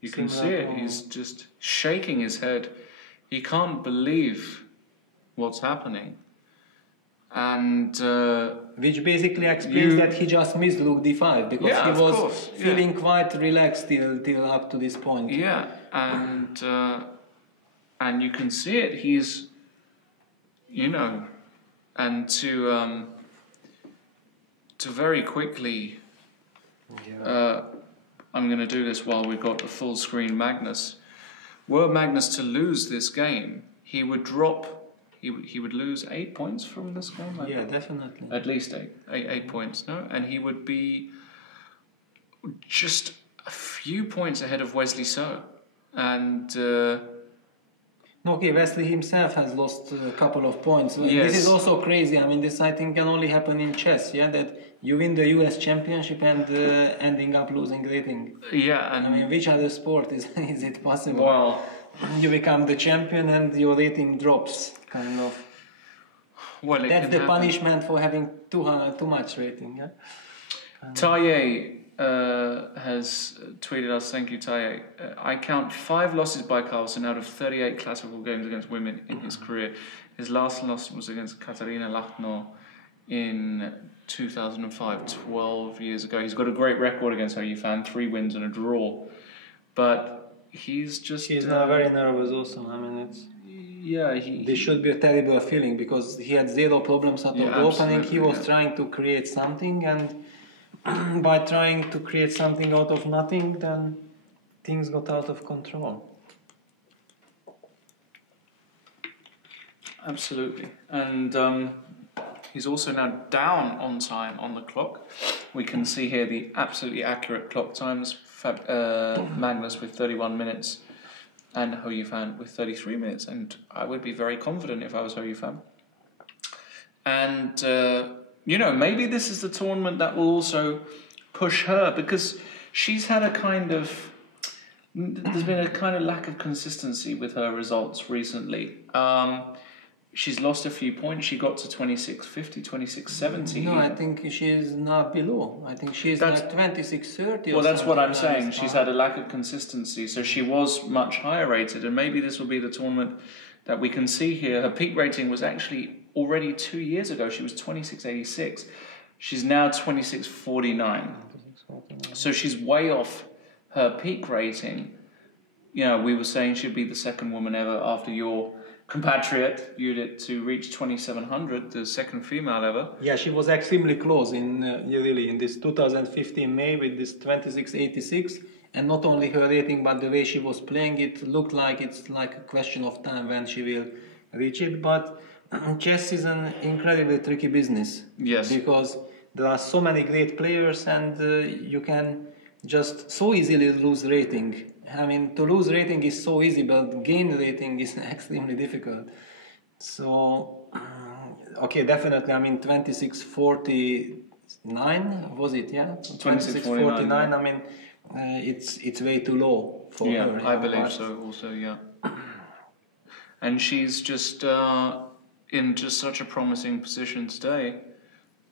You can similar see it, he's just shaking his head. He can't believe what's happening. And which basically explains that he just missed rook d5 because he was feeling quite relaxed till up to this point. Yeah, and you can see it. He's, you know, and to very quickly. I'm going to do this while we've got the full screen Magnus. Were Magnus to lose this game, he would drop. He would lose 8 points from this game. Yeah, definitely. At least eight points, no? And he would be just a few points ahead of Wesley So. And... okay, Wesley himself has lost a couple of points. Yes. This is also crazy. I mean, this I think can only happen in chess, yeah? That you win the US championship and ending up losing rating. Yeah, and... I mean, which other sport is it possible? Well... You become the champion and your rating drops, kind of. Well, that's the punishment for having too much rating, yeah? Taye has tweeted us, thank you Taye. I count 5 losses by Carlson out of 38 classical games against women in his career. His last loss was against Katarina Lachno in 2005, 12 years ago. He's got a great record against Hou Yifan, 3 wins and a draw. But he's now very nervous also. I mean, it's... Yeah, this should be a terrible feeling because he had 0 problems out of the opening. He was trying to create something, and by trying to create something out of nothing, then things got out of control. Absolutely. And he's also now down on time on the clock. We can see here the absolutely accurate clock times. Magnus with 31 minutes and Hou Yifan with 33 minutes. And I would be very confident if I was Hou Yifan. And, you know, maybe this is the tournament that will also push her, because she's had a kind of... There's been a kind of lack of consistency with her results recently. She's lost a few points. She got to 26.50, 26.70. No, I think she's now below. I think she's like 26.30. Well, that's what I'm saying. She's had a lack of consistency. So she was much higher rated. And maybe this will be the tournament that we can see here. Her peak rating was actually already 2 years ago. She was 26.86. She's now 26.49. So she's way off her peak rating. You know, we were saying she'd be the second woman ever after your compatriot Judith to reach 2700, the second female ever. Yeah, she was extremely close in this 2015 May with this 26.86, and not only her rating but the way she was playing, it looked like it's like a question of time when she will reach it. But chess is an incredibly tricky business. Yes. Because there are so many great players and you can just so easily lose rating. I mean, to lose rating is so easy, but gain rating is extremely difficult. So, okay, definitely, I mean, 26.49, was it, yeah? 26.49, I mean, it's way too low for her. Yeah, I believe so also, yeah. And she's just in just such a promising position today.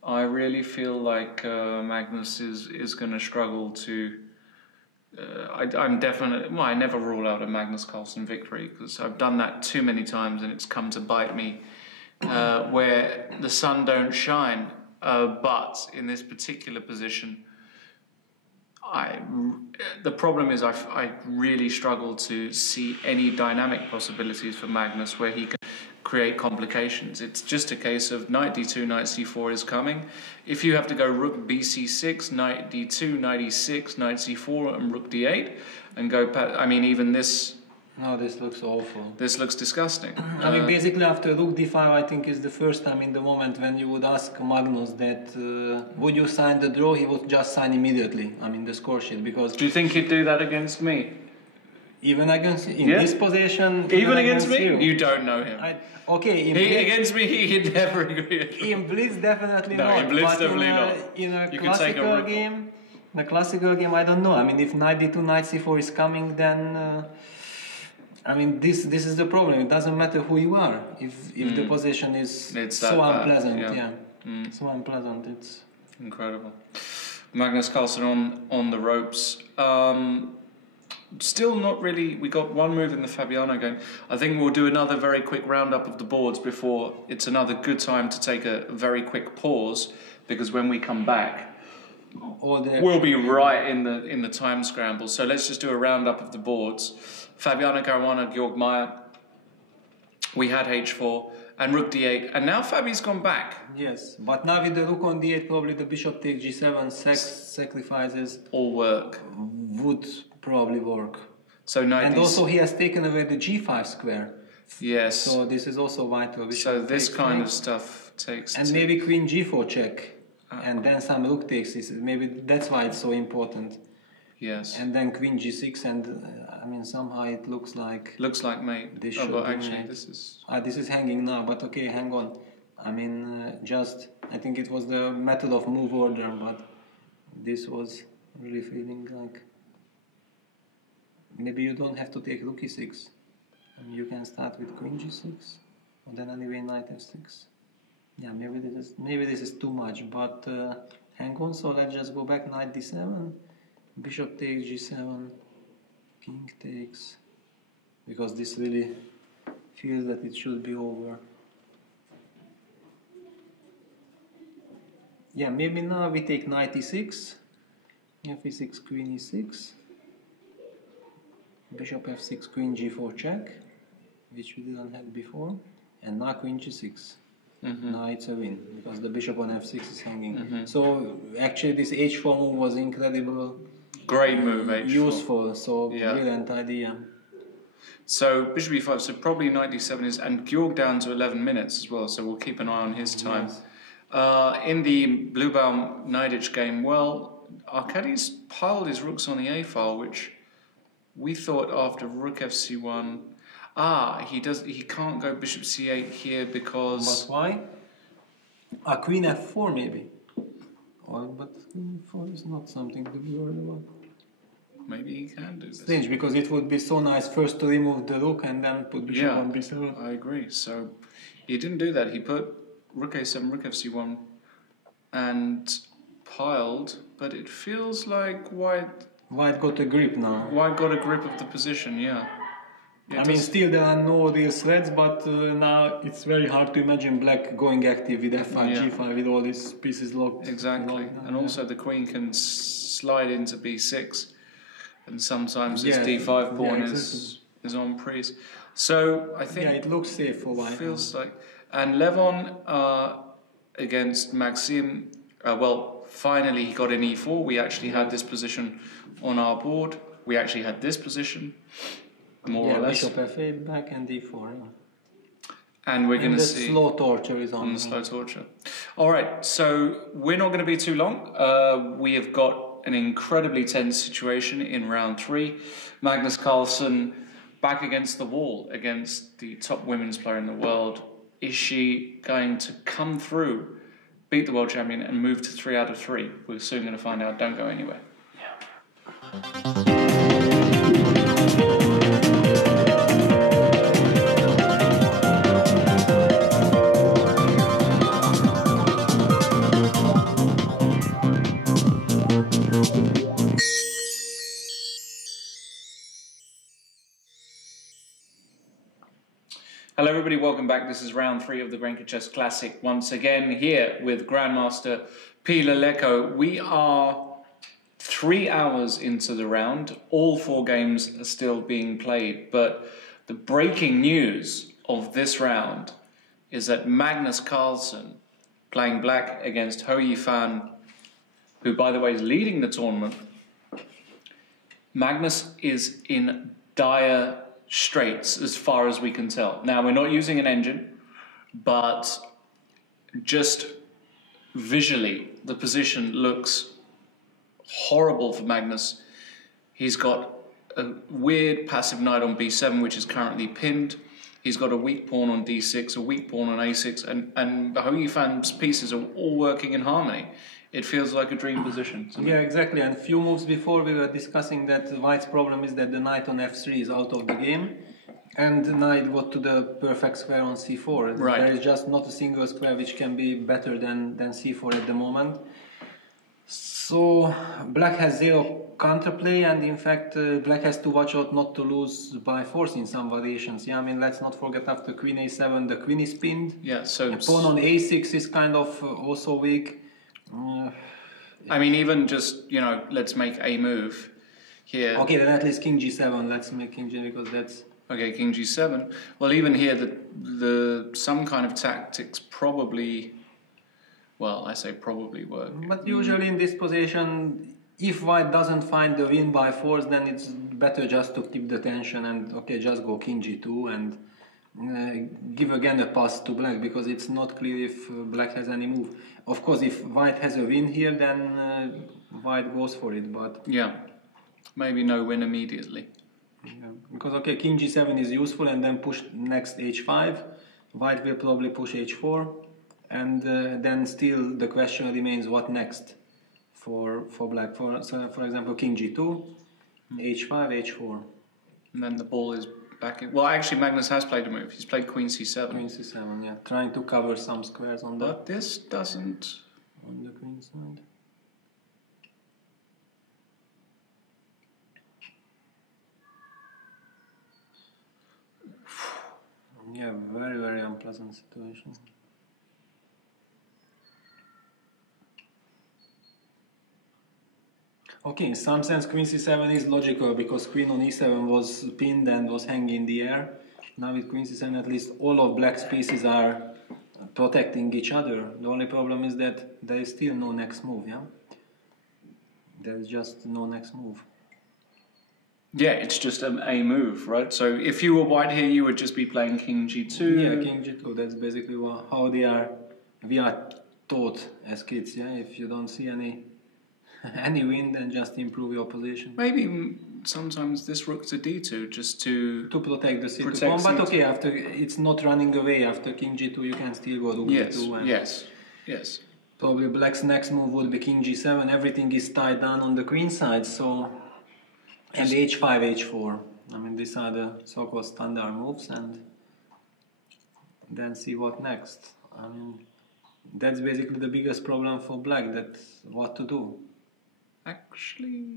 I really feel like Magnus is going to struggle to... I'm definitely... Well, I never rule out a Magnus Carlsen victory because I've done that too many times and it's come to bite me where the sun don't shine. But in this particular position, the problem is I really struggle to see any dynamic possibilities for Magnus where he can create complications. It's just a case of knight d2, knight c4 is coming. If you have to go rook bc6, knight d2, knight e6, knight c4 and rook d8 and go I mean even this... No, this looks awful. This looks disgusting. I mean, basically after rook d5, I think is the first time in the moment when you would ask Magnus that would you sign the draw, he would just sign immediately. I mean, the score sheet, because... Do you think he'd do that against me? Even against... In this position... Even against me? You don't know him. Okay, against me, he'd never agree. In Blitz, definitely no, not. In Blitz, but definitely not. In a classical game... In a classical game, I don't know. I mean, if knight d2, knight c4 is coming, then... I mean, this is the problem. It doesn't matter who you are. If the position is so unpleasant, so unpleasant. It's incredible. Magnus Carlson on the ropes. Still not really. We got one move in the Fabiano game. I think we'll do another very quick roundup of the boards before it's another good time to take a very quick pause, because when we come back, we'll be right in the time scramble. So let's just do a roundup of the boards. Fabiano Caruana, Georg Meyer. We had h4 and rook d8, and now Fabi's gone back. Yes, but now with the rook on d8, probably the bishop takes g7, sacrifices. All work. Would probably work. So and also he has taken away the g5 square. Yes. So this is also vital. So this kind of stuff takes. And maybe queen g4 check, and then some rook takes this. Maybe that's why it's so important. Yes. And then queen g6, and I mean somehow it looks like... Looks like mate. This but actually this is... this is hanging now, but okay, hang on. I mean, I think it was the method of move order, but this was really feeling like... Maybe you don't have to take rook e6. I mean, you can start with queen g6, and then anyway knight f6. Yeah, maybe this is too much, but hang on, so let's just go back, knight d7. Bishop takes g7, king takes, because this really feels that it should be over. Yeah, maybe now we take knight e6, f6, queen e6, bishop f6, queen g4 check, which we didn't have before, and now queen g6. Now it's a win, because the bishop on f6 is hanging. So actually this h4 move was incredible. Great move, h4. Useful, so brilliant idea. So bishop e5, so probably knight d7 is, and Georg down to 11 minutes as well, so we'll keep an eye on his time. Yes. In the Bluebaum Naiditsch game, well, Arkadi's piled his rooks on the a file, which we thought after rook fc1. He can't go bishop c8 here because... But why? Queen f4 maybe. But queen f4 is not something to be worried about. Maybe he can do this. Strange, because it would be so nice first to remove the rook and then put bishop on b7. I agree. So he didn't do that. He put rook a7, rook fc1 and piled, but it feels like white got a grip now. White got a grip of the position, yeah. I mean, still there are no real threats, but now it's very hard to imagine black going active with f5, g5, with all these pieces locked. Exactly, and also the queen can slide into b6, and sometimes this d5 pawn is on prise. So I think it looks safe for white. Feels like, and Levon against Maxime. Well, finally he got an e4. We actually had this position on our board. We actually had this position. More or less. Bishop f8 back and d4. And we're going to see... the slow torture is on. The slow torture. All right, so we're not going to be too long. We have got an incredibly tense situation in round 3. Magnus Carlson back against the wall, against the top women's player in the world. Is she going to come through, beat the world champion, and move to 3 out of 3? We're soon going to find out. Don't go anywhere. Hello everybody, welcome back. This is round 3 of the GRENKE Chess Classic. Once again here with Grandmaster Leko. We are 3 hours into the round. All 4 games are still being played, but the breaking news of this round is that Magnus Carlson, playing black against Hou Yifan, who, by the way, is leading the tournament. Magnus is in dire straits as far as we can tell. Now, we're not using an engine, but just visually, the position looks horrible for Magnus. He's got a weird passive knight on b7, which is currently pinned. He's got a weak pawn on d6, a weak pawn on a6, and Hou Yifan's pieces are all working in harmony. It feels like a dream position. Yeah, exactly. And a few moves before we were discussing that White's problem is that the knight on f3 is out of the game, and the knight got to the perfect square on c4. Right. There is just not a single square which can be better than c4 at the moment. So black has 0 counterplay, and in fact black has to watch out not to lose by force in some variations. Yeah, I mean, let's not forget after queen a7 the queen is pinned. Yeah, so the pawn on a6 is kind of also weak. I mean, even just, you know, let's make a move here. Okay, then at least king g7. Let's make king g, because that's... Okay, king g7. Well, even here, the some kind of tactics probably... Well, I say probably work. But usually in this position, if white doesn't find the win by force, then it's better just to keep the tension and, okay, just go king g2 and give again a pass to black, because it's not clear if black has any move. Of course, if white has a win here, then white goes for it, but... Yeah, maybe no win immediately. Yeah. Because, okay, king g7 is useful, and then push next h5. White will probably push h4. And then still the question remains, what next for black? So for example, king g2, h5, h4. And then the ball is back in. Well, actually, Magnus has played a move. He's played queen c7. Queen c7, yeah. Trying to cover some squares on But this doesn't... on the queen side. Yeah, very, very unpleasant situation. Okay, in some sense queen c7 is logical, because queen on e7 was pinned and was hanging in the air. Now with queen c7 at least all of black's pieces are protecting each other. The only problem is that there is still no next move, yeah? There's just no next move. Yeah, it's just a move, right? So if you were white here, you would just be playing king g2. Yeah, king g2, that's basically how we are taught as kids, yeah? If you don't see any win, then just improve your position. Maybe sometimes this rook to d2 just to protect the c2 pawn, but okay, after it's not running away. After king g2 you can still go rook g2. And yes. Probably black's next move would be king g7. Everything is tied down on the queen side, so... And h5, h4. I mean, these are the so-called standard moves, and then see what next. I mean, that's basically the biggest problem for black, that what to do. Actually...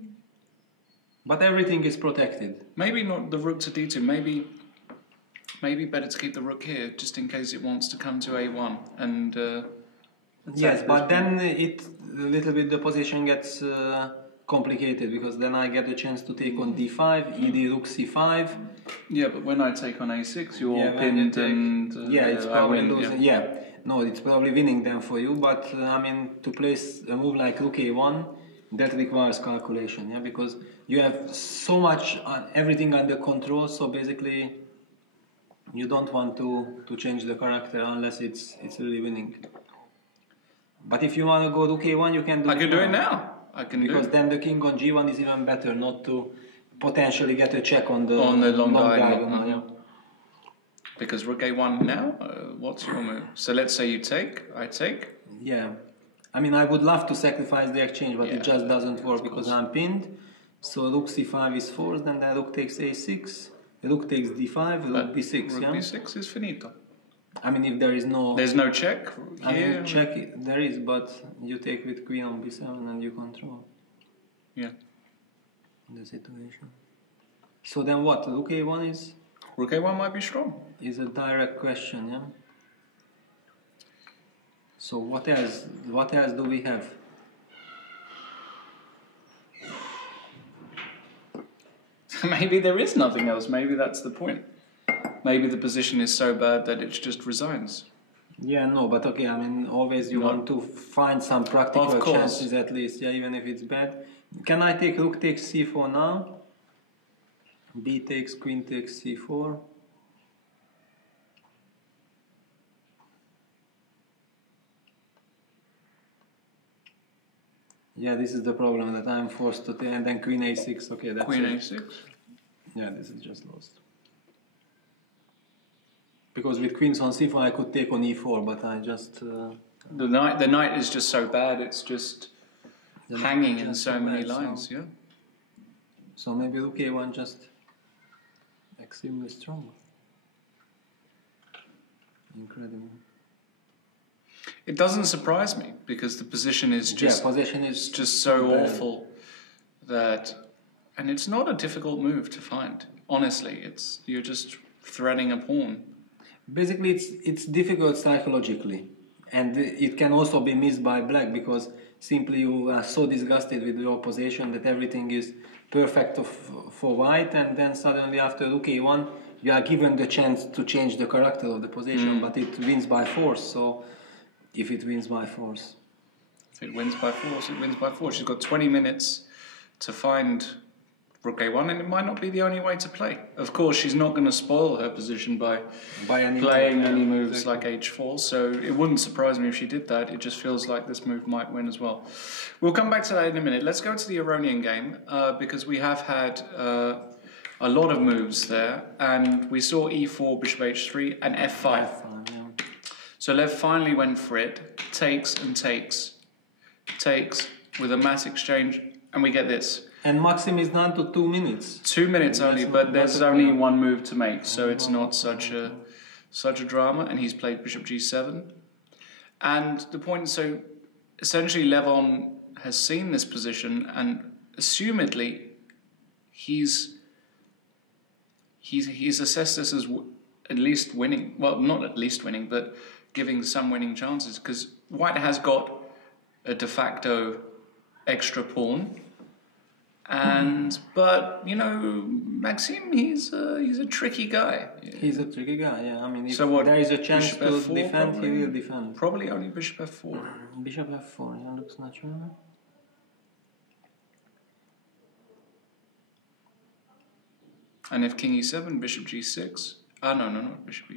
But everything is protected. Maybe not the rook to d2, maybe better to keep the rook here, just in case it wants to come to a1, and... yes, but then a little bit the position gets complicated, because then I get a chance to take on d5, ed rook c5. Yeah, but when I take on a6, you're pinned and... yeah, it's probably losing. Yeah. No, it's probably winning then for you, but I mean, to place a move like rook a1, that requires calculation, yeah, because you have so much, everything under control, so basically you don't want to change the character unless it's really winning. But if you want to go rook a1, you can do it. I can do it now. I can because then the king on g1 is even better, not to potentially get a check on the long diagonal. Yeah. Because rook a1 now, what's your move? So let's say you take, I take. Yeah. I mean, I would love to sacrifice the exchange, but it just doesn't work because I'm pinned. So rook c5 is forced, and then rook takes a6, rook takes d5, rook b6. Rook b6 is finito. I mean, if there is no... There's no check here? I mean, check, there is, but you take with queen on b7 and you control. Yeah. The situation. So then what? Rook a1 is... Rook a1 might be strong. Is a direct question, yeah? So what else do we have? Maybe there is nothing else. Maybe that's the point. Maybe the position is so bad that it just resigns. Yeah, no, but okay, I mean, always you want to find some practical chances at least, yeah, even if it's bad. Can I take rook takes c4 now? B takes, queen takes c4. Yeah, this is the problem that I'm forced to take, and then queen a6, okay, that's Queen it. a6? Yeah, this is just lost. Because with queens on c4 I could take on e4, but I just... The knight is just so bad, it's just hanging in so many lines, yeah? So maybe rook a1 just extremely strong. Incredible. It doesn't surprise me because the position is just so awful that, and it's not a difficult move to find. Honestly, you're just threading a pawn. Basically, it's difficult psychologically, and it can also be missed by black because simply you are so disgusted with your position that everything is perfect for white, and then suddenly after rook a1 you are given the chance to change the character of the position, but it wins by force. So if it wins by force, it wins by force. It wins by force. She's got 20 minutes to find rook a1, and it might not be the only way to play. Of course, she's not going to spoil her position by playing any moves like h4, so it wouldn't surprise me if she did that. It just feels like this move might win as well. We'll come back to that in a minute. Let's go to the Aronian game, because we have had a lot of moves there, and we saw e4, bishop h3, and f5. So Lev finally went for it, takes and takes with a mat exchange, and we get this. And Maxim is down to 2 minutes. 2 minutes only, but there's only one move to make, so it's not such a drama. And he's played bishop g7. And the point is, so essentially Levon has seen this position, and assumedly he's assessed this as at least winning. Well, not at least winning, but giving some winning chances, because white has got a de facto extra pawn. But you know, Maxime, he's a tricky guy. He's a tricky guy, yeah. I mean, if so there is a chance to F4, defend, probably, he will defend. Probably only bishop f4. Bishop f4, yeah, looks natural. And if king e7, bishop g6. Ah, no, not bishop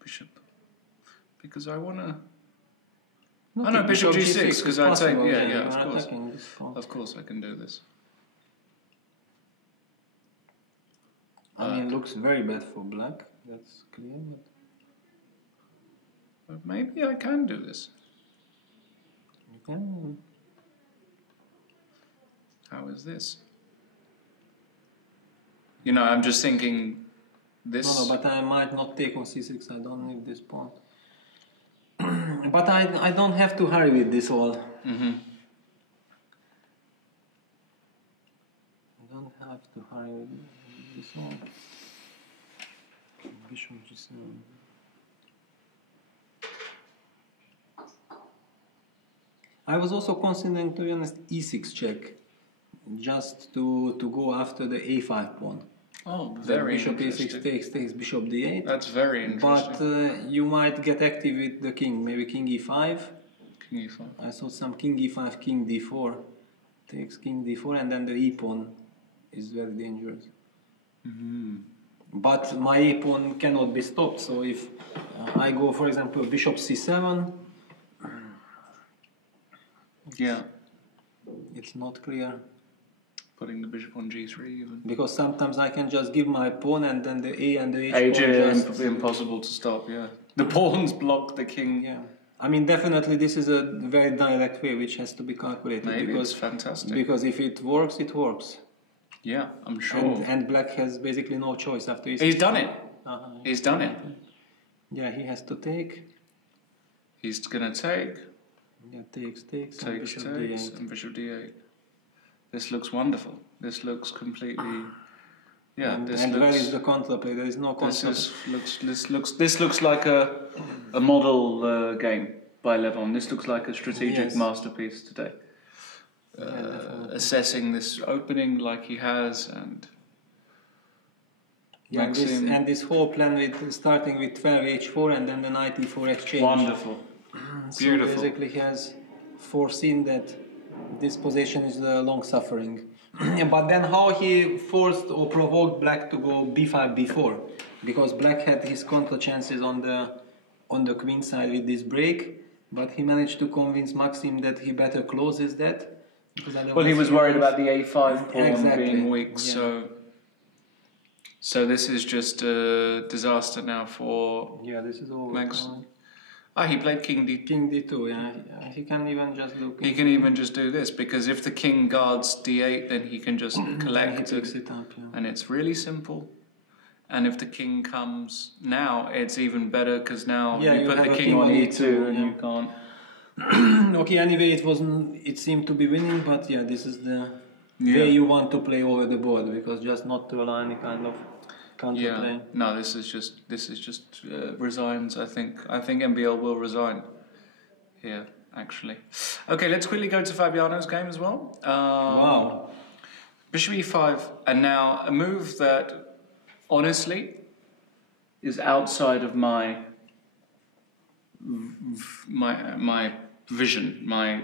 bishop. Because I wanna. Oh no, bishop g6, because I take. Yeah, of course. Of course, I can do this. I mean, it looks very bad for black, that's clear. But maybe I can do this. You can. How is this? You know, I'm just thinking this... No, but I might not take on c6, I don't need this pawn. But I don't have to hurry with this all. Mm-hmm. I don't have to hurry with this all. Bishop g7. I was also considering, to be honest, e6 check, just to go after the a5 pawn. Oh, very bishop interesting. a6 takes bishop d8. That's very interesting. But you might get active with the king, maybe king e5. King e5. I saw some king e5, king d4. Takes king d4, and then the e pawn is very dangerous. Mm-hmm. But my e pawn cannot be stopped, so if I go, for example, bishop c7, yeah, it's not clear. Putting the bishop on g3 even. Because sometimes I can just give my pawn, and then the a and the h pawn just... impossible to stop, yeah. The pawns block the king. Yeah. I mean, definitely this is a very direct way which has to be calculated. Maybe because, it's fantastic. Because if it works, it works. Yeah, I'm sure. And black has basically no choice after he's done it. He's done it. Yeah, he has to take. He's gonna take. Yeah, takes, and bishop d8. And bishop d8. This looks wonderful. This looks completely. Yeah, and looks, where is the counterplay? There is no counterplay. This looks like a model game by Levon. This looks like a strategic masterpiece today. Assessing this opening like he has, and Yeah, and this whole plan with starting with 12 h4 and then the knight e4 exchange. Wonderful. Beautiful. So basically he has foreseen that this position is long suffering. But then how he forced or provoked black to go b5, b4, because black had his contra chances on the queen side with this break, but he managed to convince Maxime that he better closes that. Well, he was worried about the a5 pawn exactly. being weak, Yeah. so this is just a disaster now for this is over. Max. He played king d2. King d2, yeah. He can even just look. He can even just do this, because if the king guards d8, then he can just collect he picks it up, and it's really simple. And if the king comes now, it's even better, because now you put the king on e2 and you can't. Okay, anyway, it seemed to be winning, but yeah, this is the way you want to play over the board, because just not to allow any kind of counterplay. No, this is just resigns. I think MBL will resign here, actually. Okay, let's quickly go to Fabiano's game as well. Wow. Bishop e5, and now a move that honestly is outside of my vision, my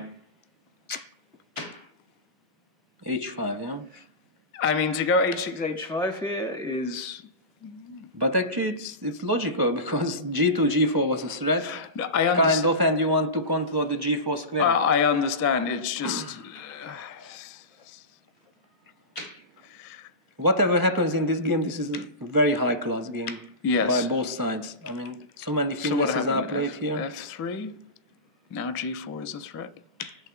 h5, yeah. I mean, to go h6, h5 here is. But actually, it's logical, because g2, g4 was a threat. No, I understand. Kind of, and you want to control the g4 square. I understand. It's just. Whatever happens in this game, this is a very high class game. Yes. By both sides. I mean, so many finesses are played here. F3. Now g4 is a threat.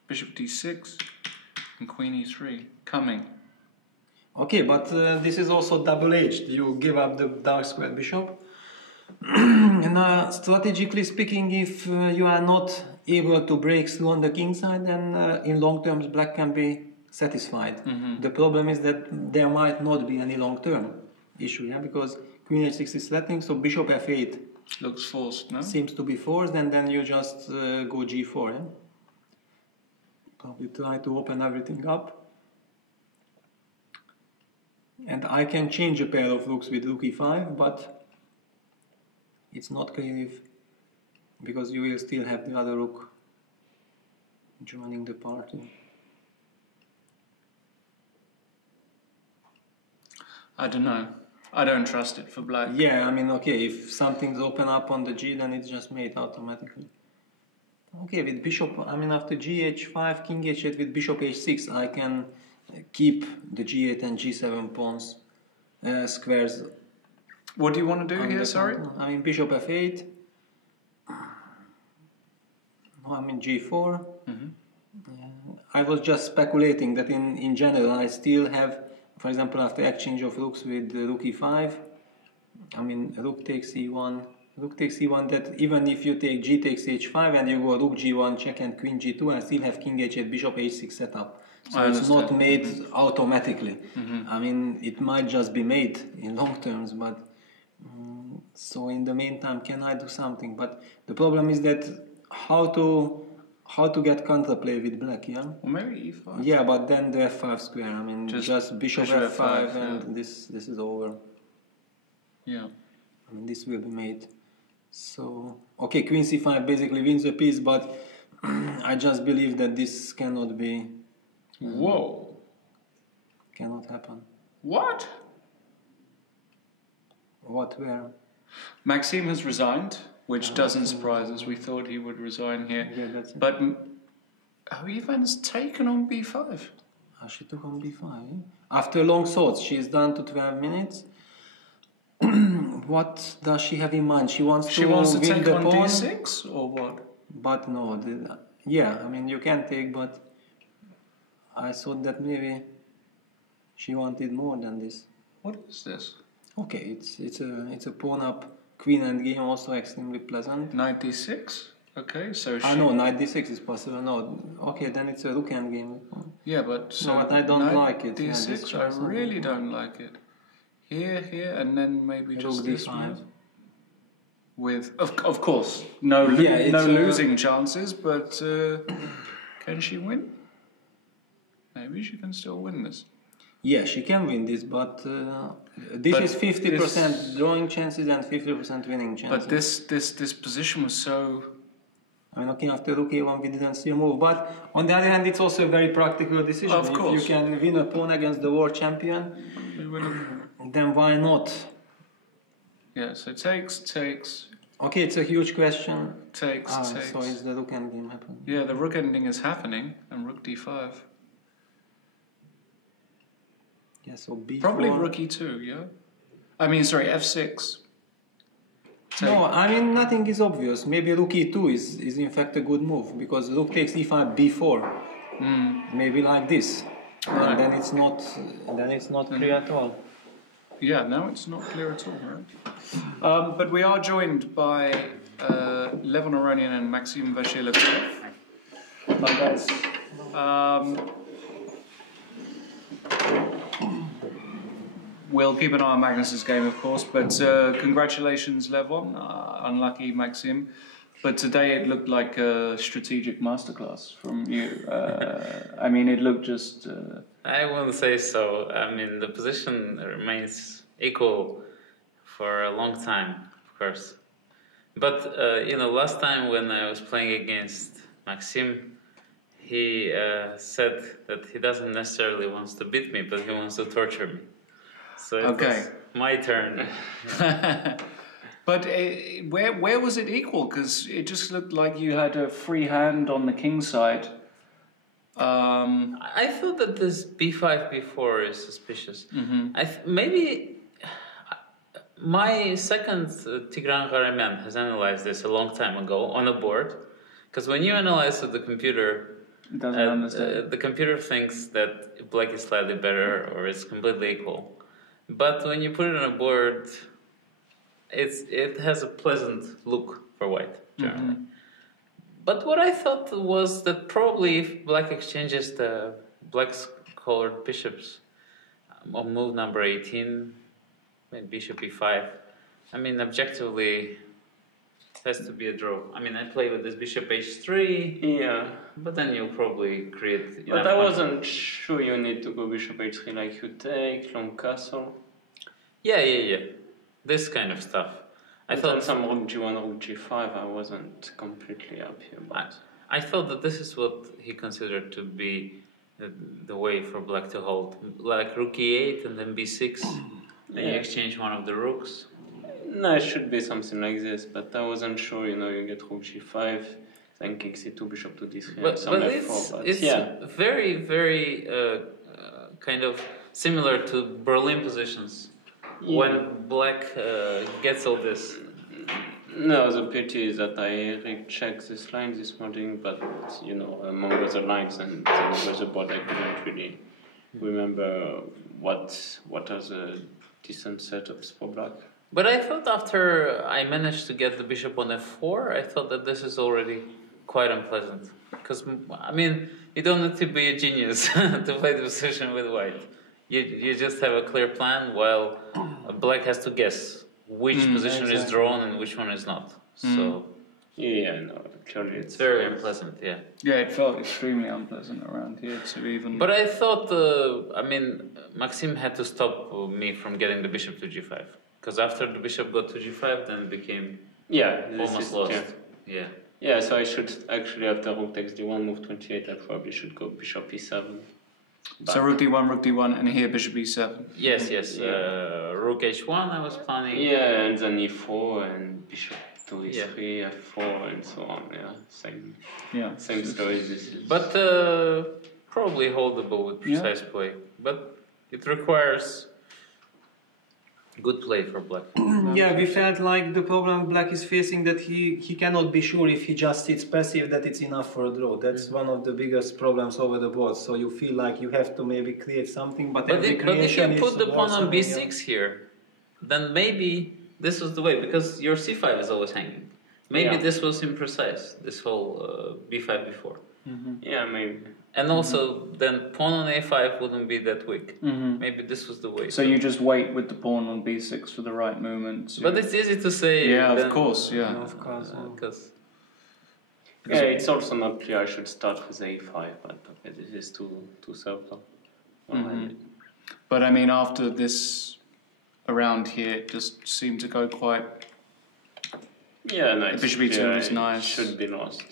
Bishop d6 and queen e3 coming. Okay, but this is also double-edged. You give up the dark square bishop. And strategically speaking, if you are not able to break through on the king side, then in long terms black can be satisfied. The problem is that there might not be any long-term issue, yeah, because queen h6 is threatening, so bishop f8 looks forced, no? Seems to be forced, and then you just go g4, yeah? Probably try to open everything up. And I can change a pair of rooks with rook e5, but it's not clear if, because you will still have the other rook joining the party. I don't know. I don't trust it for black. Yeah, I mean, okay, if something's open up on the g, then it's just made automatically. Okay, with bishop, I mean, after g h5, king h8 with bishop h6, I can keep the g8 and g7 pawns squares. What do you want to do here, sorry? I mean, bishop f8. I mean, g4. I was just speculating that in general I still have, for example, after exchange of rooks with rook e5, I mean, rook takes e1, that even if you take g takes h5 and you go rook g1 check and queen g2, I still have king h8, bishop h6 set up. So it's not made automatically. I mean, it might just be made in long terms, but so in the meantime, can I do something? But the problem is that how to get counterplay with black, yeah? Or maybe e5. Yeah, but then the f5 square. I mean, just bishop f5 and yeah. this is over. Yeah. I mean, this will be made. So, okay, queen c5 basically wins the piece, but I just believe that this cannot be. Whoa. Cannot happen. What? What, where? Maxime has resigned, which doesn't surprise us. We thought he would resign here. Yeah, that's it. But Hou Yifan has taken on b5. She took on b5. After long thoughts, she is down to 12 minutes. What does she have in mind? She wants to win take the on pawn, d6 or what? But no, yeah, I mean you can take, but I thought that maybe she wanted more than this. What is this? Okay, it's a pawn up, queen end game, also extremely pleasant. Knight d6. Okay, so she. No, knight d6 is possible. No, okay, then it's a rook end game. Yeah, but so no, but I don't like it. d6. Yeah, I really don't like it. Here, and then maybe just this d5. With of course no losing chances, but can she win? Maybe she can still win this. Yeah, she can win this, but this But is 50% this- drawing chances and 50% winning chances. But this position was so. I mean, okay, after rook a1 we didn't see a move, but on the other hand, it's also a very practical decision. Of course. If you can win a pawn against the world champion, then why not? Yeah, so takes. Okay, it's a huge question. Takes. So is the rook endgame happening? Yeah, the rook ending is happening, and rook d5. Yeah, so b4. Probably rook e2, yeah? I mean, sorry, f6. No, I mean, nothing is obvious. Maybe rook e2 is in fact a good move, because rook takes e5, b4. Maybe like this. Right. And then it's not clear at all. Yeah, now it's not clear at all, right? But we are joined by Levon Aronian and maxime-vachier. Hi guys. We'll keep an eye on Magnus's game, of course, but congratulations, Levon. Unlucky, Maxime. But today it looked like a strategic masterclass from you. I mean, it looked just... I wouldn't say so. I mean, the position remains equal for a long time, of course. But, you know, last time when I was playing against Maxime, he said that he doesn't necessarily want to beat me, but he wants to torture me. So it was my turn. But where was it equal? Because it just looked like you had a free hand on the king side. I thought that this b5, b4 is suspicious. Maybe my second Tigran Gharamian has analyzed this a long time ago on a board. Because when you analyze with the computer, It doesn't understand. the computer thinks that black is slightly better or it's completely equal. But when you put it on a board, it has a pleasant look for white, generally. But what I thought was that probably if black exchanges the black's colored bishops on move number 18, maybe bishop e5, I mean, objectively, it has to be a draw. I mean, I play with this bishop h3, Yeah, but then you'll probably create but I wasn't sure you need to go bishop h3 like you take, long castle. Yeah. This kind of stuff. I But thought then some rook g1, rook g5, I wasn't completely happy about. I thought that this is what he considered to be the way for black to hold. Like rook e8 and then b6, and you exchange one of the rooks. No, it should be something like this, but I wasn't sure, you know, you get rook g5, then king c2, bishop to d3, But some f4, but it's yeah. very, very kind of similar to Berlin positions. When black gets all this. No, the pity is that I rechecked this line this morning, but, you know, among other lines, and then was a board I couldn't really remember what are the decent setups for black. But I thought after I managed to get the bishop on f4, I thought that this is already quite unpleasant. Because, I mean, you don't need to be a genius to play the position with white. You just have a clear plan, while black has to guess which position is drawn and which one is not. So Yeah, no, clearly it's very unpleasant, yeah. Yeah, it felt extremely unpleasant around here to even... But I thought, I mean, Maxime had to stop me from getting the bishop to g5. Because after the bishop got to g5, then it became almost lost. Yeah. Yeah, so I should actually, after rook takes d1, move 28, I probably should go bishop e7. So rook d1, and here bishop e7. Yes. Rook h1 I was planning. Yeah, and then e4 and bishop to e3, f4, and so on. Yeah, same story. This is. But probably holdable with precise play. But it requires good play for black. Yeah, we felt like the problem black is facing that he cannot be sure if he just sits passive that it's enough for a draw. That's one of the biggest problems over the board. So you feel like you have to maybe create something, but if you put the pawn on b6 here, then maybe this was the way, because your c5 is always hanging. Maybe this was imprecise, this whole b5, b4. Yeah, maybe. And also, then pawn on a5 wouldn't be that weak. Maybe this was the way. So you just wait with the pawn on b6 for the right movement. But it's easy to say. Yeah, then, of course, yeah. Of course. Yeah, it's also not clear I should start with a5, but okay, this is too subtle. But I mean, after this around here, it just seemed to go quite... Yeah, nice. Bishop e2 is it nice. Should be lost.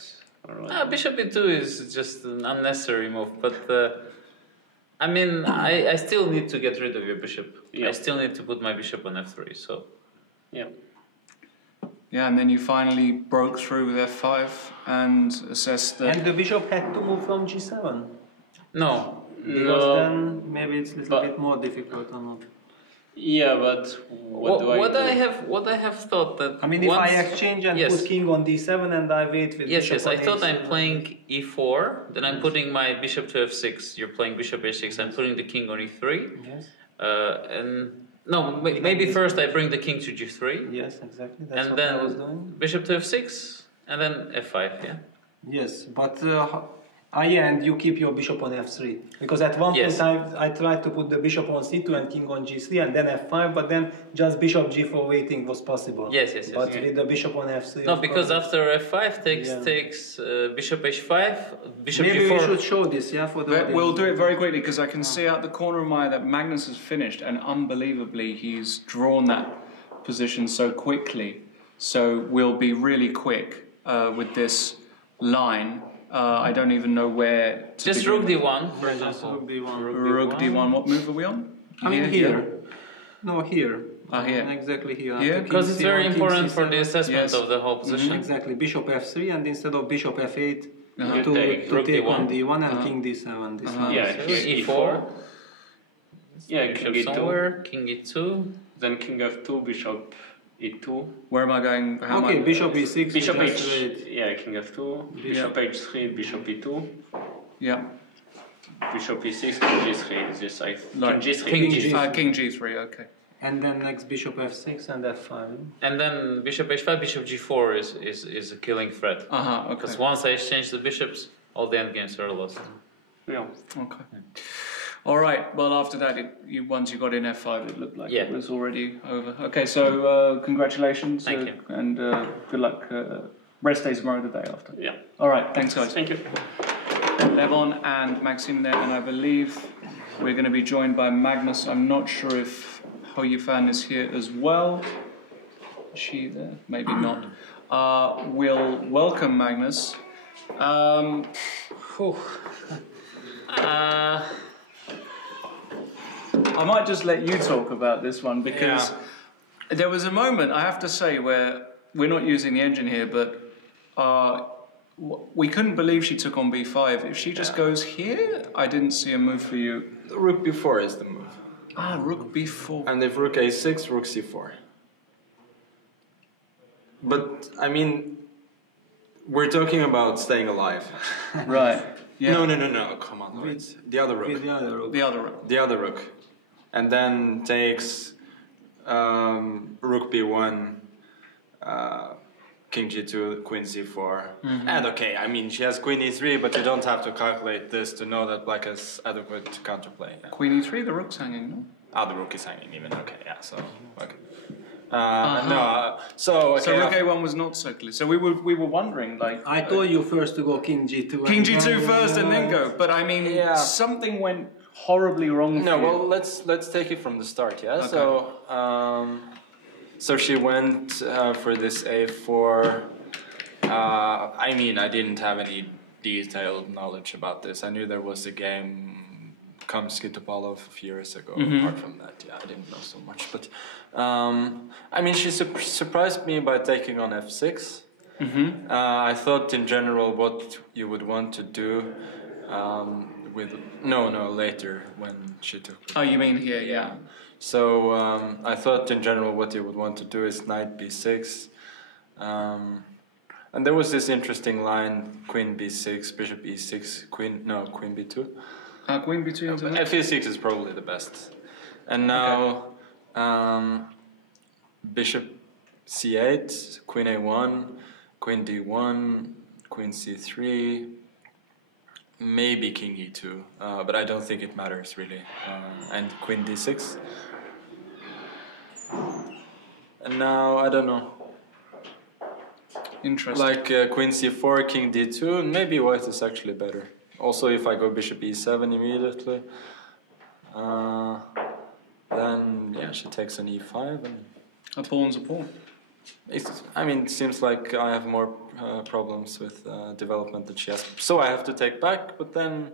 Bishop e2 is just an unnecessary move, but I mean, I still need to get rid of your bishop. Yeah. I still need to put my bishop on f3, so... Yeah. Yeah, and then you finally broke through with f5 and assessed that... And the bishop had to move from g7. No. Because then maybe it's a little bit more difficult or not. Yeah, but what do I do? What I have thought that I mean, if I exchange and put king on d7 and I wait with yes, bishop I on thought h7. I'm playing e4, then I'm putting my bishop to f6. You're playing bishop h6. I'm putting the king on e3. Yes. And no, maybe first I bring the king to g3. Yes, exactly. That's And what then I was doing. bishop to f6, and then f5. Yeah. Yes, but yeah, and you keep your bishop on f3. Because at one Yes. point I tried to put the bishop on c2 and king on g3 and then f5, but then just bishop g4 waiting was possible. Yes. But with the bishop on f3... No, of because course, after f5 takes bishop h5, bishop maybe g4. we should show this, yeah, for the... We'll do it very quickly because I can see out the corner of my eye that Magnus has finished, and unbelievably he's drawn that position so quickly. So we'll be really quick with this line. I don't even know where to Just begin. rook d1, for Just example. rook d1. Rook d1. What move are we on? I mean here. No, here. Here. Exactly here. Here? After Because king it's very c1, king important for c7. the assessment Yes. of the whole position. Exactly, bishop f3 and instead of bishop f8 You to take rook take on d1. d1 and king d7. This one. Yeah, So king e4. Yeah, Bishop king e2. somewhere, king e2. Then king f2, bishop e2. Where am I going? How am Okay, I- bishop e6. Bishop just h. wait. Yeah, king f2. Bishop h3, bishop e2. Yeah. Bishop e6, king g3. Is this I? Like King g3. king G3. King g3. Okay. And then next bishop f6 and f5. And then bishop h5, bishop g4 is a killing threat. Okay. Because once I exchange the bishops, all the endgames are lost. Yeah. Okay. All right. Well, after that, once you got in f5, it looked like it was already over. Okay. So congratulations. Thank you. And good luck. Rest days tomorrow, the day after. Yeah. All right. Thanks, guys. Thank you. Levon and Maxime there, and I believe we're going to be joined by Magnus. I'm not sure if Hou Yifan is here as well. Is she there? Maybe not. We'll welcome Magnus. I might just let you talk about this one because there was a moment, I have to say, where we're not using the engine here, but we couldn't believe she took on b5. If she just goes here, I didn't see a move for you. Rook b4 is the move. Ah, rook b4. And if rook a6, rook c4. But, I mean, we're talking about staying alive. Right. Yeah. No, come on. Wait. The other rook. With the other rook. The other rook. The other rook. And then takes rook b1, king g2, queen c4. And okay, I mean, she has queen e3, but you don't have to calculate this to know that black has adequate counterplay. Yeah. Queen e3, the rook's hanging, no? Ah, the rook is hanging even. Okay, yeah, so, okay. So rook a1 was not so clear. So we were wondering, like... I told you first to go king g2. King g2 first and then go. But I mean, something went horribly wrong No, for you. well, let's take it from the start, yeah? Okay. So she went for this a4. I mean, I didn't have any detailed knowledge about this. I knew there was a game, Kamsky Topalov, a few years ago. Apart from that, I didn't know so much. But, I mean, she surprised me by taking on f6. I thought in general what you would want to do with... No, later when she took... Oh, you mean here, yeah. So I thought in general what you would want to do is knight b6. And there was this interesting line, queen b6, bishop e6, queen b2. Queen b2 into that? F6 is probably the best. And now bishop c8, queen a1, queen d1, queen c3, maybe king e2, but I don't think it matters really. And queen d6. And now, I don't know. Interesting. Like queen c4, king d2, maybe white is actually better. Also, if I go bishop e7 immediately. Then yeah, she takes an e5 and A pawn's a pawn. it seems like I have more problems with development than she has. So I have to take back, but then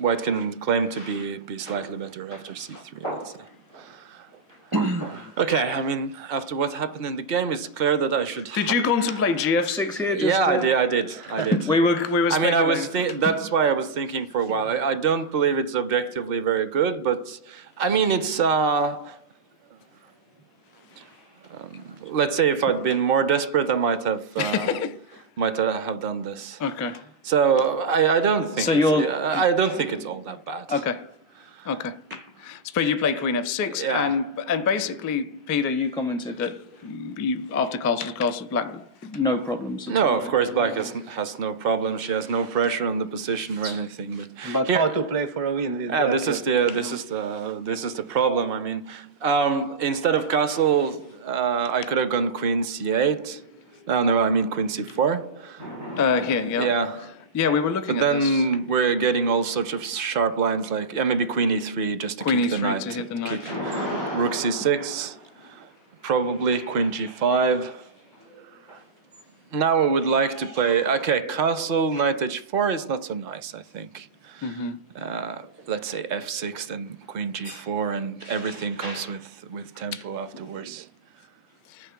white can claim to be slightly better after c3, let's say. Okay, after what happened in the game, it's clear that I should. Did you contemplate gf6 here? I did. We were. That's why I was thinking for a while. I don't believe it's objectively very good, but it's. Let's say if I'd been more desperate, I might have done this. Okay. So I don't think. I don't think it's all that bad. Okay. So you play Queen f6, and basically, Peter, you commented that after Castle Black, no problems. No, of course, Black has no problem. She has no pressure on the position or anything. But how to play for a win? This is the problem. Instead of castle, I could have gone Queen c8. Queen c4. Yeah, we were looking at this. But then we're getting all sorts of sharp lines like, maybe Queen e3 just to keep the knight. To hit the knight. Rook c6, probably Queen g5. Now I would like to play, castle, knight h4 is not so nice, I think. Let's say f6, then Queen g4, and everything comes with tempo afterwards.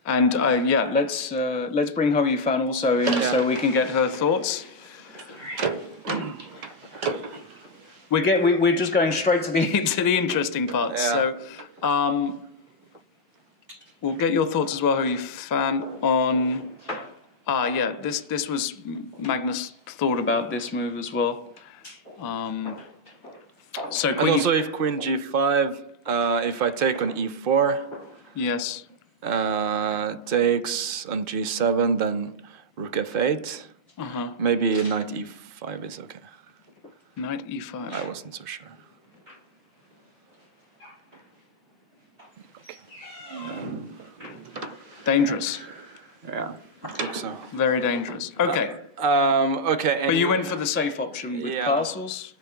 And let's bring Hou Yifan also in so we can get her thoughts. We're just going straight to the interesting parts. So we'll get your thoughts as well, Hou Yifan, on this was Magnus thought about this move as well. So and also if Queen g5, if I take on e4, yes, takes on g7, then Rook f8. Maybe knight e5 is okay. Knight e5. I wasn't so sure. Okay. Dangerous. Yeah, I think so. Very dangerous. Okay. Okay. But you went for the safe option with castles.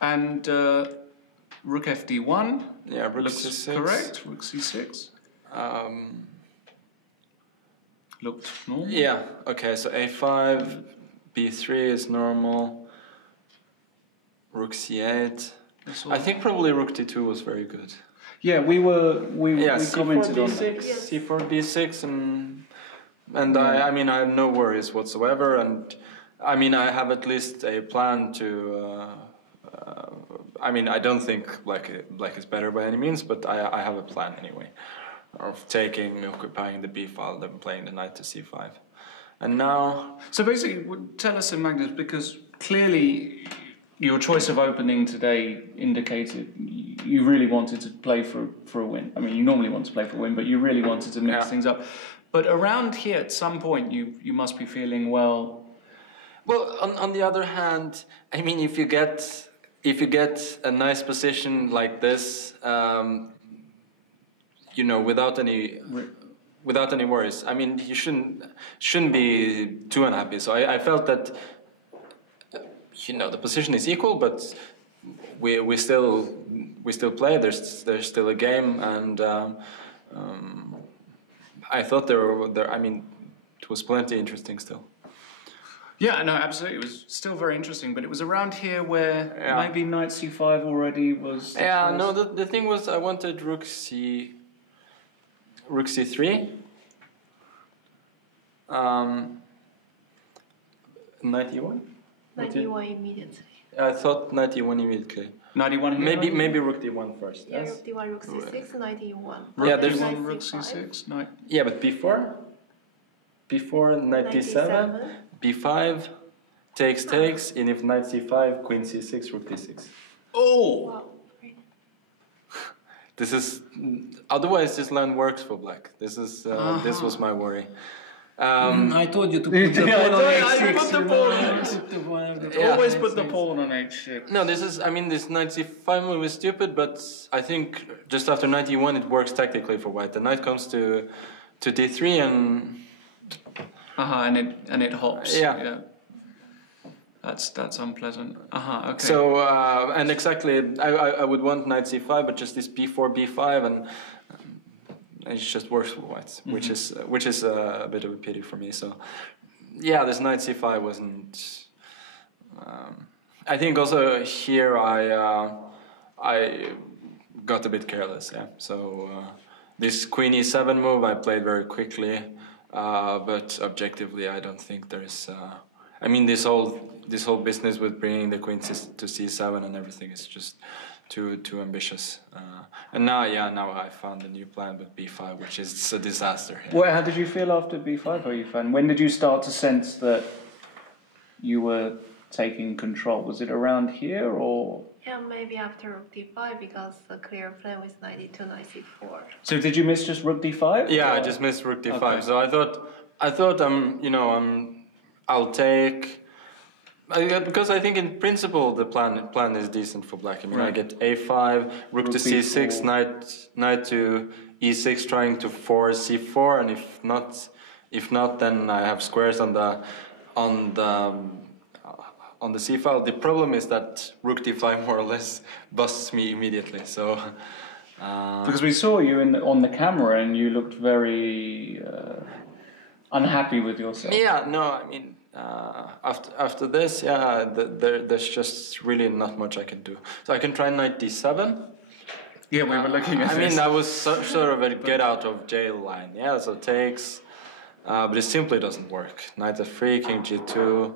And Rook fd1. Yeah, Rook looks c6. Correct. Rook c6. Looked normal. Yeah. Okay. So a5, b3 is normal. Rook c8. I think probably Rook d2 was very good. Yeah, we commented c4, on b6, that. c4, b6, and I have no worries whatsoever, and I have at least a plan to. I don't think black is better by any means, but I have a plan anyway, of occupying the b file, then playing the knight to c5, and now. So basically, tell us, Magnus, because clearly your choice of opening today indicated you really wanted to play for a win. You normally want to play for a win, but you really wanted to mix things up. But around here, at some point, you must be feeling well. Well, on the other hand, if you get a nice position like this, without any worries. You shouldn't be too unhappy. So I felt that. The position is equal, but we still play. There's still a game, and I thought it was plenty interesting still. Yeah, no, absolutely. It was still very interesting, but it was around here where maybe knight c5 already was. The thing was I wanted Rook c3. Knight e1. 91 immediately. I thought 91 immediately. 91 maybe Rook d1 first. Yeah, Yes? Rook d1, Rook c6, 91. Yeah, there's one Rook c6. Knight. Yeah, but before knight d7, b5, takes, and if knight c5, Queen c6, Rook d6. Oh! Wow. This is otherwise this line works for black. This was my worry. I told you to put the pawn on h6. I put the pawn on h6. Always put the pawn on h6. No, this knight c5 move is stupid, but I think just after knight e1 it works tactically for white. The knight comes to d3 and and it hops. Yeah. That's unpleasant. Okay. So and exactly, I would want knight c5, but just this b4 b5, and it just works for white, which is a bit of a pity for me. So yeah, this knight c5 wasn't. I think also here I got a bit careless. Yeah. So this queen e7 move I played very quickly, but objectively I don't think there's. I mean, this whole business with bringing the queen to c7 and everything is just too ambitious. And now I found a new plan with b5, which is a disaster. Yeah. Well, how did you feel after b5, Hou Yifan? When did you start to sense that you were taking control? Was it around here or? Yeah, maybe after rook d5 because the clear plan was knight d2, knight c4. So did you miss just rook d5? Yeah, or? I just missed rook d5. Okay. So I thought I'll take. Because I think in principle the plan is decent for black. I mean, I get a5, rook to c6, knight to e6, trying to force c4, and if not, then I have squares on the c file. The problem is that rook d5 more or less busts me immediately. So because we saw you on the camera and you looked very unhappy with yourself. Yeah, no, I mean. After this, there's just really not much I can do. So I can try knight d7. Yeah, we were looking at this. I mean, that was sort of a get out of jail line. Yeah, so takes, but it simply doesn't work. Knight f3, king g2,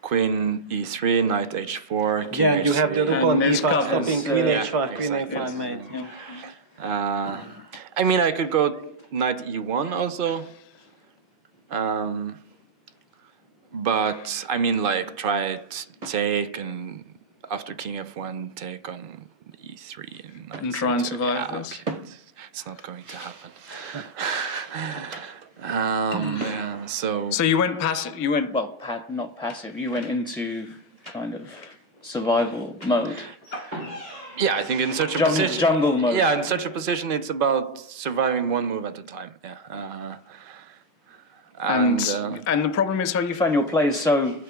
queen e3, knight h4, king h3. You have the rook on this e5 covers, stopping queen h5, exactly. queen a5 mate. Yeah. I mean, I could go knight e1 also. But I mean, like, try it, take, and after king f1, take on e3 and try and survive this. Okay. It's not going to happen. So you went passive. You went not passive. You went into kind of survival mode. yeah, I think in such a position, jungle mode. Yeah, in such a position, it's about surviving one move at a time. Yeah. And the problem is how you find your play is so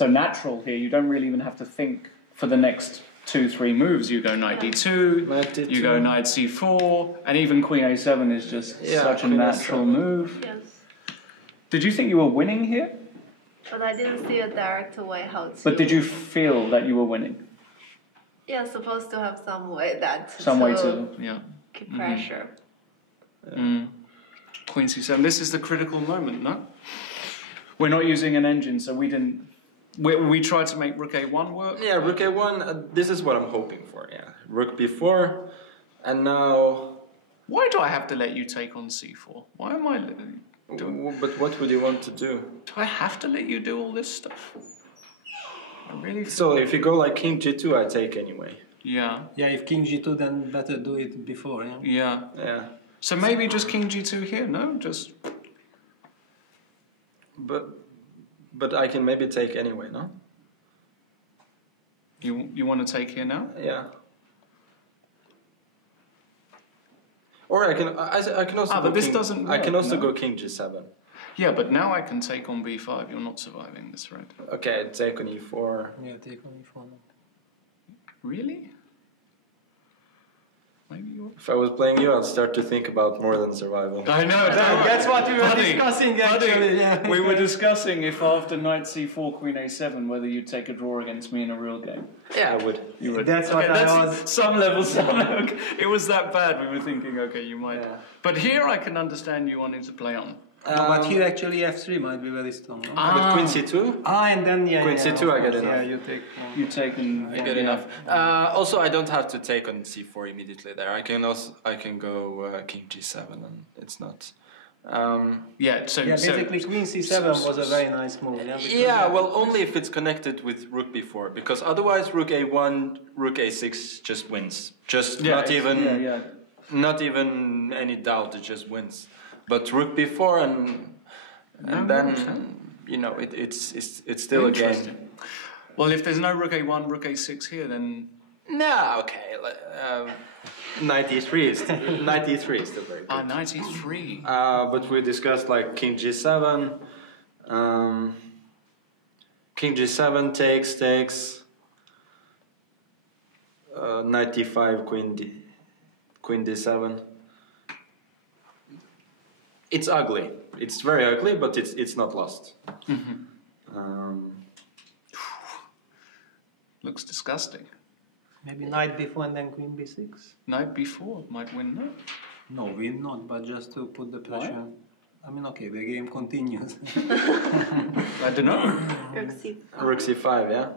natural here. You don't really even have to think for the next 2-3 moves. You go knight d2, you go knight c4, and even queen a7 is just such a natural move. Yes. Did you think you were winning here? But I didn't see a direct way how to... But did you feel that you were winning? Yeah, supposed to have some way that... keep pressure. Queen c7. This is the critical moment, no? We're not using an engine, so we didn't... We tried to make rook a1 work. Yeah, rook a1, this is what I'm hoping for, yeah. Rook b4, and now... Why do I have to let you take on c4? Why am I... But what would you want to do? Do I have to let you do all this stuff? I really... So if you go like king g2, I take anyway. Yeah. Yeah, if king g2, then better do it before, yeah? Yeah. So maybe just king g2 here, no? Just... But I can maybe take anyway, no? You want to take here now? Yeah. Or I can also. But this doesn't work, I can also no? go king g7. Yeah, but now I can take on b5. You're not surviving this, right? Okay, take on e4. Yeah, take on e4. Really? Maybe you're... If I was playing you, I'd start to think about more than survival. I know, That's what we were discussing actually. Yeah. We were discussing if after knight c4, queen a7, whether you'd take a draw against me in a real game. Yeah, I would. You would. That's what I was... Some level, it was that bad, we were thinking, okay, you might. Yeah. But here I can understand you wanting to play on. No, but here actually f3 might be very strong. No? With queen c2? And then Queen c2, I get enough. Yeah, you take... You take and... I get enough. Also, I don't have to take on c4 immediately there. I can go king g7, and it's not. Basically queen c7 was a very nice move. Yeah, well, only if it's connected with rook b4, because otherwise rook a1, rook a6 just wins. Not even any doubt, it just wins. But rook b4 and then you know it's still a game. Well, if there's no rook a1, rook a6 here, then no, okay. Knight e3 is still very good. knight e3. But we discussed like king g7. King G7 takes. Knight D5, Queen D7. It's ugly. It's very ugly, but it's not lost. Looks disgusting. Maybe Knight B4 and then Queen B6. Knight B4 might win, no? No, win not, but just to put the pressure. Why? I mean, okay, the game continues. I don't know. Rook C5, yeah.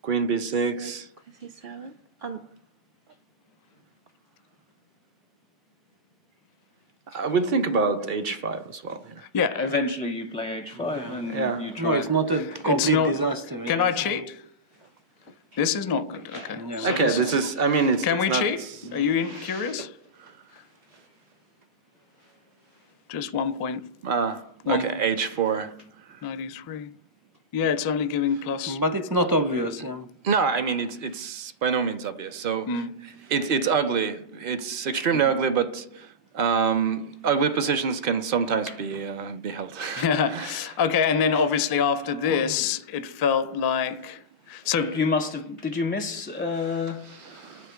Queen B6. Queen C7. I would think about H5 as well here. Yeah, eventually you play H5 and you try. No, it's not a complete disaster. Can I cheat? This is not good. Okay. Yeah. Okay, this is. I mean, it's. Can it's we not, cheat? Are you curious? Just 1 point. Okay, H4. 93. Yeah, it's only giving plus. But it's not obvious. Yeah. No, I mean it's by no means obvious. So it's ugly. It's extremely ugly, but ugly positions can sometimes be held. Okay, and then obviously after this, it felt like. So you must have. Did you miss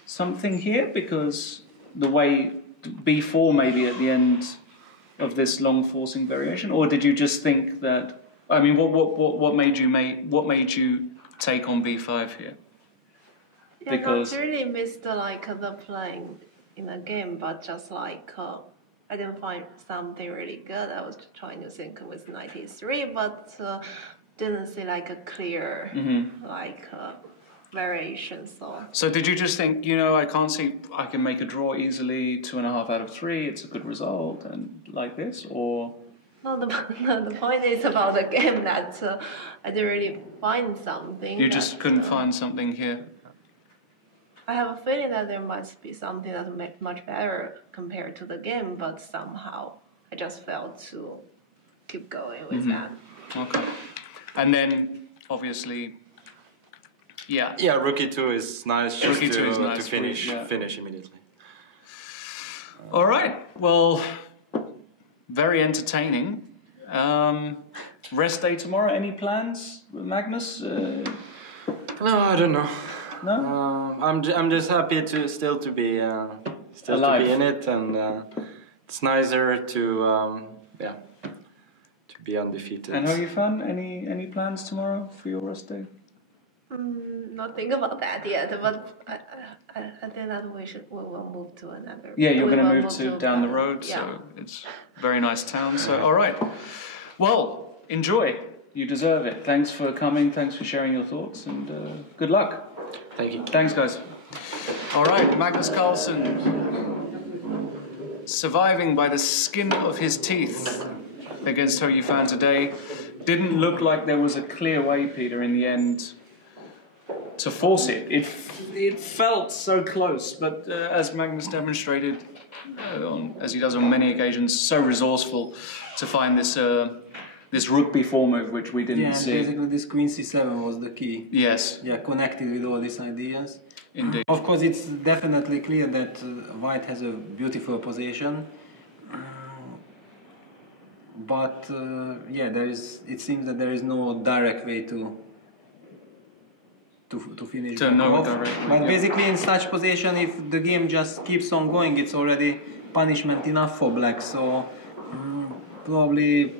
something here because the way B4 maybe at the end of this long forcing variation, or did you just think that? I mean, what made you take on B5 here? Yeah, because not really missed like the playing in the game, but just like I didn't find something really good. I was trying to think with 93, but didn't see like a clear variation. So did you just think, I can't see I can make a draw easily, 2.5 out of 3. It's a good result, and like this, or? No, the point is about the game that I didn't really find something. You just couldn't find something here. I have a feeling that there must be something that's much better compared to the game, but somehow I just failed to keep going with that. Okay. And then, obviously, yeah. Yeah, Rook E2 is nice just to finish immediately. All right. Well, very entertaining. Rest day tomorrow. Any plans, Magnus? No, I don't know. No. I'm just happy to still to be in it, and it's nicer to be undefeated. And Hou Yifan, any plans tomorrow for your rest day? Not think about that yet, but I think that we'll move to another. Yeah, you're going to move to down the road, so it's a very nice town. So, all right. Well, enjoy. You deserve it. Thanks for coming. Thanks for sharing your thoughts, and good luck. Thank you. Thanks, guys. All right, Magnus Carlson, surviving by the skin of his teeth against Hou Yifan today. Didn't look like there was a clear way, Peter, in the end, to force it. It felt so close, but as Magnus demonstrated, as he does on many occasions, so resourceful to find this rook b4 move, which we didn't see. Yeah, basically this Queen C7 was the key. Yes. Yeah, connected with all these ideas. Indeed. Of course, it's definitely clear that White has a beautiful position. But it seems that there is no direct way to finish the off. But basically in such position, if the game just keeps on going, it's already punishment enough for black. So probably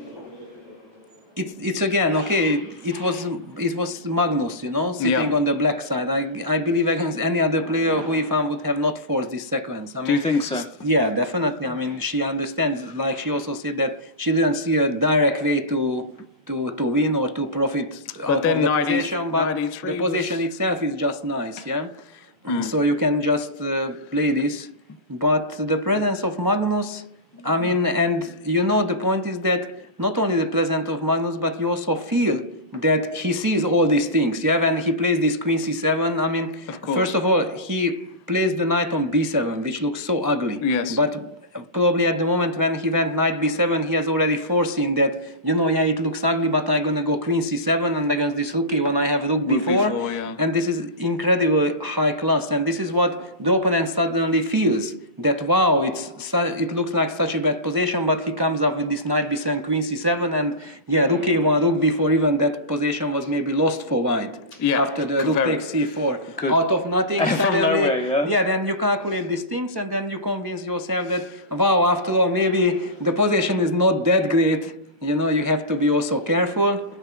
it's again okay. It was Magnus, sitting on the black side. I believe against any other player, Hou Yifan would have not forced this sequence. Do you think so? Yeah, definitely. I mean, she understands. Like she also said that she didn't see a direct way to win or to profit out of the position. But the position itself is just nice, yeah. So you can just play this. But the presence of Magnus, I mean, and the point is that. Not only the presence of Magnus, but you also feel that he sees all these things. Yeah, when he plays this Queen C7, I mean, first of all, he plays the knight on B7, which looks so ugly. Yes. But probably at the moment when he went knight B7, he has already foreseen that, it looks ugly, but I'm gonna go Queen C7, and against this rook when I have rook B4. And this is incredibly high class, and this is what the opponent suddenly feels. that wow, it looks like such a bad position, but he comes up with this knight b7, queen c7, and yeah, rook a1, rook b4, even that position was maybe lost for white. Yeah, after the rook takes c4, good. out of nothing. From nowhere, yeah. Then you calculate these things, and then you convince yourself that wow, after all, maybe the position is not that great. You know, you have to be also careful.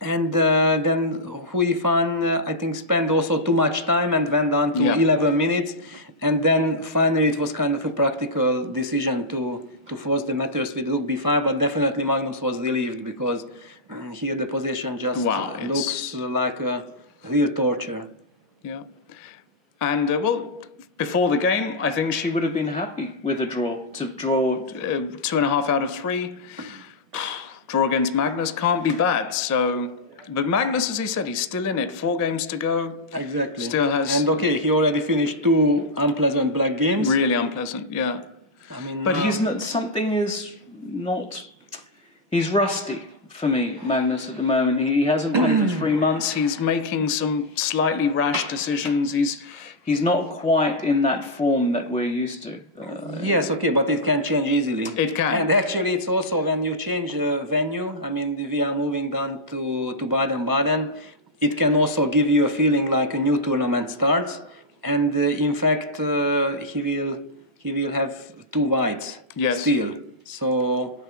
And then Hou Yifan, I think, spent also too much time and went down to 11 minutes. And then finally it was kind of a practical decision to force the matters with rook b5, but definitely Magnus was relieved because here the position just looks like a real torture. Yeah. And well, before the game, I think she would have been happy with a draw. To draw 2.5 out of 3, draw against Magnus can't be bad. So, but Magnus, as he said, he's still in it. 4 games to go. Exactly. Still has. And okay, he already finished 2 unpleasant black games. Really unpleasant, yeah. I mean, but he's not. Something is not. He's rusty for me, Magnus, at the moment. He hasn't played for 3 months. He's making some slightly rash decisions. He's not quite in that form that we're used to. Yes, okay, but it can change easily. It can. And actually, it's also when you change venue, I mean, we are moving down to Baden-Baden, it can also give you a feeling like a new tournament starts. And in fact, he will have 2 whites still. So,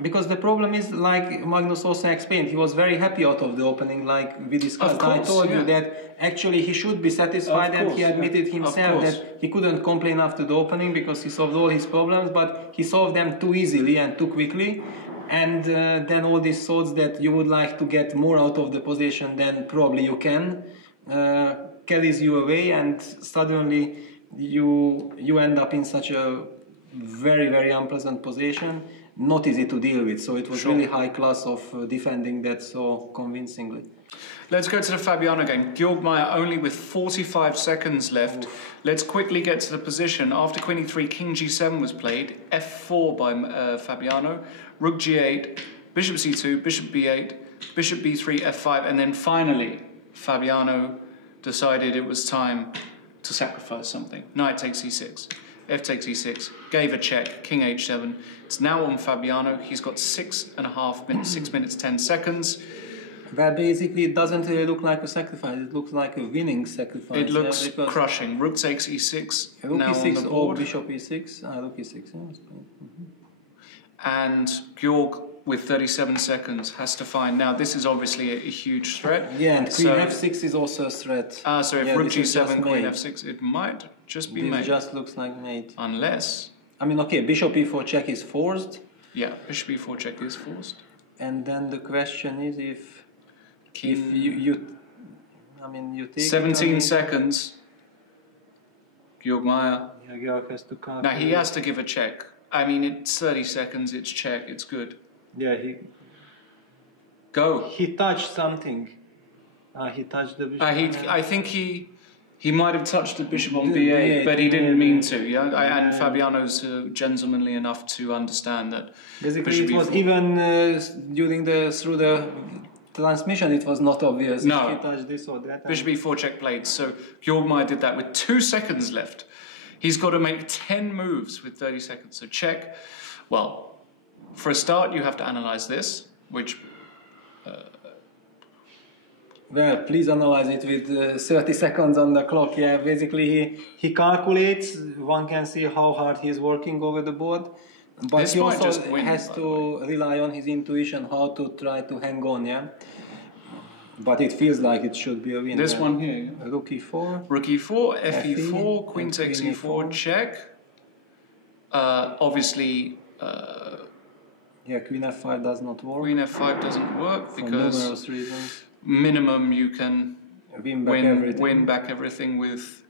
because the problem is, like Magnus also explained, he was very happy out of the opening, like we discussed. Course, I told you that actually he should be satisfied, and he admitted himself that he couldn't complain after the opening because he solved all his problems, but he solved them too easily and too quickly. And then all these thoughts that you would like to get more out of the position than probably you can carries you away, and suddenly you end up in such a very, very unpleasant position. Not easy to deal with, so it was really high class of defending that so convincingly. Let's go to the Fabiano game. Georg Meier only with 45 seconds left. Oof. Let's quickly get to the position. After queen e3, king g7 was played, f4 by Fabiano, rook g8, bishop c2, bishop b8, bishop b3, f5, and then finally Fabiano decided it was time to sacrifice something. Knight takes e6. F takes e6, gave a check, king h7. It's now on Fabiano. He's got 6.5 minutes, 6 minutes 10 seconds. Well, basically, it doesn't really look like a sacrifice. It looks like a winning sacrifice. It looks crushing. Rook takes e6. Rook now e6 on the board. Or bishop e6. Rook e6. And Georg, with 37 seconds, has to find. Now, this is obviously a huge threat. Yeah, and queen f6 is also a threat. So if rook g7, queen f6, it might just be made. It just looks like mate. Unless. I mean, okay, bishop e4 check is forced. Yeah, bishop e4 check is forced. And then the question is if you take 17 seconds. Georg Meier. Yeah, Georg has to calculate. Now he has to give a check. I mean, it's 30 seconds. It's check. It's good. Yeah, he touched something. He touched the bishop. I think he might have touched the bishop on b8, but he didn't mean to. Yeah, and Fabiano's gentlemanly enough to understand that. Basically, it was even through the transmission, it was not obvious if he touched this or that. Bishop e4 check played. So Georg Meier did that with 2 seconds left. He's got to make 10 moves with 30 seconds. So check. Well, for a start, you have to analyze this, which. Well, please analyze it with 30 seconds on the clock. Yeah, basically he calculates. One can see how hard he is working over the board, but he also has to rely on his intuition how to try to hang on. Yeah, but it feels like it should be a win. This one here. Yeah. Rook e4. Rook e4, f e4, queen takes e4, check. Obviously. Yeah, queen f5 does not work. Queen f5 doesn't work because. For numerous reasons. Minimum, you can win back everything with.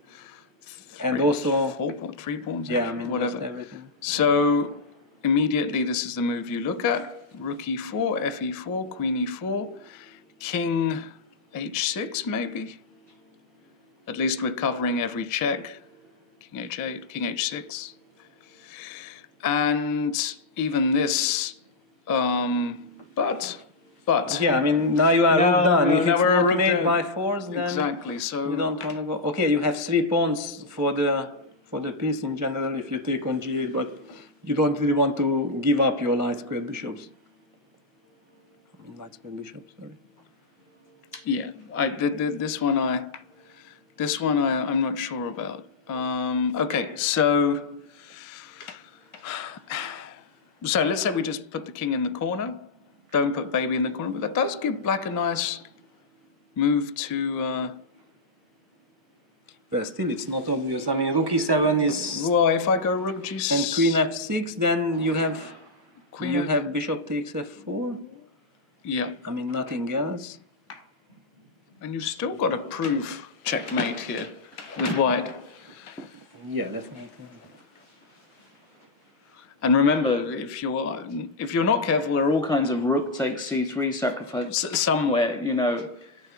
And also 3 pawns. Yeah, I mean whatever. Everything. So immediately, this is the move you look at: rook e4, f e4, queen e4, king h6, maybe. At least we're covering every check. King h8, king h6, and even this. But yeah, I mean now you are rook done. If it's not made down by force, then exactly. So you don't want to go. Okay, you have 3 pawns for for the piece in general if you take on g8, but you don't really want to give up your light square bishops. I mean light square bishops, sorry. Yeah, this one I'm not sure about. Okay, so let's say we just put the king in the corner. Don't put baby in the corner, but that does give black a nice move to. But still, it's not obvious. I mean, rook e7 is. Well, if I go rook g6 and queen f6, then you have bishop takes f4. Yeah. I mean, nothing else. And you've still got to prove checkmate here with white. Yeah, definitely. And remember, if you're not careful, there are all kinds of rook takes c3 sacrifice somewhere, you know.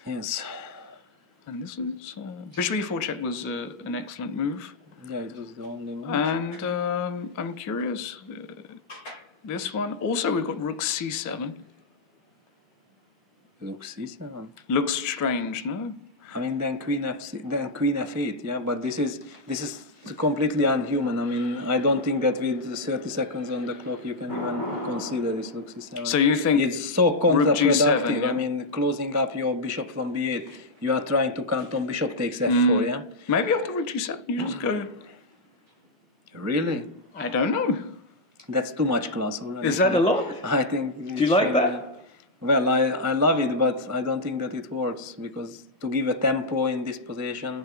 Yes. And this was bishop e4 check was an excellent move. Yeah, it was the only move. And I'm curious, this one also we've got rook c7. Rook c7. Looks strange, no? I mean, then queen f6, then queen f8. Yeah, but this is completely unhuman. I mean, I don't think that with 30 seconds on the clock you can even consider this rook c7. So you think it's so counterproductive? G7, yeah? I mean, closing up your bishop from b8, you are trying to count on bishop takes f4. Yeah. Maybe after rook g7 you just go. Really? I don't know. That's too much class already. Is that a lot? I think. Do you like that? Well, I love it, but I don't think that it works because to give a tempo in this position,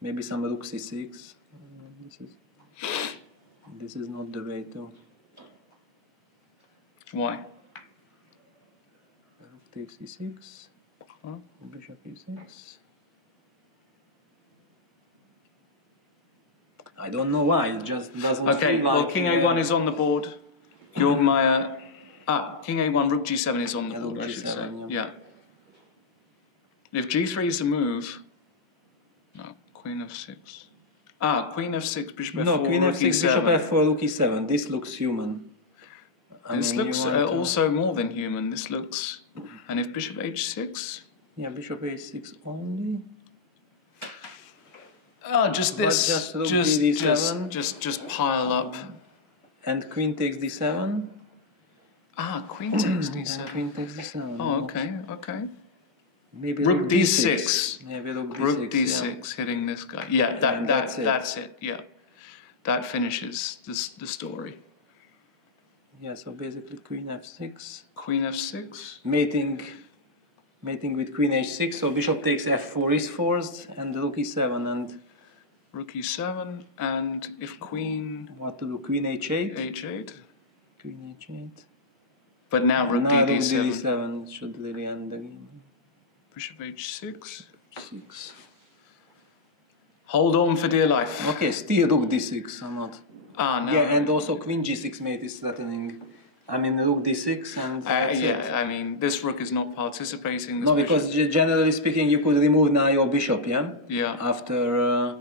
maybe some rook c6. This is not the way to. Why? Rook takes e6. Bishop e6. I don't know why. It just doesn't. Okay. Feel Well, like king a1 is on the board. Jorgmeier. King a1, rook g7 is on the board. I should G7, say. yeah. If g3 is the move. No. Queen f6. Queen f6, bishop f4, no, queen rook f6, e7. bishop f4, rook e7. This looks human. This looks also more than human. This looks, and if bishop h6. Yeah, bishop h6 only. Just this, just pile up. And queen takes d7. Queen takes d7. Queen takes d7. Oh, okay. Maybe rook d6. Maybe rook d6. Rook d6 hitting this guy. Yeah, that's it. Yeah, that finishes the story. Yeah, so basically queen f6. Queen f6. Mating with queen h6. So bishop takes f4 is forced, and rook e7 and. Rook e7, and if queen. What to do? Queen h8. H8. Queen h8. But now rook d7. Rook d7 should really end the game. Bishop h6. 6. Hold on for dear life. Okay, still rook d6 or not? No. Yeah, and also queen g6 mate is threatening. I mean, rook d6 and. I mean, this rook is not participating. No, because generally speaking, you could remove now your bishop, yeah? Yeah. After.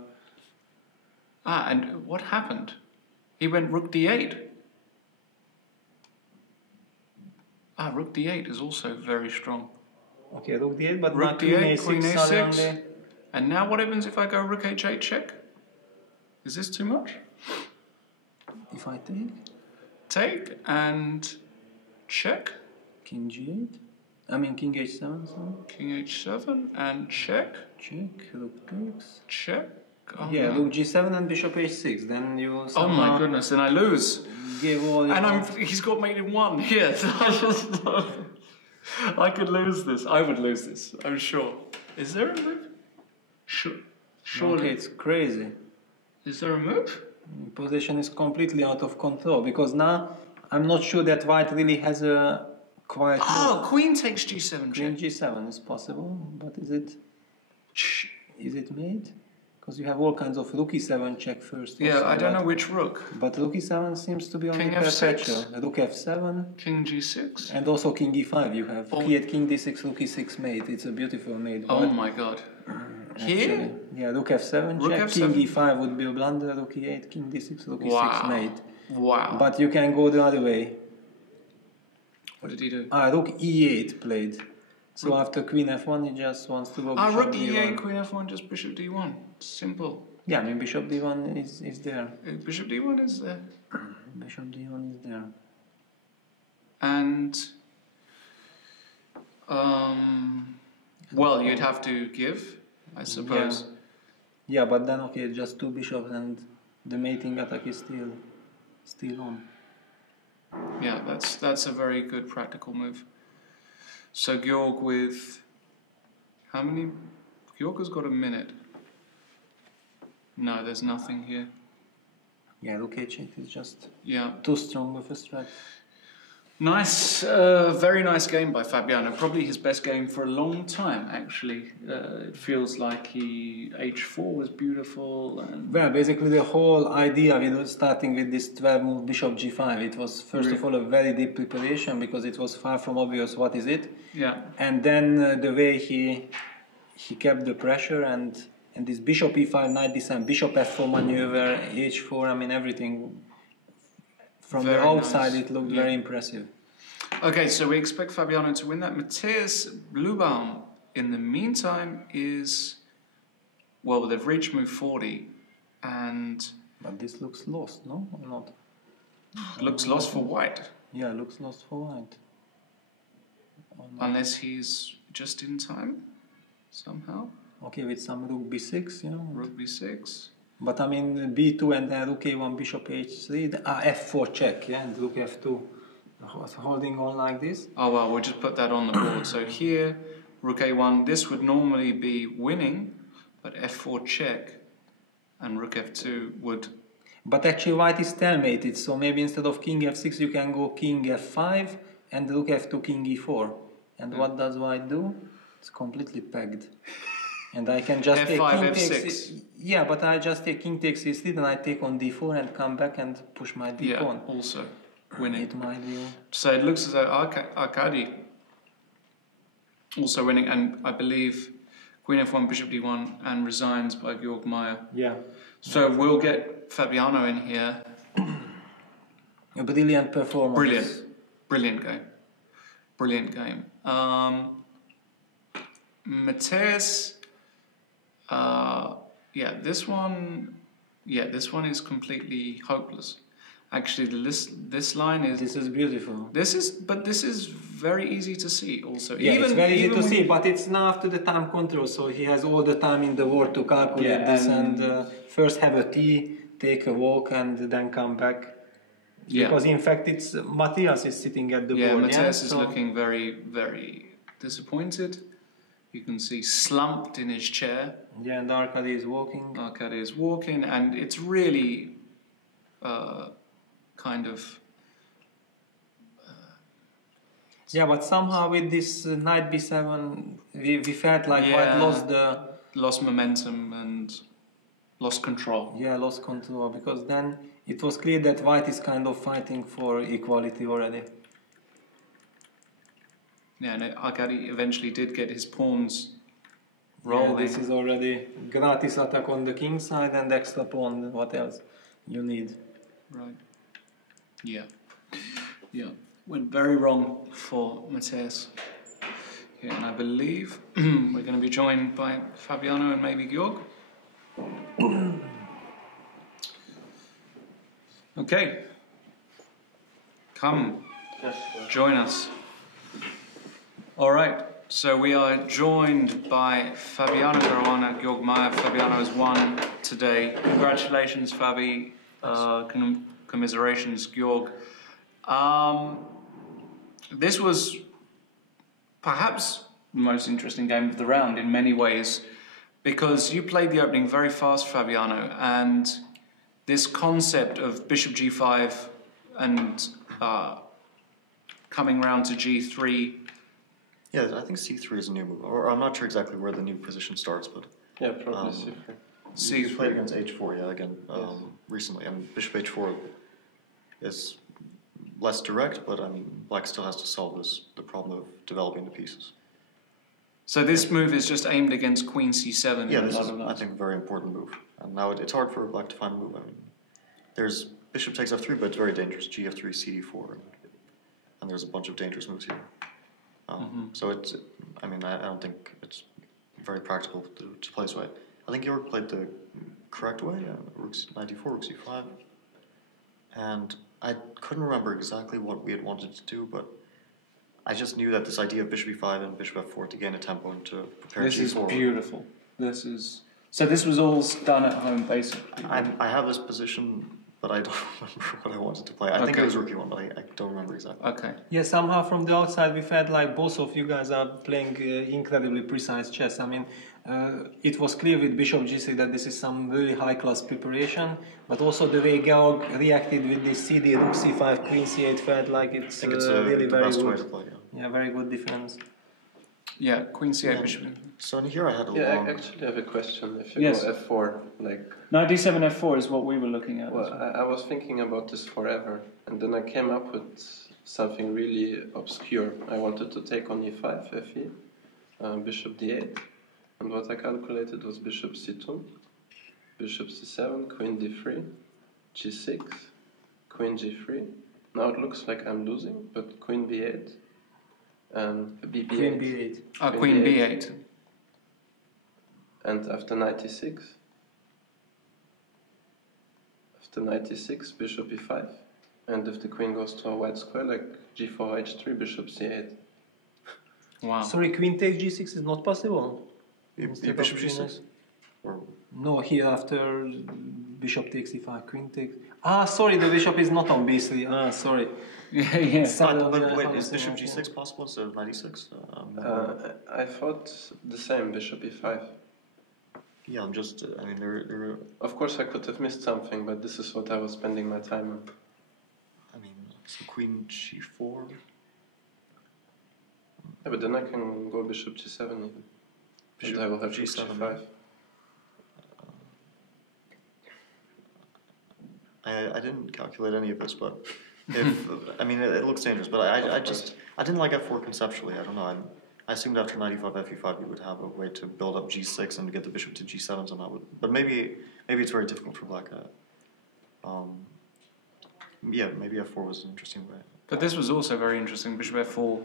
And what happened? He went rook d8. Rook d8 is also very strong. Okay, rook d8, but rook d8, queen a6. And now what happens if I go rook h8 check? Is this too much? If I take? Take and check. King g8. I mean king h7. Sorry. King h7 and check. Check. Rook takes. Check. Oh, yeah, no. rook g7 and bishop h6. Then you. Oh my goodness! Then I lose. Give all. And he's got mate in one. Yes. I could lose this. I would lose this. I'm sure. Is there a move? Sure. Surely. Okay, it's crazy. Is there a move? Position is completely out of control because now I'm not sure that white really has a quiet. Queen takes g7 check. Queen g7 is possible, but is it made? Because you have all kinds of rook e7 check first. Yeah, also, I don't know which rook. But rook e7 seems to be on King the f6. perpetual. Rook f7. King g6. And also king e5 you have. King d6, rook e6 mate. It's a beautiful mate. Oh my god. Here? Yeah, rook f7 rook check. F7. King e5 would be a blunder. Rook e8, king d6, rook e6 mate. Wow. But you can go the other way. What did he do? Rook e8 played. So after queen f1 he just wants to go bishop rook d1. e8, queen f1, just bishop d1. Simple. Yeah, I mean bishop d1 is there. Bishop d1 is there. Bishop d1 is there. And well, you'd have to give, I suppose. Yeah, but then okay, just 2 bishops and the mating attack is still on. Yeah, that's a very good practical move. So Georg with how many? Georg has got a minute. No, there's nothing here. Yeah, rook h8 is just Yeah. too strong of a strat. Nice, very nice game by Fabiano. Probably his best game for a long time, actually. It feels like h4 was beautiful. And Well, basically the whole idea with starting with this 12 move bishop g5, it was first of all a very deep preparation because it was far from obvious what is it. Yeah. And then the way he kept the pressure and this bishop e5, knight d7, bishop f4 maneuver, h4, I mean everything. From Very the outside nice. it looked very impressive. Okay, so we expect Fabiano to win that. Matthias Bluebaum, in the meantime, is... Well, they've reached move 40, and... But this looks lost, no? Or not? Looks lost for white. Yeah, looks lost for white. Unless he's just in time, somehow. Okay, with some rook b6, you know. Rook b6. But I mean, b2 and then rook a1, bishop h3, f4 check, yeah, and rook f2 holding on like this. Oh well, we'll just put that on the board. So here, rook a1, this would normally be winning, but f4 check, and rook f2 would... But actually white is stalemated, so maybe instead of king f6 you can go king f5 and rook f2, king e4. And what does white do? It's completely pegged. And I can just take F5, king F6. takes... Yeah, but I just take king takes e3, then I take on d4 and come back and push my d pawn. Yeah, also winning. It might be... So it looks as though Arkady also winning, and I believe queen f1, bishop d1, and resigns by Georg Meyer. Yeah. So we'll get Fabiano in here. A brilliant performance. Brilliant game. Brilliant game. Matthias... this one is completely hopeless. Actually, this line is... This is beautiful. This is very easy to see also. Yeah, it's very easy to see, but it's now after the time control, so he has all the time in the world to calculate this and first have a tea, take a walk and then come back. Yeah. Because in fact it's Matthias is sitting at the Yeah, board. Matthias is looking very, very disappointed. You can see slumped in his chair. Yeah, and Arkady is walking. Arkady is walking, and it's really kind of... Yeah, but somehow with this knight b7, we felt like white lost momentum and lost control. Yeah, lost control, because then it was clear that white is kind of fighting for equality already. Yeah, and Arkady eventually did get his pawns rolling. Yeah, this is already gratis attack on the king side and extra pawn. What else you need? Right. Yeah. Yeah. Went very wrong for Matthias. Yeah, and I believe we're going to be joined by Fabiano and maybe Georg. Okay. Come. Join us. All right. So we are joined by Fabiano Caruana, Georg Meyer. Fabiano has won today. Congratulations, Fabi. Commiserations, Georg. This was perhaps the most interesting game of the round in many ways, because you played the opening very fast, Fabiano, and this concept of bishop g5 and coming round to g3. Yeah, I think c3 is a new move, or I'm not sure exactly where the new position starts, but yeah, probably c3. You played against h4, yeah, again, recently. I mean, bishop h4 is less direct, but I mean, black still has to solve the problem of developing the pieces. So this move is just aimed against queen c7. Yeah, this is, I think, a very important move. And now it's hard for black to find a move. I mean, there's bishop takes f3, but it's very dangerous. gf3, cd4, and there's a bunch of dangerous moves here. So it's, I mean, I don't think it's very practical to play this way. I think Georg played the correct way. Rook knight d4, rook c5. And I couldn't remember exactly what we had wanted to do, but I just knew that this idea of bishop e5 and bishop f4 to gain a tempo and to prepare This g4. is beautiful. So this was all done at home, basically. I have this position, but I don't remember what I wanted to play. I think it was rook e1, but I don't remember exactly. Okay. Yeah, somehow from the outside we felt like both of you guys are playing incredibly precise chess. I mean, it was clear with bishop g6 that this is some really high-class preparation, but also the way Georg reacted with this cd, rook c5, queen c8 felt like it's, really the very best way good. to play, Yeah, very good defense. Yeah, queen c8, bishop. So in here I had a Yeah, long... I actually have a question. If you Yes. go f4, like... Knight d7 f4 is what we were looking at. Well, I was thinking about this forever, and then I came up with something really obscure. I wanted to take on e5, fe, bishop d8, and what I calculated was bishop c2, bishop c7, queen d3, g6, queen g3. Now it looks like I'm losing, but queen b8, and b8. Queen b8. Queen b8. And after knight e6, bishop e5, and if the queen goes to a white square like g4, h3, bishop c8. Wow. Sorry, queen takes g6 is not possible? Bishop g6? Or... No, here after bishop takes e5, queen takes... Ah, sorry, the bishop is not on b3. Ah, sorry. Yeah. But wait, is bishop g6 possible instead of knight e6? I thought the same, bishop e5. Yeah, I'm just, I mean, there Of course I could have missed something, but this is what I was spending my time on. I mean, so queen g4. Yeah, but then I can go bishop g7 even. Bishop And I will have g7. g5. I didn't calculate any of this, but if I mean, it looks dangerous. But I didn't like f4 conceptually. I don't know. I assumed after knight e5, fe5, you would have a way to build up g6 and get the bishop to g7 somehow. But maybe it's very difficult for black. Yeah, maybe f4 was an interesting way. But this was also very interesting. Bishop f4,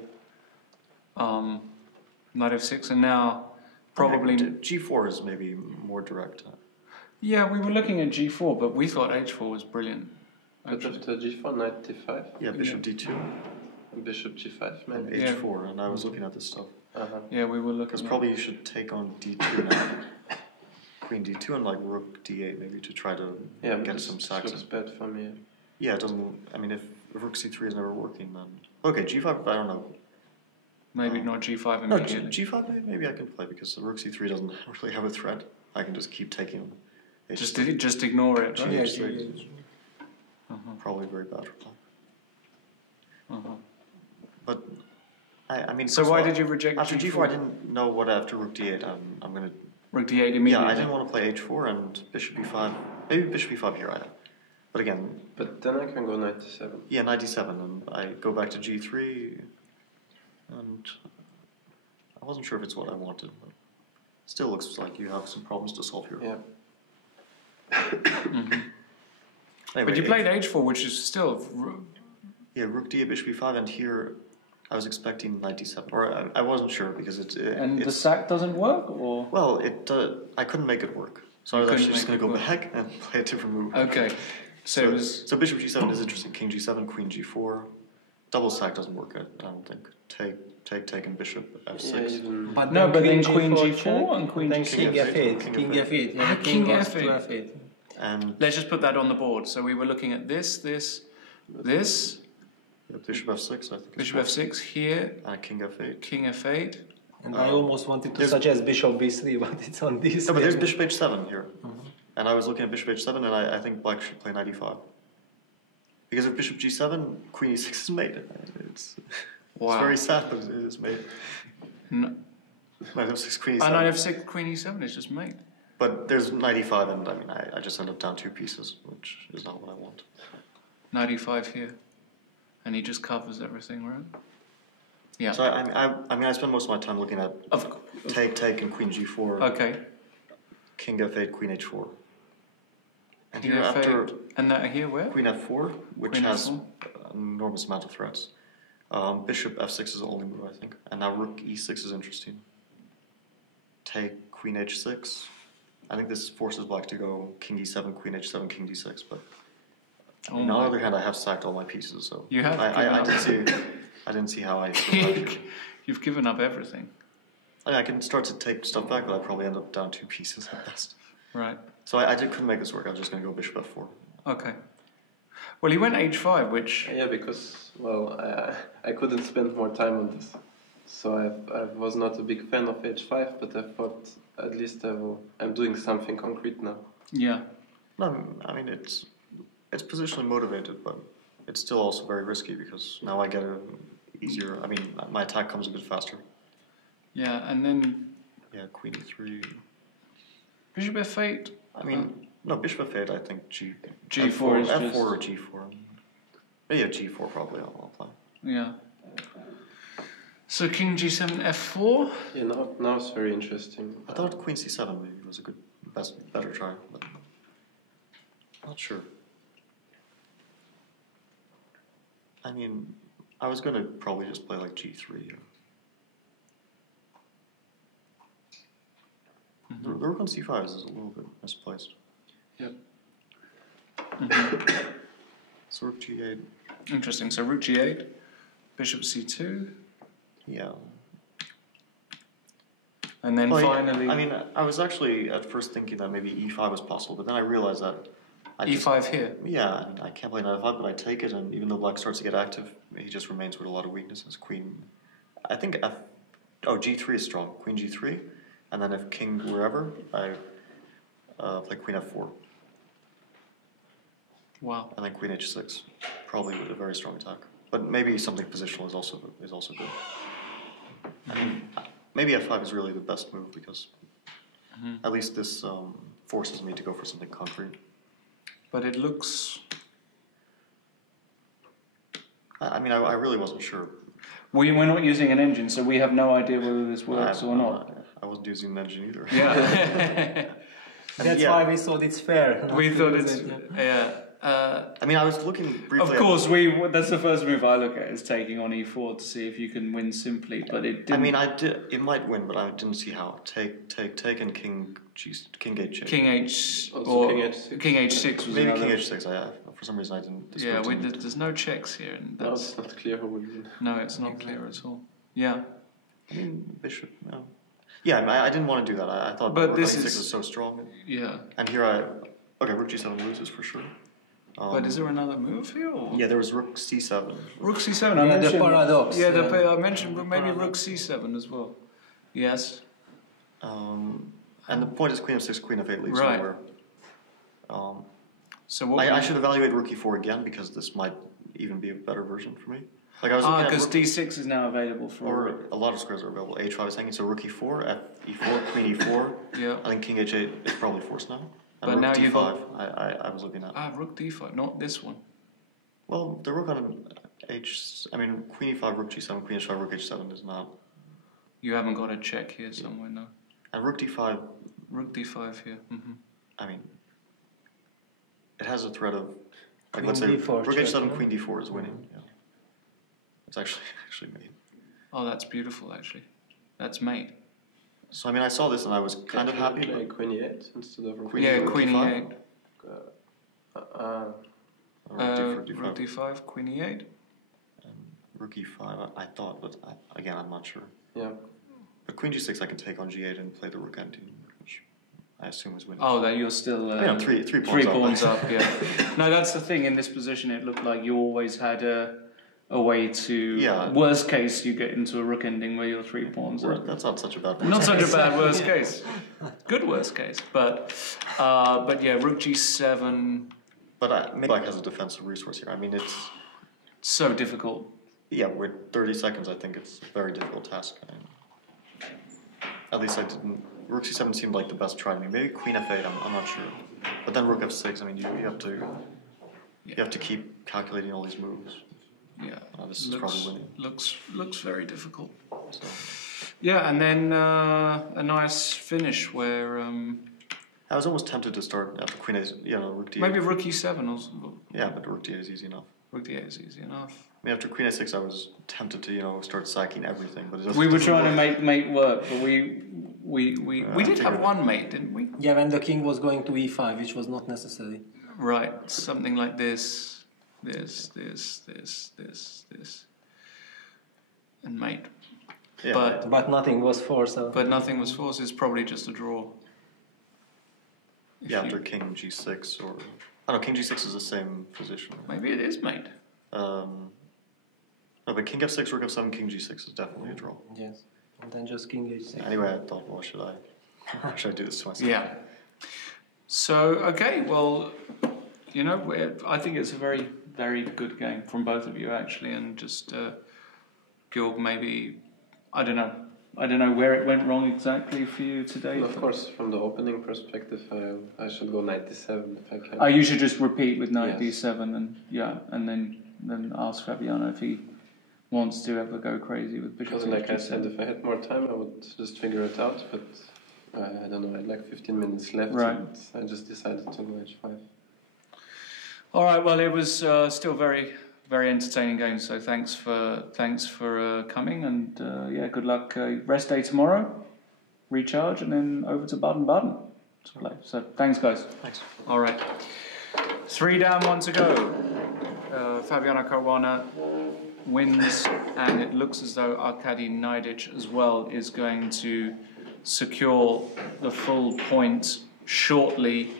knight f6, and now probably... g4 is maybe more direct. Yeah, we were looking at g4, but we thought h4 was brilliant. But after g4, knight d5, Yeah, bishop d2 and bishop g5 and maybe. h4, and I was looking at this stuff. Yeah, we were looking Because at... probably you should take on d2 now. Queen d2 and like rook d8 maybe to try to Yeah, but get this some sacks. looks bad for me. Yeah, it doesn't. I mean, if rook c3 is never working, then okay, g5. I don't know. Maybe not g5 No, immediately. g5 maybe I can play because the rook c3 doesn't really have a threat. I can just keep taking him. Just ignore it, right? Yeah, H3 probably very bad for black. But I mean. So why did you reject after g4? g4? I didn't know what after rook d8. I'm gonna. Rook d8 immediately. Yeah, I didn't want to play h4 and bishop e5. Maybe bishop e5 here. But again. But then I can go knight d7. Yeah, knight d7, and I go back to g3, and I wasn't sure if it's what I wanted, but still looks like you have some problems to solve here. Yeah. Anyway, But you played h4, which is still... Yeah, rook d8, bishop e5, and here I was expecting knight d7, or I wasn't sure because And the it's sack doesn't work, or...? well, I couldn't make it work, so I was actually just going to go back and play a different move. Okay, so bishop g7 is interesting. King g7, queen g4, double sack doesn't work. I don't think. Take, and bishop f6. Yeah, even But No, but then queen g4 g4 and queen then g6. king f8. King f8. Yeah, the king goes to f8. f8. And Let's just put that on the board. So we were looking at this, yeah, bishop f6, I think. bishop f6 here, And king f8. king f8. And I almost wanted to suggest bishop b3, but it's on this. No, but there's bishop h7 here. And I was looking at bishop h7, and I think black should play knight e5. Because if bishop g7, queen e6 is made. It's very sad, but it is made. No. Knight f6, queen And e7. knight f6, queen e7 is just mate. But there's knight e5, and I mean, I just end up down 2 pieces, which is not what I want. Knight e5 here. And he just covers everything, right? Yeah. So I spend most of my time looking at take, and queen g4. Okay. King f8, queen h4. And King here f8. after And that here where? queen f4, which Queen has f4. an enormous amount of threats. Bishop f6 is the only move, I think. And now rook e6 is interesting. Take queen h6. I think this forces black to go king e7, queen h7, king d6. But Oh on the my. other hand, I have sacked all my pieces, so You have I given didn't see how I. You've given up everything. I can start to take stuff back, but I probably end up down 2 pieces at best. Right. So couldn't make this work. I was just going to go bishop f4. Okay. Well, he went h5, which... Yeah, because, well, I couldn't spend more time on this. So I was not a big fan of h5, but I thought at least I'm doing something concrete now. Yeah. No, I mean, it's positionally motivated, but it's still also very risky because now I get a easier... I mean, my attack comes a bit faster. Yeah, and then... Yeah, queen e3... Bishop f8. I mean, no, bishop f8, I think G4 F4, is F4 just... or G4. Yeah, G4 probably I'll play. Yeah. So king g7, f4? Yeah, now it's very interesting. I thought queen c7 maybe was a better try, but not sure. I mean, I was going to probably just play like g3 here. The rook on c5 is a little bit misplaced. Yep. So rook g8. Interesting. So rook g8, bishop c2. Yeah. And then finally... I mean, I was actually at first thinking that maybe e5 was possible, but then I realized that... e5 here? Yeah, I mean, I can't play knight f5, but I take it, and even though black starts to get active, he just remains with a lot of weaknesses. Queen... I think g3 is strong. Queen g3, and then if king wherever, I play queen f4. Wow. And then queen h6, probably with a very strong attack. But maybe something positional is also good. I mean, maybe f5 is really the best move because at least this forces me to go for something concrete. But it looks... I mean, I really wasn't sure. We're not using an engine, so we have no idea whether this works or not. I wasn't using an engine either. Yeah. That's why we thought it's fair. We thought it's... Yeah. I mean, I was looking briefly. Of course, that's the first move I look at is taking on e4 to see if you can win simply, but it didn't. I mean, it might win, but I didn't see how. Take, and king h8. King h Also or king h6 was maybe another. king h6. For some reason I didn't. Yeah, there's no checks here, and Now it's not clear who will win. No, it's not clear at all. Yeah. I mean, bishop. No. Yeah, I mean, I didn't want to do that. I thought but rook this e6 is was so strong. Yeah. And here rook g7 loses for sure. But is there another move here? Or? Yeah, there was rook c7. Rook c7. I mentioned the paradox. Yeah, I mentioned maybe rook c7 as well. Yes. And the point is queen f6, queen f8 leaves Right. nowhere. So what? I should evaluate rook e4 again because this might even be a better version for me. Like I was looking at because rook, d6 is now available for. or a lot of squares are available. h5 is hanging, so rook e4, f e4, queen e4. Yeah. I think king h8 is probably forced now. And But rook now d5, you've got- I was looking at. Rook d5, not this one. Well, the rook on queen e5, rook g7, queen h5, rook h7 is not. You haven't got a check here somewhere, no. And rook d5, Rook d5 here. I mean, it has a threat of, like, Queen let's say, d4 rook check, h7, no? queen d4 is winning. Yeah. It's actually made. Oh, that's beautiful, actually. That's mate. So, I mean, I saw this and I was kind of happy. Play But queen e8 instead of rook Queen Yeah, rook queen d5? e8. Rook Rook d5, queen e8. Rook e5, I thought, but again, I'm not sure. Yeah. But queen g6, I can take on g8 and play the rook ending, which I assume is winning. Oh, that you're still three pawns three up. pawns up. Yeah. No, that's the thing. In this position, it looked like you always had a way to. Yeah. Worst case, you get into a rook ending where you're 3 pawns up. That's not such a bad Not such a bad worst case. Good worst case, but yeah, rook g7. But maybe black has a defensive resource here. I mean, it's So difficult. yeah. With 30 seconds, I think it's a very difficult task. At least I didn't. Rook c7 seemed like the best try to me. Maybe queen f8. I'm not sure. But then rook f6. I mean, you have to keep calculating all these moves. Yeah. This is probably winning. Looks very difficult. So. Yeah, and then a nice finish where I was almost tempted to start after queen a, rook d8. maybe rook e7 or Yeah, but rook d8 is easy enough. rook d8 is easy enough. mean, after Queen A6, I was tempted to, start sacking everything, but it doesn't. We were trying to work. make mate work, but we did have one mate, didn't we? Yeah, when the king was going to e5, which was not necessary. Right, something like this, and mate. Yeah. But nothing was forced. So. But nothing was forced. It's probably just a draw. Yeah, after King G6 or... I don't know, King G6 is the same position. Maybe it is mate. No, but King F6, Rook F7, King G6 is definitely a draw. Yes. And then just King H6. Anyway, I thought, well, should I do this to myself? Yeah. So, okay, well, I think it's a very, very good game from both of you, actually, and just, Gil, maybe, I don't know where it went wrong exactly for you today. Well, of course, from the opening perspective, I should go knight d7 if I can. Oh, you should just repeat with knight Yes. d7 and then ask Fabiano if he wants to ever go crazy with bishop. Because like I said, if I had more time, I would just figure it out, but I don't know, I had like 15 minutes left, Right. and I just decided to go h5. All right. Well, it was still very, very entertaining game. So thanks for coming, and good luck. Rest day tomorrow, recharge, and then over to Baden-Baden to play. So thanks, guys. Thanks. All right. 3 down, 1 to go. Fabiano Caruana wins, and it looks as though Arkady Naiditsch as well is going to secure the full point shortly.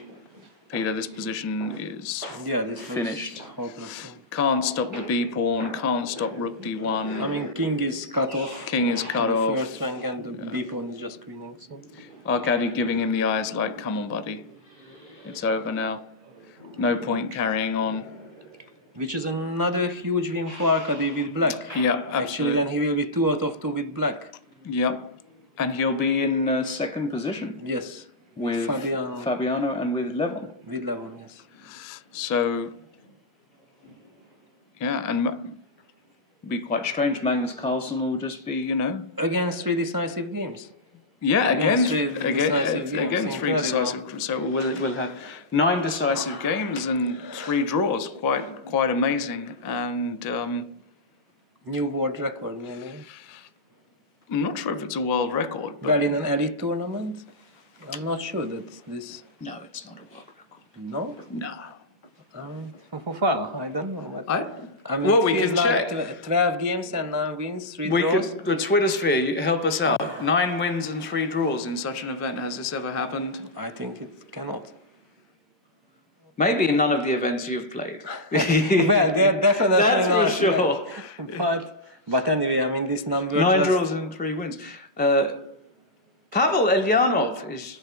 Peter, this position is finished. Can't stop the B pawn, can't stop rook d1. I mean, king is cut off. King is cut the off. First rank, and the B pawn is just queening. So. Arkady giving him the eyes like, come on, buddy. It's over now. No point carrying on. Which is another huge win for Arkady with black. Yeah, Actually, absolutely. then he will be 2 out of 2 with black. Yep. And he'll be in second position. Yes. With Fabiano and with Levon. With Levon, yes. So, yeah, and be quite strange. Magnus Carlson will just be, Against 3 decisive games. Yeah, again, three decisive. So we'll have 9 decisive games and 3 draws. Quite amazing. And new world record, maybe. I'm not sure if it's a world record. But well, in an elite tournament, I'm not sure that this. No, it's not a world record. No. No. Well, I don't know. I mean, well, we it can feels check. Like 12 games and 9 wins, 3 draws. The Twitter sphere, help us out. 9 wins and 3 draws in such an event. Has this ever happened? I think it cannot. Maybe in none of the events you've played. Well, they're definitely That's not. for sure. But anyway, I mean, this number. 9 draws and 3 wins. Pavel Elyanov is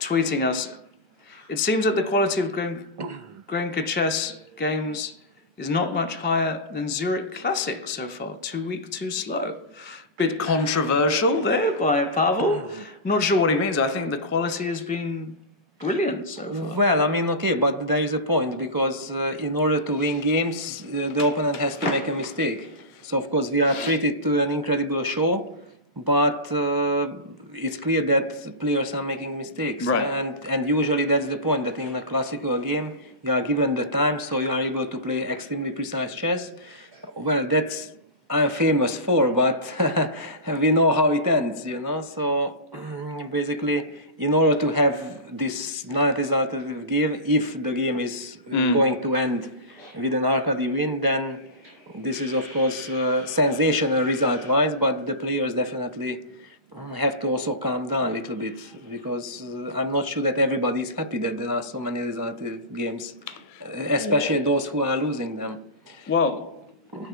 tweeting us. It seems that the quality of GRENKE chess games is not much higher than Zurich Classic so far. Too weak, too slow. Bit controversial there by Pavel. I'm not sure what he means. I think the quality has been brilliant so far. Well, I mean, okay, but there is a point, because in order to win games, the opponent has to make a mistake. So, of course, we are treated to an incredible show, but it's clear that players are making mistakes. Right. And usually that's the point, that in a classical game, you are given the time, so you are able to play extremely precise chess. Well, that's I'm famous for, but we know how it ends, So, basically, in order to have this non-resultative game, if the game is going to end with an Arkady win, then this is, of course, sensational result-wise, but the players definitely have to also calm down a little bit, because I'm not sure that everybody is happy that there are so many resultative games, especially those who are losing them. Well,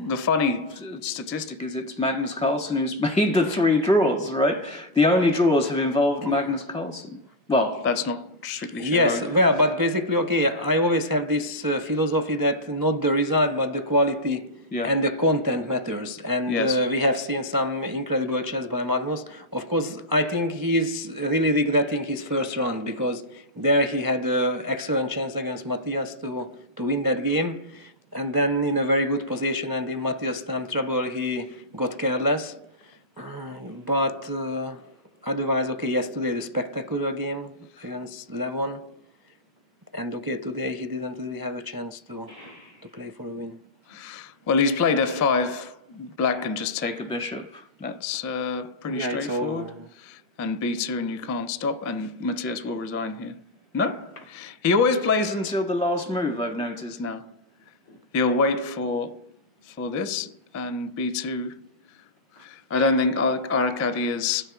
the funny statistic is it's Magnus Carlson who's made the 3 draws, right? The only draws have involved Magnus Carlson. Well, that's not strictly true. Yes, well, but basically, okay, I always have this philosophy that not the result, but the quality and the content matters. And we have seen some incredible chess by Magnus. Of course, I think he is really regretting his first round, because there he had an excellent chance against Matthias to win that game. And then in a very good position, and in Matthias' time trouble, he got careless. But otherwise, okay, yesterday the spectacular game against Levon. And okay, today he didn't really have a chance to play for a win. Well, he's played f5. Black can just take a bishop. That's pretty straightforward. And b2, and you can't stop. And Matthias will resign here. No. He always plays until the last move, I've noticed now. He'll wait for this, and b2. I don't think Arkady is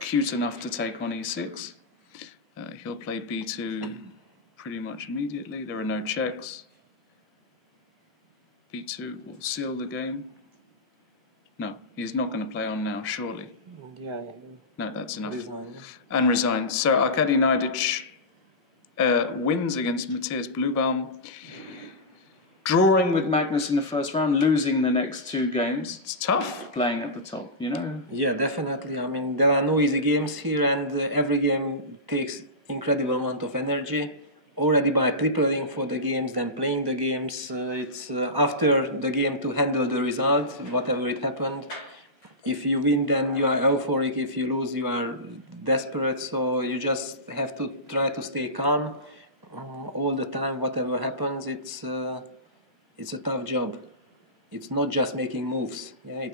cute enough to take on e6. He'll play b2 pretty much immediately. There are no checks. b2 will seal the game. No, he's not going to play on now, surely. Yeah. No, that's enough. Resign. And resigns. So Arkady Naiditsch wins against Matthias Bluebaum. Drawing with Magnus in the first round, losing the next 2 games. It's tough playing at the top, you know? Yeah, definitely. I mean, there are no easy games here, and every game takes incredible amount of energy. Already by preparing for the games, then playing the games, it's after the game to handle the result, whatever it happened. If you win, then you are euphoric. If you lose, you are desperate. So you just have to try to stay calm all the time, whatever happens. It's a tough job. It's not just making moves. Yeah,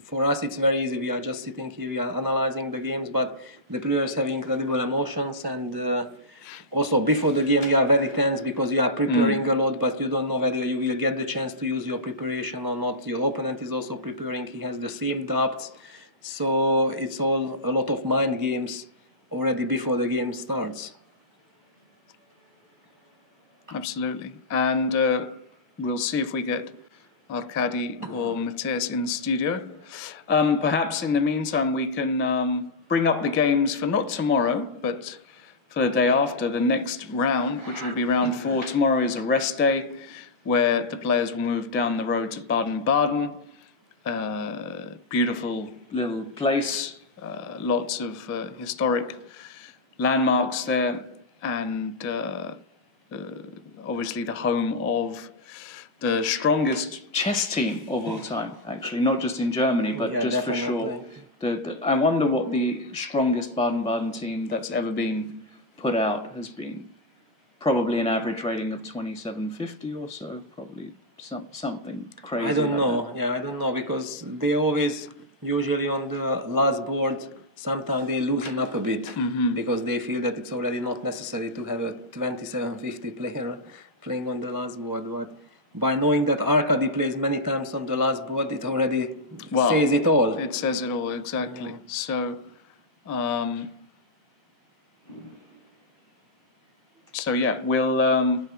for us it's very easy. We are just sitting here, we are analyzing the games, but the players have incredible emotions, and also before the game you are very tense because you are preparing a lot, but you don't know whether you will get the chance to use your preparation or not. Your opponent is also preparing, he has the same doubts, so it's all a lot of mind games already before the game starts. Absolutely. And we'll see if we get Arkady or Matthias in the studio. Perhaps in the meantime we can bring up the games for not tomorrow, but for the day after, the next round, which will be round 4. Tomorrow is a rest day where the players will move down the road to Baden-Baden. Beautiful little place, lots of historic landmarks there, and obviously the home of the strongest chess team of all time, actually, not just in Germany, but just definitely. For sure. I wonder what the strongest Baden-Baden team that's ever been put out has been. Probably an average rating of 2750 or so, probably something crazy. I don't know. Yeah, I don't know, because they always, usually on the last board, sometimes they loosen up a bit because they feel that it's already not necessary to have a 2750 player playing on the last board. But by knowing that Arkady plays many times on the last board, it already says it all. It says it all, exactly. Yeah. So yeah, we'll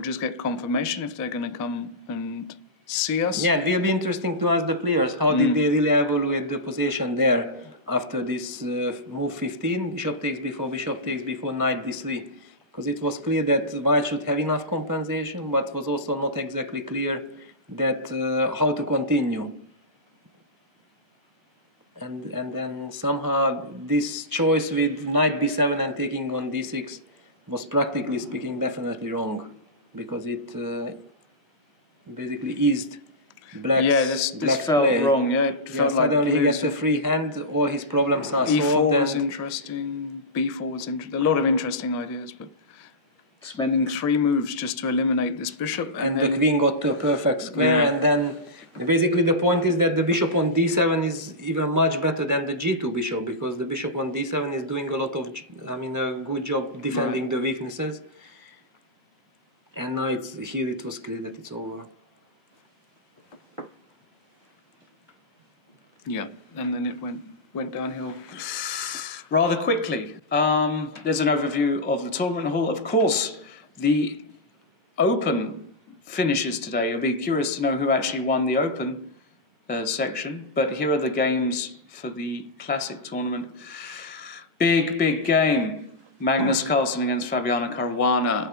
just get confirmation if they're going to come and see us. Yeah, it will be interesting to ask the players how did they really evaluate the position there after this move 15, bishop takes before knight d3. Because it was clear that white should have enough compensation, but was also not exactly clear that how to continue. And then somehow this choice with knight b7 and taking on d6 was practically speaking definitely wrong, because it basically eased Black's this felt play. wrong. Yeah, it felt like suddenly he gets a free hand, all his problems are E4 solved. was interesting, B4 was interesting, a lot of interesting ideas, but spending 3 moves just to eliminate this bishop, and the queen got to a perfect square, and then basically the point is that the bishop on d7 is even much better than the g2 bishop, because the bishop on d7 is doing a lot of, a good job defending the weaknesses, and now here it was clear that it's over. Yeah, and then it went downhill rather quickly. There's an overview of the tournament hall. Of course, the Open finishes today. You'll be curious to know who actually won the Open section. But here are the games for the Classic tournament. Big game. Magnus Carlson against Fabiano Caruana.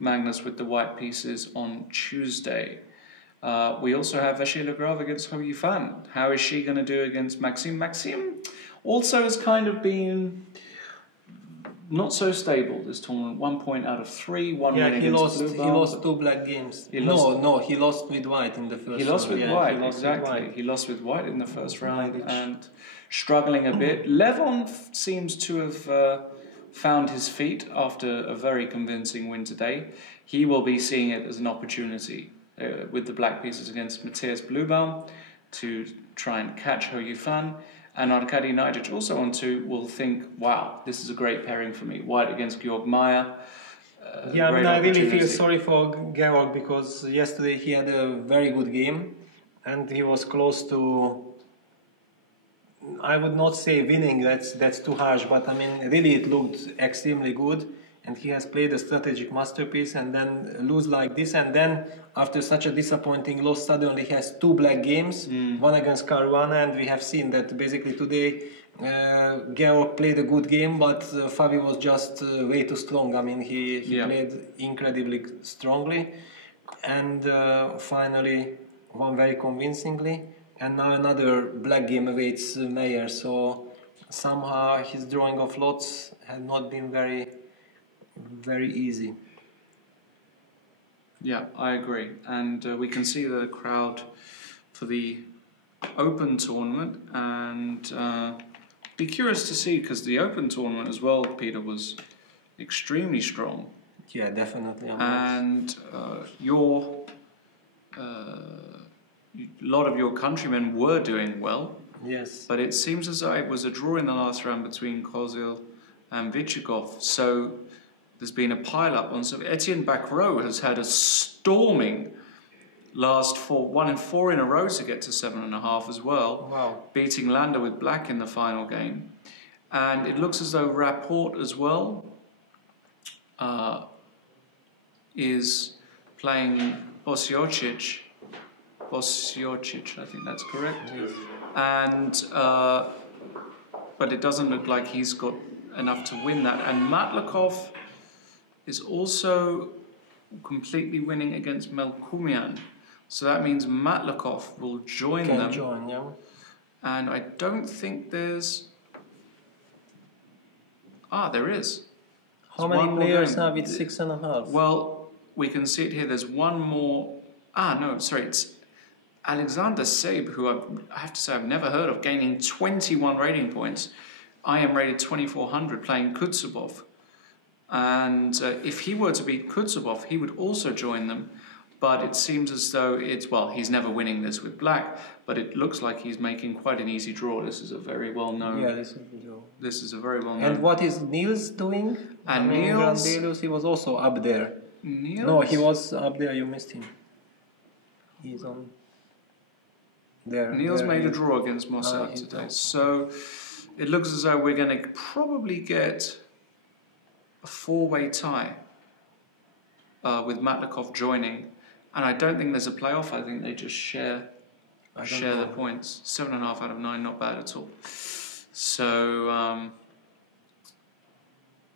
Magnus with the white pieces on Tuesday. We also have Vachier-Lagrave against Hou Yifan. How is she going to do against Maxime? Maxime also has kind of been not so stable this tournament. 1 point out of 3. One win against Bluebaum. He lost 2 black games. He lost with white in the first round. He lost with white, exactly. He lost with white in the first round and struggling a bit. Levon seems to have found his feet after a very convincing win today. He will be seeing it as an opportunity with the black pieces against Matthias Bluebaum to try and catch Hou Yifan. And Arkady Naiditsch also on 2 will think, wow, this is a great pairing for me. White against Georg Meyer. Yeah, I mean, I really feel sorry for Georg because yesterday he had a very good game and he was close to, I would not say winning, that's too harsh, but I mean, really it looked extremely good. And he has played a strategic masterpiece and then lose like this, and then after such a disappointing loss suddenly has 2 black games, one against Caruana, and we have seen that basically today Georg played a good game, but Fabi was just way too strong. I mean, he played incredibly strongly, and finally won very convincingly, and now another black game awaits Meyer, so somehow his drawing of lots had not been very easy. Yeah, I agree. And we can see the crowd for the Open tournament, and be curious to see, because the Open tournament as well, Peter, was extremely strong. Yeah, definitely. And a lot of your countrymen were doing well. Yes. But it seems as though it was a draw in the last round between Kozil and Vichikov. So there's been a pile-up on. So Etienne Bacrot has had a storming last 1 and 4 in a row to get to 7.5 as well. Wow. Beating Landa with black in the final game. And it looks as though Rapport as well is playing Bosiocic. I think that's correct. Yes. And but it doesn't look like he's got enough to win that. And Matlakov is also completely winning against Melkumian. So that means Matlakov will join them. Can join, yeah. And I don't think there's... there is. How many players have it? 6.5? Well, we can see it here. There's one more... it's Alexander Saib, who I have to say I've never heard of, gaining 21 rating points. I am rated 2400, playing Kutsubov. And if he were to beat Kutsubov, he would also join them. But it seems as though he's never winning this with black, but it looks like he's making quite an easy draw. This is a very well-known... Yeah, this is the draw. This is a very well-known... And what is Niels doing? And Niels... Grandelius, he was also up there. Niels? No, he was up there, you missed him. He's on... There. Niels made a draw against Mossad today. So it looks as though we're going to probably get a 4-way tie with Matlakov joining. And I don't think there's a playoff. I think they just share the points. 7.5 out of 9, not bad at all. So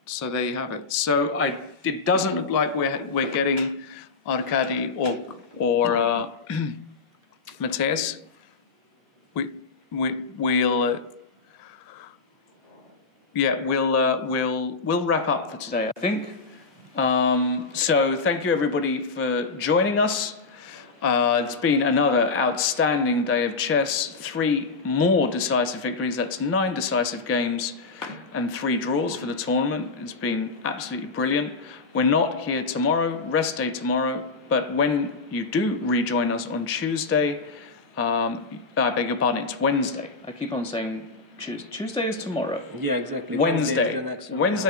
so there you have it. So it doesn't look like we're getting Arkady or Matthias. We'll wrap up for today, I think. So thank you everybody for joining us. It's been another outstanding day of chess. 3 more decisive victories. That's 9 decisive games and 3 draws for the tournament. It's been absolutely brilliant. We're not here tomorrow, rest day tomorrow, but when you do rejoin us on Tuesday, I beg your pardon, it's Wednesday. I keep on saying Tuesday. Tuesday is tomorrow. Yeah, exactly. Wednesday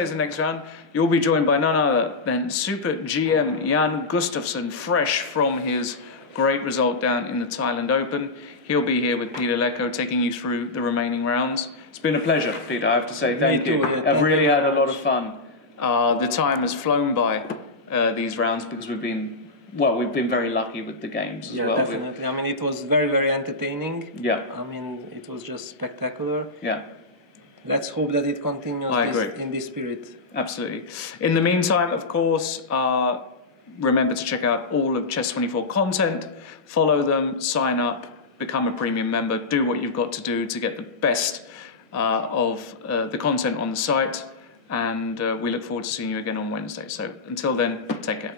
is the next round. You'll be joined by none other than Super GM Jan Gustafsson, fresh from his great result down in the Thailand Open. He'll be here with Peter Leko, taking you through the remaining rounds. It's been a pleasure, Peter, I have to say. Thank you. I've really had a lot of fun. The time has flown by these rounds because we've been very lucky with the games as well. Definitely. I mean, it was very, very entertaining. Yeah. I mean, it was just spectacular. Yeah. Let's hope that it continues in this spirit. Absolutely. In the meantime, of course, remember to check out all of Chess24 content. Follow them, sign up, become a premium member. Do what you've got to do to get the best of the content on the site. And we look forward to seeing you again on Wednesday. So until then, take care.